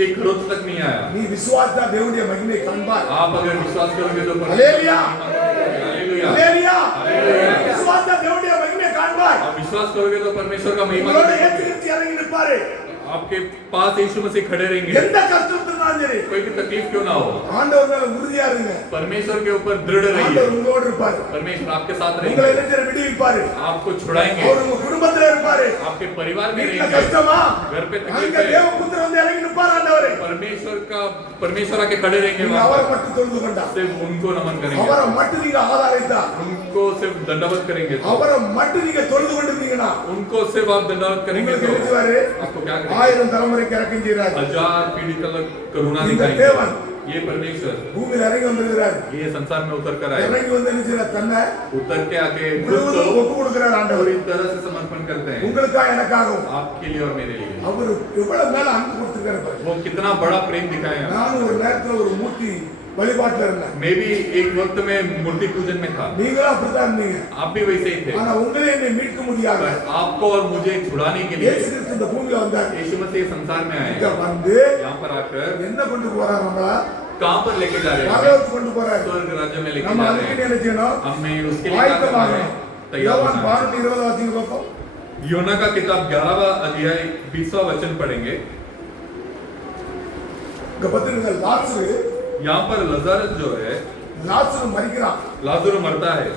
एक रोज तक नहीं आया। நீ விசுவாசத்தா தேவனுடைய மகிமையை காண்பாய். आप अगर विश्वास करोगे तो हालेलुया। हालेलुया। ஹல்லேலூயா. हालेलुया। விசுவாசத்தா தேவனுடைய மகிமையை காண்பாய். आप विश्वास करोगे तो परमेश्वर का महिमा உங்களோட இயேசு கிறிஸ்து இறங்கி நிற்பாரு. आपके पास यीशु मसीह खड़े रहेंगे। எந்த கஷ்டம் இருந்தாலும் சரி, कोई भी तकलीफ क्यों ना हो, ஆண்டவர் மேல உறுதியா இருங்க. परमेश्वर के ऊपर दृढ़ रहिए। ஆண்டவர் உங்களோட இருப்பாரு. परमेश्वर आपके साथ உங்களை रहेंगे, என்ன செய்ய விடுவிப்பாரு. आपको छुड़ाएंगे, அவர் உங்க குடும்பத்துல இருப்பாரு. आपके परिवार में வீட்ல रहेंगे। கஷ்டமா, घर पे அங்க तकलीफ है, தேவபுத்திரன் வந்து இறங்கி நிற்பாரு. ஆண்டவரே, परमेश्वर आके खड़े रहेंगे। நீங்க वहां அவரை पर மட்டும் தொழுது கொண்டா, सिर्फ उनको नमन करेंगे, அவரை மட்டும் நீங்க ஆராதித்தா, उनको सिर्फ दंडवत करेंगे, அவரை மட்டும் நீங்க தொழுது கொண்டிருந்தீங்கன்னா उनको सिर्फ आप दंडवत करेंगे உங்களுக்கு तो என்ன செய்வாரு? आपको क्या करेंगे? 1000 தலைமுறைக்கு இறக்கம் செய்றாரு. 1000 पीढ़ी तक करुणा இந்த दिखाएंगे। தேவன் ये परमेश्वर பூமியில இறங்கி வந்திருக்கிறார். ये संसार में उतर कर आए, இறங்கி வந்து என்ன செய்றார்? தன்னை उतर के आके खुद முழுவதும் को ஒப்பு கொடுக்கிறார். ஆண்டவர் पूरी तरह से समर्पण करते हैं, உங்களுக்காக எனக்காகவும். आपके लिए और मेरे लिए। அவர் எவ்வளவு மேல அன்பு கொடுத்திருக்காரு பாருங்க. वो कितना बड़ा प्रेम दिखाया है। நான் ஒரு நேரத்துல ஒரு மூர்த்தி வழிபாட்டுல இருந்தேன். मैं भी एक वक्त में मूर्ति पूजन में था, நீங்களும் அப்படித்தான் இருந்தீங்க. आप भी वैसे ही थे। ஆனா உங்களே என்னை மீட்க முடியாது. पर आपको और मुझे छुड़ाने के இயேசு लिए கிறிஸ்து இந்த பூமியில வந்தார். यीशु मसीह संसार में இங்க आए, வந்து यहाँ पर आकर என்ன கொண்டு போறார்? நம்மள कहाँ पर लेके जा रहे हैं? பரலோகத்துக்கு கொண்டு போறார். स्वर्ग राज्य में लेके நம்ம जा रहे அதுக்கு हैं। என்ன செய்யணும்? हमें उसके लिए क्या करना है? ஆயத்தமாகணும். तैयार யோவான் होना है। 12:20 வாசிங்க பாப்போம். योना का किताब 11वां अध्याय 20वां वचन पढ़ेंगे। இங்க பாத்தீங்க, லாசரு यहाँ पर लजारस जो है, லாசரு மரிக்கிறான். लाजरू मरता है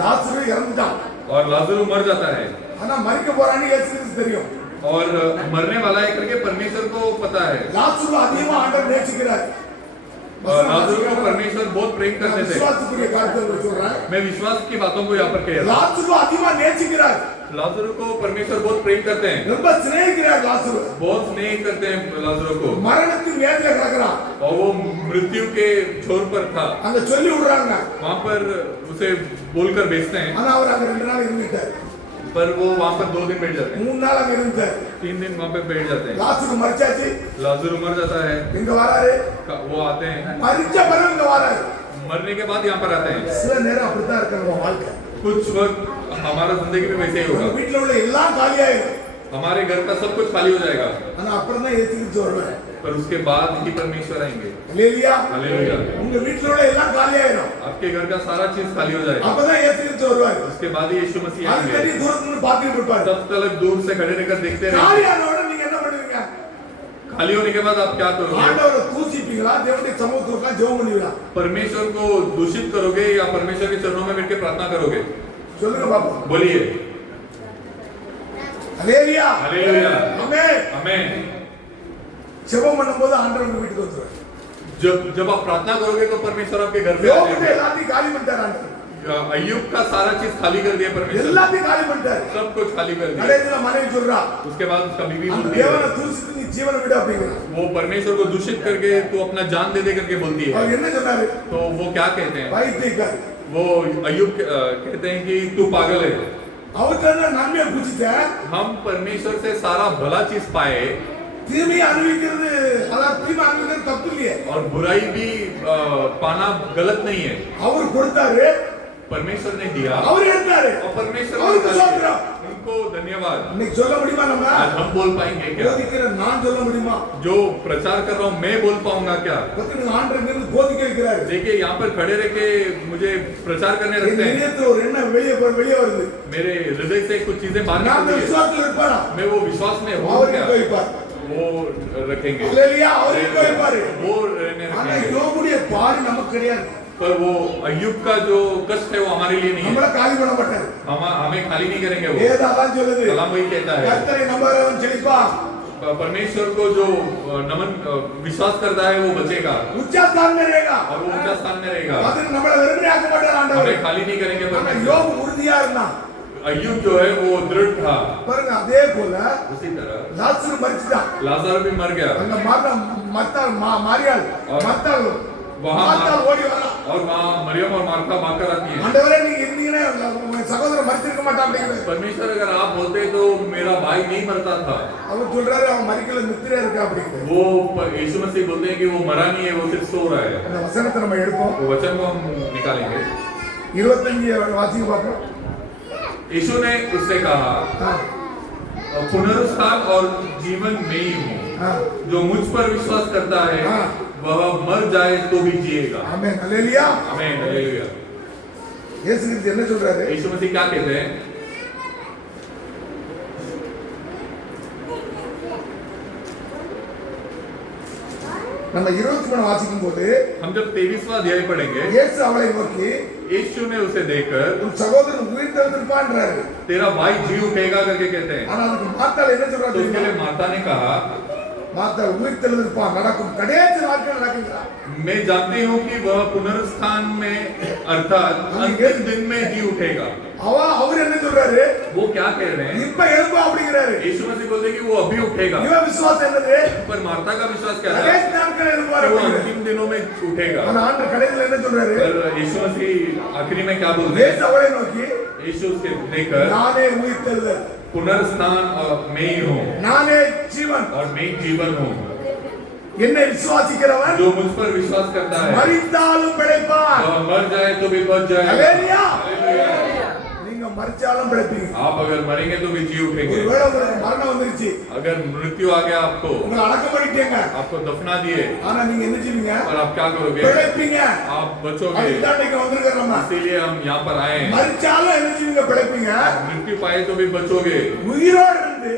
லாசரு இறந்துட்டான். और लाजरू मर जाता है, ஆனா மரிக்க போறான்னு இயேசு கிறிஸ்து தெரியும். और मरने वाला है करके परमेश्वर को पता है। லாசரு அதிகமா ஆண்டவர் நேசிக்கிறார். और लाजरू को परमेश्वर बहुत प्रेम करते थे। விசுவாசத்துக்குரிய காரியத்தை சொல்றேன். मैं विश्वास की बातों को यहाँ पर कह रहा லாசரு அதிகமா நேசிக்கிறார். हूँ। लाजरू को परमेश्वर बहुत प्रेम करते हैं, ரொம்ப சிநேகிக்கிறார். லாசரு बहुत स्नेह करते हैं लाजरू को। மரணத்தின் வேதனையில கிடக்குறான். और वो मृत्यु के छोर पर था, அங்க சொல்லி விடுறாங்க. वहाँ पर उसे बोलकर भेजते हैं, ஆனா அவர் அங்க 2 நாள் இருந்துட்டார். पर वो वहाँ पर 2 दिन बैठ जाते हैं, 3 நாள் அங்க இருந்தார். 3 दिन वहाँ पे बैठ जाते हैं। லாசரு மரிச்சாச்சு. लाजरू मर जाता है, இங்க வராரு. वो आते हैं, மரிச்ச பிறகு இங்க வராரு. मरने के बाद यहाँ पर आते हैं। சில நேரம் அப்படித்தான் இருக்கு நம்ம வாழ்க்கை. कुछ वक्त हमारा जिंदगी में वैसे ही உங்க होगा, வீட்டுல உள்ள எல்லாம் காலியாயிரும். हमारे घर का सब कुछ खाली हो जाएगा, ஆனா அப்புறம் தான் இயேசு கிறிஸ்து வருவார். पर उसके बाद ही परमेश्वर आएंगे। ஹல்லேலூயா. हालेलुया। உங்க வீட்டுல உள்ள எல்லாம் காலியாயிரும். आपके घर का सारा चीज खाली हो जाएगा, அப்பதான் இயேசு கிறிஸ்து வருவார். उसके बाद ही यीशु मसीह அதுக்கு आएंगे। நீ தூரத்துல இருந்து பார்த்துட்டு இருப்பாரு. तब तक दूर से खड़े रहकर देखते रहेंगे। காலியானோட நீங்க என்ன பண்ணுவீங்க? खाली होने के बाद आप क्या करोगे? ஆண்டவரை தூசிப்பீங்களா? தேவனுடைய சமூகத்துக்கு ஜெபம் பண்ணுவீங்களா? परमेश्वर को दूषित करोगे या परमेश्वर के चरणों में बैठ के प्रार्थना करोगे? சொல்லுங்க பாப்போம். बोलिए ஹல்லேலூயா. हालेलुया। ஆமென். आमेन। ஜெபம் பண்ணும்போது ஆண்டவர் உங்க வீட்டுக்கு வந்துருவார். जब आप प्रार्थना करोगे तो परमेश्वर आपके घर पे आ யோபுக்கு जाएंगे। எல்லாத்தையும் காலி பண்ணிட்டார் ஆண்டவர். अय्यूब का सारा चीज खाली कर दिया परमेश्वर, எல்லாத்தையும் காலி பண்ணிட்டார். सब कुछ खाली कर दिया। கடைசில மனைவி சொல்றா, उसके बाद उसका बीवी அந்த बोलती है, தேவனை தூசித்து நீ ஜீவனை விடு அப்படிங்கிறா. वो परमेश्वर को दूषित करके तू अपना जान दे दे करके बोलती है। அவர் என்ன சொன்னாரு? तो वो क्या कहते हैं? பைத்தியக்காரி. वो अय्यूब कहते हैं कि तू पागल है, அவர்கிட்ட இருந்த நன்மையை புடிச்சிட்ட, हम परमेश्वर से सारा भला चीज पाए தீமையை அனுபவிக்கிறது, அதாவது தீமை அனுபவிக்கிறது தப்பு இல்லையே. और बुराई भी पाना गलत नहीं है। அவர் கொடுத்தாரு, परमेश्वर ने दिया அவர் எடுத்தாரு. और परमेश्वर और ने कुछ और करा। उनको धन्यवाद। இன்னைக்கு சொல்ல முடியுமா நம்ம? आज हम बोल पाएंगे क्या? போதிக்கிற நான் சொல்ல முடியுமா? जो प्रचार कर रहा हूँ मैं बोल पाऊंगा क्या? பத்திரிக்கை ஆண்டவர் இருந்து போதிக்க வைக்கிறாரு. देखिए यहाँ पर खड़े रह के मुझे प्रचार करने என் रखते हैं, இதயத்துல ஒரு எண்ணம் வெளியே வருது. मेरे हृदय से कुछ चीजें बाहर நான் அந்த निकलती है, விசுவாசத்துல இருப்பாரா? मैं वो विश्वास में हूँ அவர் क्या? இருக்க வைப்பார். वो रखेंगे, ஹல்லேலூயா. அவர் இருக்க வைப்பாரு. वो रहने ஆனா रखेंगे। யோபுடைய பாடு நமக்கு கிடையாது. पर वो अय्यूब का जो कष्ट है वो हमारे लिए नहीं है। நம்மள காலி பண்ண மாட்டாரு. हमें खाली नहीं करेंगे वो। வேதம் சொல்லுது. कलाम वही कहता है। கர்த்தரை நம்புறவன் செழிப்பான். परमेश्वर को जो नमन विश्वास करता है वो बचेगा ऊंचा स्थान में रहेगा और वो ऊंचा स्थान में रहेगा। அதுக்கு நம்மள வெறுமையா ஆக்க மாட்டார் ஆண்டவர். हमें खाली नहीं करेंगे परमेश्वर। யோபு உறுதியா இருந்தான். अय्यूब जो है वो दृढ़ था। பாருங்க அதே போல उसी तरह லாசரு மரிச்சிட்டான். लाजर भी मर गया। அந்த மர்த்தாள் மாரியாள் மர்த்தாள் ஓடி வரா. और वहाँ मरियम और मार्था भागकर आती है। ஆண்டவரே நீங்க இருந்தீங்கன்னா உங்க சகோதரன் மரிச்சிருக்க மாட்டான் அப்படிங்கிறாரு. परमेश्वर अगर आप होते तो मेरा भाई नहीं मरता था। அவர் சொல்றாரு அவன் மரிக்கல நித்திரையா இருக்கா அப்படிங்கிறாரு. वो यीशु मसीह बोलते हैं कि वो मरा नहीं है, वो सिर्फ सो रहा है। அந்த வசனத்தை நம்ம எடுப்போம். वो वचन को हम निकालेंगे। 25 வாசிங்க பாப்போம். यीशु ने उससे कहा पुनरुत्थान और जीवन में ही हूँ, जो मुझ पर विश्वास करता है वह मर जाए तो भी जिएगा। ஆமென் ஹalleluya. आमीन हालेलुया। இயேசு கிறிஸ்து என்ன சொல்றாரு? यीशु मसीह क्या कहते हैं? நம்ம 23 வாசிக்கும் போது हम जब 23वां अध्याय पढ़ेंगे, இயேசு அவளை நோக்கி यीशु ने उसे देखकर உன் சகோதரன் உயிர் தெழுந்திருப்பான்றாரு. तेरा भाई जी उठेगा करके कहते हैं। ஆனா அதுக்கு மார்த்தாள் என்ன சொல்றா तो उसके தெரியுமா? लिए माता ने कहा மார்த்தாள் உயிர் தெழுந்திருப்பான் நடக்கும் கடைசி நாட்கள் நடக்குங்கிறா. मैं जानती हूँ कि वह पुनरुत्थान में अर्थात अंतिम दिन में जी उठेगा। அவர் என்ன சொல்றாரு? वो क्या कह रहे हैं? இப்ப எழுப்பா அப்படிங்கிறாரு. यीशु मसीह बोलते हैं कि वो अभी उठेगा। இவ விசுவாசம் என்னது? पर मार्था का विश्वास क्या है? கடைசி நாட்கள் எழுப்பாரு वो அப்படிங்கிறாரு. अंतिम दिनों में उठेगा। ஆனா ஆண்டவர் கடைசில என்ன சொல்றாரு? पर यीशु मसीह आखिरी में क्या बोलते हैं? இயேசு அவளை நோக்கி यीशु उसके देखकर நானே உயிர் தெழுதல், पुनरुत्थान मैं ही हूँ நானே ஜீவன், और मैं जीवन हूँ। என்னை விசுவாசிக்கிறவன் जो मुझ पर विश्वास करता है மரித்தாலும் பிழைப்பான். वह मर जाए तो भी बच जाएगा। ஹalleluya. हालेलुया। நீங்க மரிச்சாலும் பிழைப்பீங்க. आप अगर मरेंगे तो भी जी उठेंगे। ஒருவேளை உங்களுக்கு மரணம் வந்துருச்சு, अगर मृत्यु आ गया आपको, உங்களை அடக்கம் பண்ணிட்டீங்க, आपको दफना दिए, ஆனா நீங்க என்ன செய்வீங்க? और आप क्या करोगे? பிழைப்பீங்க. आप बचोगे। அதுதான் நீங்க வந்திருக்கிறோம் நம்ம. इसीलिए हम यहाँ पर आए हैं। மரிச்சாலும் என்ன செய்வீங்க? பிழைப்பீங்க. मृत्यु पाए तो भी बचोगे। உயிரோடு இருந்து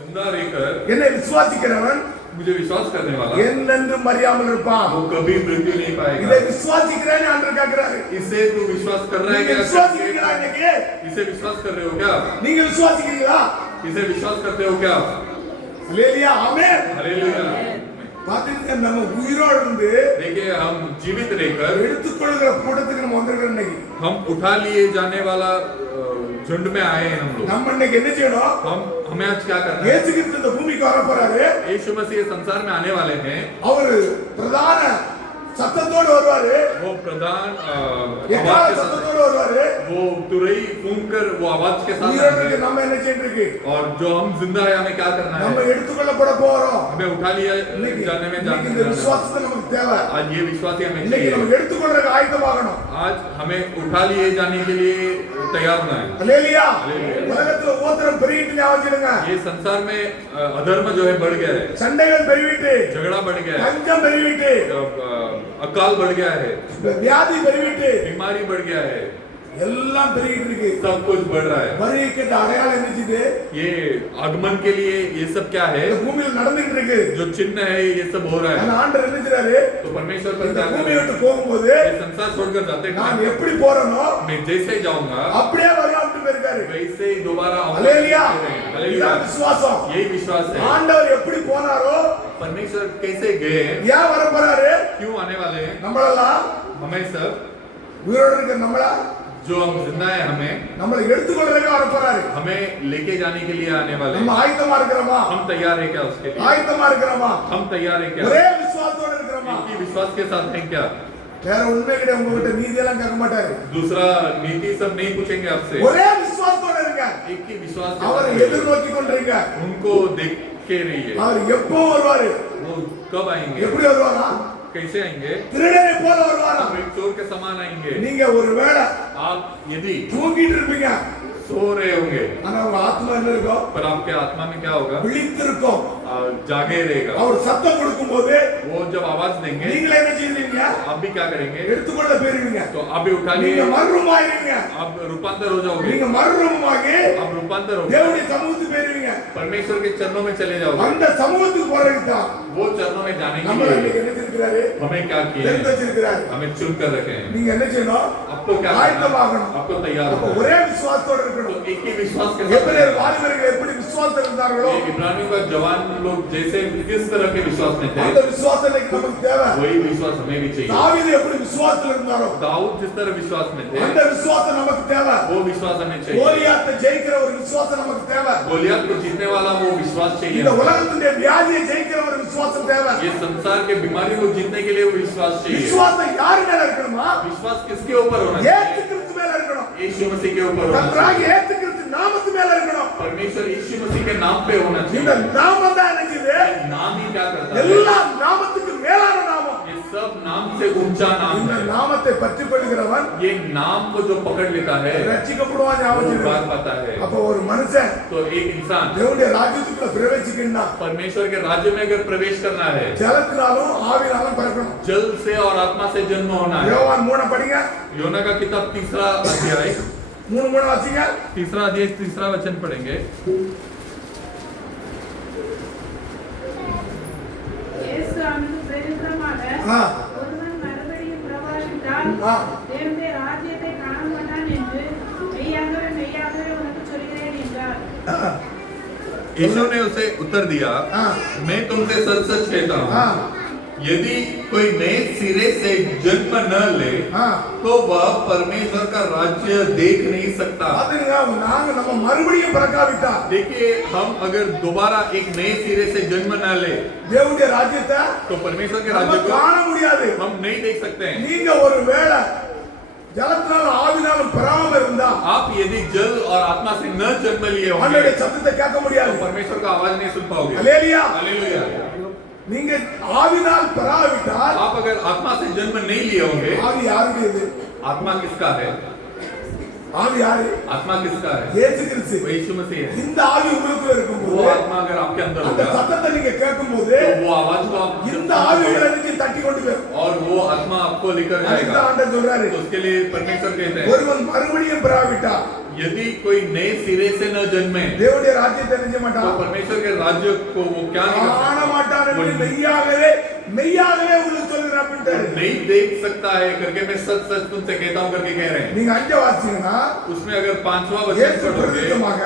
जिंदा रहकर என்னை விசுவாசிக்கிறவன் मुझे विश्वास करने वाला என்னென்றும் மறியாமல் இருப்பான். वो कभी मृत्यु नहीं இதை पाएगा। விசுவாசிக்கிறேன்னு ஆண்டவர் கேக்குறாரு. इसे तू विश्वास कर रहा है நீங்க क्या? விசுவாசிக்கிறீங்களா இன்னைக்கு? इसे विश्वास कर रहे हो क्या? நீங்க விசுவாசிக்கிறீங்களா? इसे विश्वास करते हो क्या? ஹalleluya. ஆமென். हालेलुया। பாத்தீங்கன்னா நம்ம உயிரோடு இருந்து देखिए हम जीवित रहकर எடுத்துக்கொள்கிற கூட்டத்துக்கு நம்ம வந்திருக்கிறோம் இன்னைக்கு. हम उठा लिए जाने वाला झुंड में आए हैं हम लोग। நம்ம இன்னைக்கு என்ன செய்யணும்? हमें आज क्या करना है? இயேசு கிறிஸ்து இந்த பூமிக்கு வர போறாரு. यीशु मसीह संसार में आने वाले हैं। அவரு பிரதான சத்தத்தோடு வருவாரு. वो प्रधान எக்கால आवाज के साथ, சத்தத்தோடு வருவாரு. वो तुरई फूंकर वो आवाज के साथ உயிரோடு आएंगे। இருக்க நம்ம என்ன செய்யறதுக்கு? और जो हम जिंदा है हमें क्या करना நம்ம है? எடுத்துக்கொள்ளப்பட போறோம். हमें उठा लिया இன்னைக்கு जाने में இன்னைக்கு இந்த जाने में। விசுவாசத்தை நமக்கு தேவை. आज ये विश्वास ही हमें இன்னைக்கு நம்ம चाहिए। எடுத்துக்கொள்றதுக்கு ஆயத்தமாகணும். आज हमें उठा लिए जाने के लिए तैयार होना है। ஹalleluya. ஹல்லேலூயா. உலகத்துல உபத்திரம் பெருகிட்டு ஞாபகம் வச்சுடுங்க. ये संसार में अधर्म जो है बढ़ गया है, சண்டைகள் பெருகிட்டு, झगड़ा बढ़ गया है, பஞ்சம் பெருகிட்டு, अकाल बढ़ गया है, வியாதி பெருகிட்டு, बीमारी बढ़ गया है, எல்லாம் பெருகிட்டு இருக்கு. सब कुछ बढ़ रहा है। வருகைக்கு அடையாளம் என்னது? ये आगमन के लिए ये सब क्या है? இந்த பூமியில நடந்துட்டு இருக்கு. जो चिन्ह है ये सब हो रहा அந்த है। ஆண்டவர் என்ன செய்றாரு? तो परमेश्वर पर இந்த क्या कर பூமியை रहा விட்டு है? போகும்போது ये संसार छोड़कर जाते நான் टाइम எப்படி போறேனோ मैं जैसे जाऊंगा அப்படியே வரலாம்னு போயிருக்காரு. वैसे ही दोबारा आऊंगा। ஹalleluya. हालेलुया। இதுதான் விசுவாசம். यही विश्वास है। ஆண்டவர் எப்படி போனாரோ परमेश्वर कैसे गए, ஏன் வர போறாரு? क्यों आने वाले हैं? நம்மளெல்லாம் हमें सब உயிரோடு இருக்கிற நம்மள जो हम जिंदा है நம்மளை எடுத்துக்கொள்றதுக்கு வர போறாரு. हमें लेके जाने के लिए आने वाले நம்ம हैं। ஆயத்தமா இருக்கிறோமா? हम तैयार है क्या उसके लिए? ஆயத்தமா இருக்கிறோமா? हम तैयार है क्या? ஒரே விசுவாசத்தோட இருக்கிறோமா? एक ही विश्वास के साथ है क्या? வேற உண்மை கிடையாது. உங்ககிட்ட நீதி எல்லாம் கேட்க மாட்டாரு. दूसरा नीति सब नहीं पूछेंगे आपसे। ஒரே விசுவாசத்தோட இருங்க. एक ही विश्वास के அவரை साथ रहिए। எதிர்நோக்கி கொண்டிருங்க. उनको देख के रहिए। அவர் எப்போ வருவாரு? वो कब आएंगे? எப்படி வருவாரா? कैसे आएंगे? திருடனை போல வருவாரா? वो एक चोर के समान आएंगे। நீங்க ஒருவேளை आप यदि தூங்கிட்டு இருப்பீங்க सो रहे होंगे ஆனா உங்க ஆத்மா என்ன இருக்கும் पर आपके आत्मा में क्या होगा விழித்திருக்கும் जागे रहेगा அவர் சத்தம் கொடுக்கும்போது वो जब आवाज देंगे நீங்களே என்ன செய்வீங்க आप भी क्या करेंगे எடுத்துக்கொள்ள போயிருவீங்க तो आप भी उठा நீங்க लिए மறுரூபமாயிருவீங்க आप रूपांतर हो जाओगे நீங்க மறுரூபமாகி आप रूपांतर हो தேவனுடைய சமூகத்துக்கு போயிருவீங்க परमेश्वर के चरणों में चले जाओगे அந்த சமூகத்துக்கு போறதுக்கு தான் वो चरणों में जाने के நம்ம लिए இன்னைக்கு என்ன செஞ்சிருக்காரு हमें क्या किया தெரிந்து है? வச்சிருக்காரு हमें चुन कर रखे हैं நீங்க என்ன செய்யணும் आपको क्या करना ஆயத்தமாகணும் है? आपको तैयार அப்ப होना है। ஒரே விசுவாசத்தோட तो இருக்கணும் एक ही विश्वास के साथ எபிரேயர் வாலிபர்கள் எப்படி விசுவாசத்தில் இருந்தார்களோ ये इब्रानियों का जवान लोग जैसे किस तरह के विश्वास में थे அந்த விசுவாசம் இன்னைக்கு நமக்கு தேவை वही विश्वास हमें भी चाहिए தாவீது எப்படி விசுவாசத்தில் இருந்தாரோ दाऊद जिस तरह विश्वास में थे அந்த விசுவாசம் நமக்கு தேவை वो विश्वास हमें चाहिए கோலியாத்தை ஜெயிக்கிற ஒரு விசுவாசம் நமக்கு தேவை गोलियत को जीतने वाला वो विश्वास चाहिए இந்த உலகத்துடைய வியாதியை ஜெயிக்கிற ஒரு விசுவாசம் தேவை ये संसार के बीमारी को जीतने के लिए वो विश्वास चाहिए விசுவாசம் யார் மேல இருக்கணுமா विश्वास किसके ऊपर होना ஏசு चाहिए கிறிஸ்து மேல இருக்கணும் यीशु मसीह के ऊपर होना கர்த்தராகிய चाहिए ஏசு கிறிஸ்து நாமத்து மேல இருக்கணும் परमेश्वर यीशु मसीह के नाम पे होना இந்த चाहिए நாமம் தான் என்ன செய்யுது नाम ही क्या करता है எல்லா நாமத்துக்கு மேலான நாமம் ये सब नाम से ऊंचा नाम இந்த है நாமத்தை பற்றி கொள்கிறவன் ये नाम को जो पकड़ लेता है ரட்சிக்கப்படுவான் वो ஞாபகம் बात வச்சிருக்கணும். पता है அப்ப ஒரு மனுஷன் तो एक इंसान தேவனுடைய ராஜ்யத்துக்குள்ள பிரவேசிக்கணும்னா परमेश्वर के राज्य में अगर प्रवेश करना है ஜலத்தினாலும் ஆவினாலும் பிறக்கணும் जल से और आत्मा से जन्म होना है யோவான் 3 படிங்க योना का किताब तीसरा अध्याय 3 வாசிங்க तीसरा अध्याय तीसरा वचन पढ़ेंगे இயேசு அவனுக்கு பிரதியுத்தரமாக, ஆ. ஒருவன் மறுபடியும் பிரவாசித்தால் ஆ. தேவனுடைய ராஜ்யத்தை காண மாட்டான் என்று மெய்யாகவே மெய்யாகவே உனக்கு சொல்கிறேன் என்றார். यीशु ने उसे उत्तर दिया हाँ। मैं तुमसे सच सच कहता हूँ हाँ। यदि कोई नए सिरे से जन्म न ले हाँ। तो वह परमेश्वर का राज्य देख नहीं सकता பாத்தீங்களா நாங்க நம்ம மறுபடியும் பிறக்காவிட்டா देखिए हम अगर दोबारा एक नए सिरे से जन्म न ले தேவனுடைய ராஜ்யத்தை तो परमेश्वर के நம்ம राज्य को காண முடியாது हम नहीं देख सकते हैं நீங்க ஒருவேளை ஜலத்தினாலும் ஆவினாலும் பெறாம இருந்தா आप यदि जल और आत्मा से न जन्म लिए होंगे அவனுடைய சத்தத்தை கேட்க तो முடியாது परमेश्वर का आवाज नहीं सुन पाओगे அல்லேலூயா हालेलुया நீங்க ஆவினால் பெறாவிட்டால் आप अगर आत्मा से जन्म नहीं लिए होंगे ஆவி யாருடையது आत्मा किसका है ஆவி யாரு आत्मा किसका है இயேசு கிறிஸ்து वो यीशु मसीह है இந்த ஆவி உங்களுக்குள்ள वो இருக்கும்போது आत्मा अगर आपके अंदर அந்த होगा சத்தத்தை நீங்க கேட்கும்போது तो वो आवाज को आप இந்த ஆவிகளை நீங்க தட்டி கொண்டு போயிடும் और वो आत्मा आपको लेकर அதுக்கு जाएगा ஆண்டவர் சொல்றாரு तो उसके लिए परमेश्वर कहते हैं ஒருவன் மறுபடியும் பெறாவிட்டா यदि कोई नए सिरे से न जन्मे தேவனுடைய ராஜ்யத்தை நினைக்க तो மாட்டான் परमेश्वर के राज्य को वो क्या नहीं कर காண सकता மாட்டான் என்று वो மெய்யாகவே மெய்யாகவே உங்களுக்கு சொல்லுறேன் அப்படின்ட்டு नहीं देख सकता है करके मैं सच सच तुमसे कहता हूँ करके कह रहे हैं நீங்க அஞ்ச வாசிங்கன்னா उसमें अगर पांचवा वचन இயேசு पढ़ोगे பிரதித்தமாக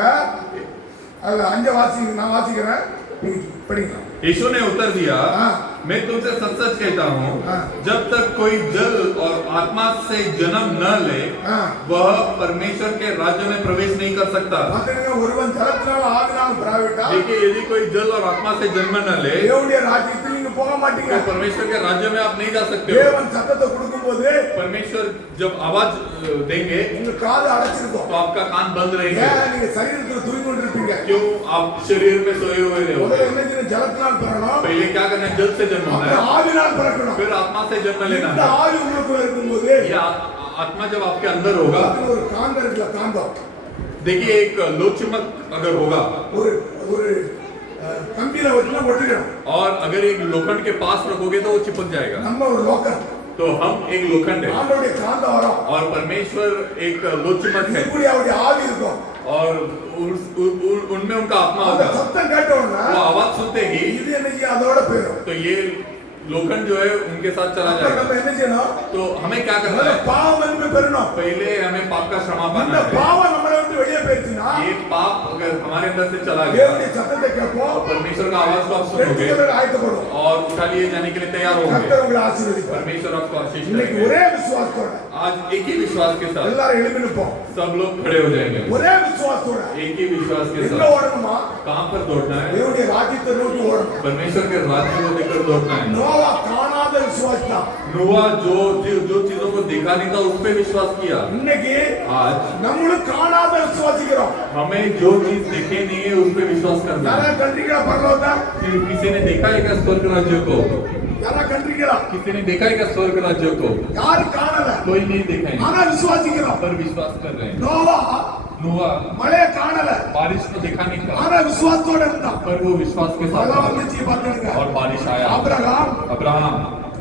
அதுல அஞ்ச வாசிங்க நான் வாசிக்கிறேன் நீங்க படிங்க यीशु ने उत्तर दिया हाँ। मैं तुमसे सच सच कहता हूँ हाँ। जब तक कोई जल और आत्मा से जन्म न ले हाँ। वह परमेश्वर के राज्य में प्रवेश नहीं कर सकता பாத்தீங்கன்னா ஒருவன் ஜலத்தினால ஆவினால பெறாவிட்டா देखिए यदि कोई जल और आत्मा से जन्म न ले தேவனுடைய ராஜ்யத்தில் நீங்க போக மாட்டீங்க तो परमेश्वर के राज्य में आप नहीं जा सकते हो தேவன் சத்தத்தை கொடுக்கும்போது परमेश्वर जब आवाज देंगे உங்க காது அடைச்சிருக்கும் तो आपका कान बंद रहेगा ஏன் நீங்க சரீரத்துல தூங்கி கொண்டிருப்பீங்க क्यों आप शरीर में सोए हुए முதல்ல रहोगे என்ன செய்யணும் ஜலத்தினால் பெறணும் पहले क्या करना है जल से जन्म होना அப்புறம் है ஆவினால் பிறக்கணும் फिर आत्मा से जन्म लेना இந்த है ஆவி உங்களுக்குள்ள இருக்கும்போது ये आत्मा जब आपके अंदर होगा அதுல ஒரு காந்தம் இருக்குல்ல காந்தம் देखिए एक लोचमक अगर होगा ஒரு ஒரு கம்பியில ஒட்டினா ஒட்டிக்கணும் और अगर एक लोखंड के पास रखोगे तो वो चिपक जाएगा நம்ம ஒரு லோக்கல் तो हम एक लोखंड है ஆண்டோடைய காந்தம் வரும் और परमेश्वर एक लोचमक है இப்படி அவருடைய ஆவி இருக்கும் और उनमें उनका आत्मा அந்த होगा சத்தம் கேட்ட உடனே वो आवाज सुनते ही இது என்ன செய்யும் அதோட போயிடும் तो ये लोखंड जो है उनके साथ चला அப்ப जाएगा நம்ம என்ன செய்யணும் तो हमें क्या करना முதல்ல है பாவம் வந்து பெறணும் पहले हमें पाप का क्षमा இந்த पाना है பாவம் நம்மளை விட்டு வெளியே போயிடுச்சுன்னா ये पाप अगर हमारे अंदर से चला गया தேவனுடைய சத்தத்தை கேட்போம் तो परमेश्वर का आवाज को आप सुनोगे எடுத்துக்கிறது ஆயத்தப்படும் और उठा लिए जाने के लिए तैयार होंगे கர்த்தர் உங்களை ஆசீர்வதிப்பார் परमेश्वर आपको आशीष இன்னைக்கு करेंगे ஒரே விசுவாசத்தோட आज एक ही विश्वास के साथ எல்லாரும் எழுப்பி நிற்போம் सब लोग खड़े हो जाएंगे ஒரே விசுவாசத்தோட एक ही विश्वास के எங்க साथ ஓடணுமா कहां पर दौड़ना है தேவனுடைய ராஜ்யத்தை நோக்கி ஓடணும் परमेश्वर के राज्य को लेकर दौड़ना है நோவா காணாத விசுவாசம் नोआ जो चीजों को देखा नहीं था उस पे विश्वास किया இன்னைக்கு आज நம்மளும் காணாத விசுவாசிக்கிறோம் हमें जो चीज देखे नहीं है उस पे विश्वास करना है யாரா கண்டிக்கா பரலோகத்தை किसी ने देखा है क्या स्वर्ग राज्य को யாரா கண்டிருக்கிறா? किसी ने देखा है क्या स्वर्ग राज्य को? யாரு காணல, कोई नहीं देखा है, ஆனா விசுவாசிக்கிறோம். पर विश्वास कर रहे हैं। நோவா नोआ மழைய காணல, बारिश को देखा नहीं था, ஆனா விசுவாசத்தோட இருந்தான். पर वो विश्वास के साथ மழை था வந்துச்சு பாருங்க. और बारिश आया। ஆபிரகாம் अब्राहम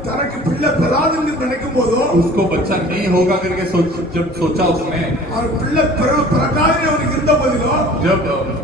தனக்கு பிள்ளை பெறாதுன்னு நினைக்கும் போதும், उसको बच्चा नहीं होगा करके जब सोचा उसने, அவர் பிள்ளை பிறக்காது அவனுக்கு இருந்த போதிலும், जब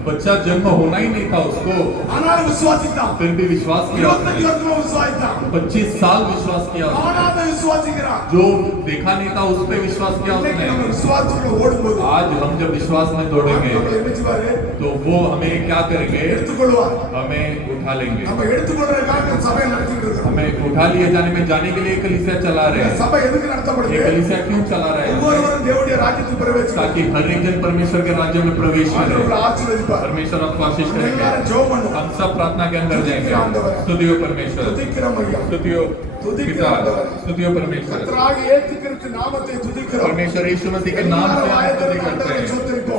बच्चा जन्म होना ही नहीं था उसको, ஆனாலும் விசுவாசித்தான். फिर भी विश्वास किया, 25 வருஷமா விசுவாசித்தான். 25 साल विश्वास किया उसने। ஆனாத விசுவாசிக்கிறான். जो देखा नहीं था उस पे विश्वास किया இன்னைக்கு நம்ம उसने। விசுவாசத்தோட ஓடும்போது आज हम जब विश्वास में दौड़ेंगे நம்மளை என்ன செய்வாரு? तो वो हमें क्या करेंगे? எடுத்துக்கொள்வார். हमें उठा लेंगे। நம்ம எடுத்துக்கொள்றதுக்காக சபையை நடத்திட்டு இருக்கோம். हमें उठा लिए जाने के लिए कलीसिया चला रहे हैं। சபை எதுக்கு நடத்தப்படுது? ये कलीसिया क्यों चला रहे हैं? ஒவ்வொருவரும் தேவனுடைய ராஜ்யத்துக்கு பிரவேசிக்க ताकि हर एक जन परमेश्वर के राज्य में प्रवेश ஆண்டவர் करे। ஆசீர்வதிப்பார். परमेश्वर आपको आशीष எல்லாரும் करेंगे। ஜெபம் பண்ணுவோம். हम सब प्रार्थना के अंदर जाएंगे। स्तुतियो परमेश्वर, துதிக்கிறோம் ஐயா. स्तुतियो पिता, स्तुतियो परमेश्वर। கர்த்தராகிய இயேசு கிறிஸ்து நாமத்தை துதிக்கிறோம். परमेश्वर यीशु मसीह के नाम से हम स्तुति करते हैं।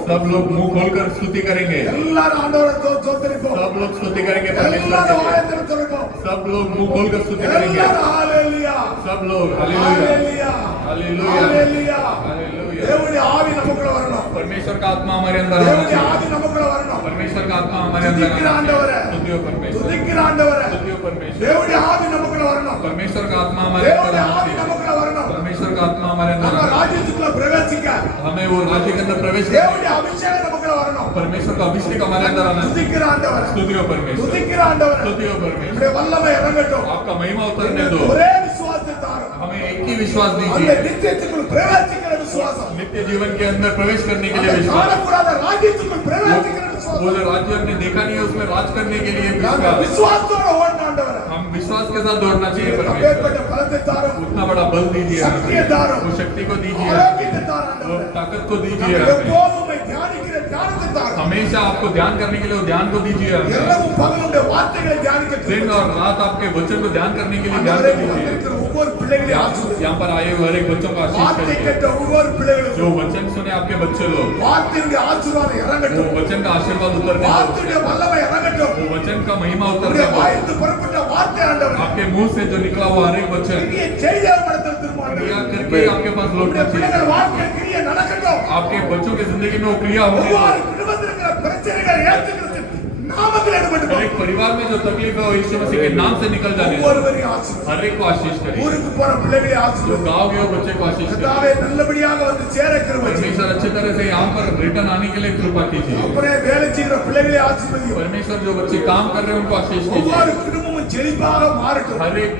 सब लोग मुंह खोलकर स्तुति करेंगे। எல்லாரும் ஆண்டவரை ஸ்தோத்திரிப்போம். सब लोग स्तुति करेंगे परमेश्वर எல்லாரும் के लिए। ஆயத்தம் சொல்லுவோம். सब लोग मुंह खोलकर स्तुति करेंगे। எல்லாரும் ஹalleluya. सब लोग हालेलुया, ஹalleluya. हालेलुया, ஹalleluya. हालेलुया। தேவனுடைய ஆவி நமக்குள்ள வரணும். परमेश्वर का आत्मा हमारे अंदर आना தேவனுடைய चाहिए। ஆவி நமக்குள்ள வரணும். परमेश्वर का आत्मा हमारे अंदर துதிக்கிற आना ஆண்டவரே. चाहिए। स्तुतियो परमेश्वर, துதிக்கிற ஆண்டவரே. स्तुतियो परमेश्वर। தேவனுடைய ஆவி நமக்குள்ள வரணும். परमेश्वर का आत्मा हमारे अंदर தேவனுடைய आना ஆவி चाहिए। நமக்குள்ள வரணும். परमेश्वर का आत्मा हमारे अंदर நம்ம आना चाहिए। ராஜ்யத்துக்குள்ள பிரவேசிக்க हमें वो राज्य के अंदर प्रवेश करना தேவனுடைய அபிஷேகம் நமக்குள்ள வரணும். है। परमेश्वर का अभिषेक हमारे अंदर आना चाहिए। துதிக்கிற ஆண்டவரே. स्तुतियो परमेश्वर, துதிக்கிற ஆண்டவரே. स्तुतियो परमेश्वर। நம்முடைய வல்லமை இறங்கட்டும். आपका महिमा उतरने दो। ஒரே விசுவாசத்தை தாரும். हमें एक ही विश्वास அந்த दीजिए, நித்தியத்துக்குள் பிரவேசிக்கிற விசுவாசம். नित्य जीवन के अंदर प्रवेश करने के लिए அந்த विश्वास। காணக்கூடாத ராஜ்யத்துக்குள் பிரவேசிக்கிற वो விசுவாசம். जो राज्य हमने देखा नहीं है उसमें राज करने के लिए நாங்க विश्वास। விசுவாசத்தோட ஓடணும் ஆண்டவரே. हम विश्वास के साथ दौड़ना चाहिए परमेश्वर। அப்பேற்பட்ட பலத்தை தாரும். उतना बड़ा बल दीजिए शक्ति हमें। दारो। वो शक्ति को दीजिए, ஆரோக்கியத்தை தாரும் वो ஆண்டவரே. ताकत को दीजिए நாங்க हमें। எப்போதும் உம்மை தியானிக்கிற ஞானத்தை தாரும். हमेशा आपको ध्यान करने के लिए वो ध्यान को दीजिए हमें। இரவும் பகலுடைய வார்த்தைகளை தியானிக்க दिन और रात आपके वचन को ध्यान करने के लिए ध्यान ஆண்டவரே, को दीजिए। இருக்கிற ஒவ்வொரு பிள்ளைகளையும் ஆசீர்வதியும். यहाँ पर आए हुए हर एक बच्चों को आशीष வார்த்தை करिए। கேட்ட ஒவ்வொரு பிள்ளைகளும் जो वचन सुने आपके बच्चे लोग, வார்த்தையுடைய ஆசீர்வாதம் वो இறங்கட்டும். वचन का आशीर्वाद उतरने दो। வார்த்தையுடைய वल्लமை இறங்கட்டும். वो वचन का महिमा உம்முடைய उतरने दो। வாயிலிருந்து புறப்பட்ட வார்த்தை ஆண்டவரே, आपके मुंह से जो निकला हुआ हर एक वचन கிரியை செய்தவரிடத்தில் திரும்ப क्रिया ஆண்டவரே. करके आपके पास உம்முடைய लौटना चाहिए। பிள்ளைகள் வாழ்க்கை கிரியை நடக்கட்டும். आपके बच्चों की जिंदगी में वो क्रिया होने दो। ஒவ்வொரு குடும்பத்தில் இருக்கிற பிரச்சனைகள் இயேசு கிறிஸ்துவின் நாமத்தில் हर ஈடுபட்டு एक परिवार में जो तकलीफ है वो यीशु मसीह के नाम से निकल जाने दो। ஒவ்வொருவரையும் ஆசீர்வதியும். हर एक को आशीष करिए। ஊருக்கு போற பிள்ளைகளை जो ஆசீர்வதியும். गाँव के वो बच्चे को आशीष கர்த்தாவே, करिए। நல்லபடியாக வந்து சேர கிருபை செய்யும். परमेश्वर अच्छी तरह से यहाँ पर रिटर्न आने के लिए कृपा कीजिए। அப்புறம் வேலை செய்கிற பிள்ளைகளை ஆசீர்வதியும். परमेश्वर जो बच्चे काम कर रहे हैं उनको आशीष ஒவ்வொரு कीजिए। குடும்பமும் செழிப்பாக மாறட்டும். हर एक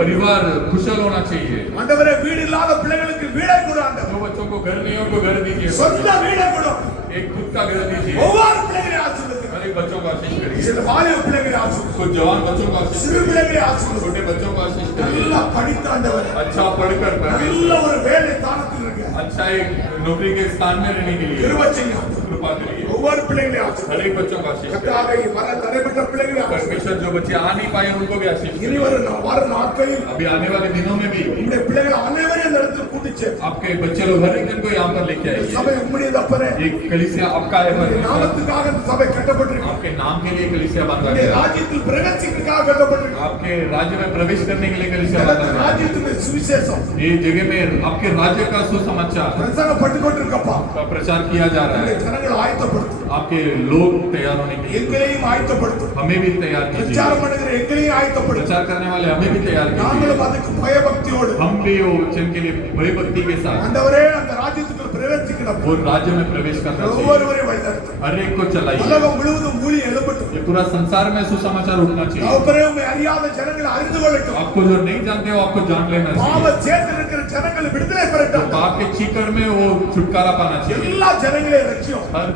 परिवार कुशल होना चाहिए। ஆண்டவரே, வீடு இல்லாத பிள்ளைகளுக்கு வீடை கொடு ஆண்டவரே. जो बच्चों को घर नहीं है उनको घर दीजिए। சொந்த வீடை கொடு. एक खुद का घर दीजिए। ஒவ்வொரு பிள்ளைகளை ஆசீர்வதியும். हर एक बच्चों को आशीष करिए। சில வாலிப பிள்ளைகளை ஆசீர்வதியும். कुछ जवान बच्चों को आशीष சிறு करिए। பிள்ளைகளை ஆசீர்வதியும். छोटे बच्चों को आशीष करिए। நல்லா படித்த ஆண்டவரே, अच्छा पढ़कर நல்ல ஒரு வேலை தானத்தில் இருக்க अच्छा एक नौकरी के स्थान में रहने के लिए கிருபை செய்யும். कृपा करिए। ஒவ்வொரு பிள்ளைகளை ஆசீர்வதியும். हर एक बच्चों को आशीष करिए। கர்த்தாவே, வர தடைப்பட்ட பிள்ளைகளை ஆசீர்வதியும். परमेश्वर जो बच्चे आ नहीं पाए उनको भी आशीष இனி करिए। வர நாட்களில் अभी आने वाले दिनों में भी உம்முடைய பிள்ளைகள் அனைவரையும் அந்த இடத்தில் கூட்டிச்சு आपके बच्चे लोग हर एक जन को यहाँ पर लेके आइए। சபை உம்முடைய தப்பனே. एक कलीसिया आपका है परमेश्वर। நாமத்துக்காக இந்த சபை கட்டப்பட்டிருக்கு. आपके नाम के लिए कलीसिया बांधा உம்முடைய गया। ராஜ்யத்தில் பிரவேசிக்கிறதுக்காக கட்டப்பட்டிருக்கு. आपके राज्य में प्रवेश करने के लिए कलीसिया இந்த बांधा गया। ராஜ்யத்துடைய சுவிசேஷம் ये जगह में आपके राज्य का सुसमाचार பிரசங்கப்பட்டு கொண்டிருக்கப்பா. का प्रचार किया जा रहा உம்முடைய है। ஜனங்களை ஆயத்தப்படுத்தும். आपके लोग तैयार होने के लिए எங்களையும் ஆயத்தப்படுத்தும். हमें भी तैयार कीजिए। பிரச்சாரம் பண்ணுகிற எங்களையும் ஆயத்தப்படுத்தும். प्रचार करने वाले हमें भी तैयार कीजिए। நாங்களும் அதுக்கு பயபக்தியோடு हम भी वो वचन के लिए भय भक्ति के साथ ஆண்டவரே, அந்த ராஜ்யத்துக்குள் பிரவேசிக்கணும். वो राज्य में प्रवेश करना चाहिए। ஒவ்வொருவரையும் வழிநடத்தும். हर एक को चलाइए। உலகம் முழுவதும் ஊழியம் எழுப்பட்டும். ये पूरा संसार में सुसमाचार उठना चाहिए। தகப்பனே, உம்மை அறியாத ஜனங்களை அறிந்து கொள்ளட்டும். आपको जो नहीं जानते हो आपको जान लेना பாவ चाहिए। சேற்றில் இருக்கிற ஜனங்கள் விடுதலை तो பெறட்டும். पाप के चीकड़ में वो छुटकारा पाना चाहिए। எல்லா ஜனங்களையும் ரட்சியும். हर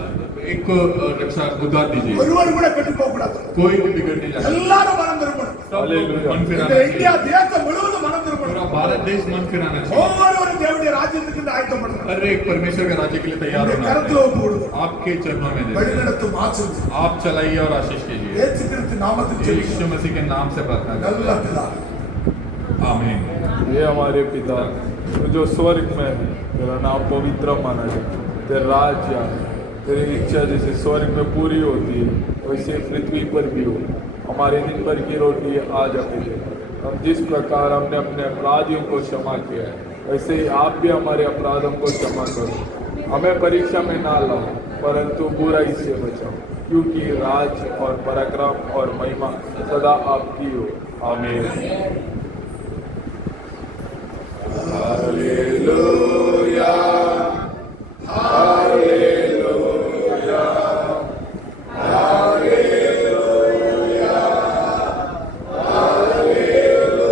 एक को रक्षा उद्धार दीजिए। ஒருவர் கூட கெட்டு போக கூடாது. कोई भी बिगड़ नहीं जाए। எல்லாரும் மனம் திரும்பணும். सब लोग मन இந்த फिराना இந்தியா चाहिए। தேசம் முழுவதும் மனம் पूरा திரும்பணும். भारत देश मन फिराना चाहिए। ஒவ்வொருவரும் தேவனுடைய ராஜ்யத்துக்கு இந்த ஆயத்தப்படணும். हर एक परमेश्वर के राज्य के लिए तैयार இந்த होना கருத்துல चाहिए। ஒப்பு கொடுங்க. आपके चरणों में दे வழிநடத்தும் ஆசீர்வதி. आप चलाइए और आशीष कीजिए। இயேசு கிறிஸ்து நாமத்தில் ஜெபிக்கிறோம். यीशु मसीह के नाम से प्रार्थना நல்ல करते பிதாவே. हैं। आमीन। ये हमारे पिता जो स्वर्ग में है, तेरा नाम पवित्र माना जाए, तेरा राज्य आए, तेरी इच्छा जैसे स्वर्ग में पूरी होती है वैसे पृथ्वी पर भी हो। हमारे दिन भर की रोटी आज हमें दे हम जिस प्रकार हमने अपने अपराधियों को क्षमा किया है, वैसे ही आप भी हमारे अपराधों को क्षमा करो। हमें परीक्षा में ना लाओ, परंतु बुराई से बचाओ, क्योंकि राज और पराक्रम और महिमा सदा आपकी हो। आमीन। Hallelujah, hallelujah, hallelujah, hallelujah,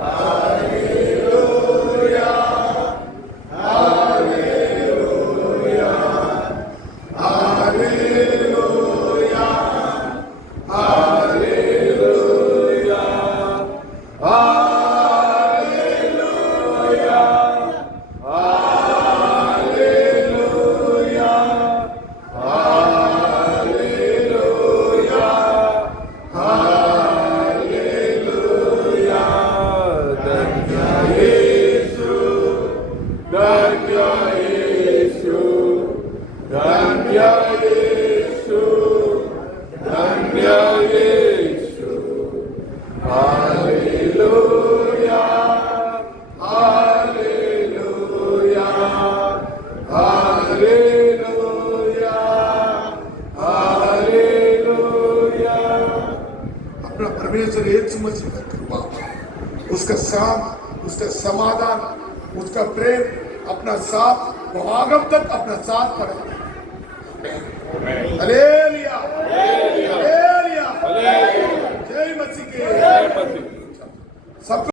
hallelujah, hallelujah, hallelujah, hallelujah, अपना परमेश्वर यीशु मसीह का कृपा, उसका साथ, उसका समाधान, उसका प्रेम अपना साथ भागम तक अपना साथ पड़े। अरे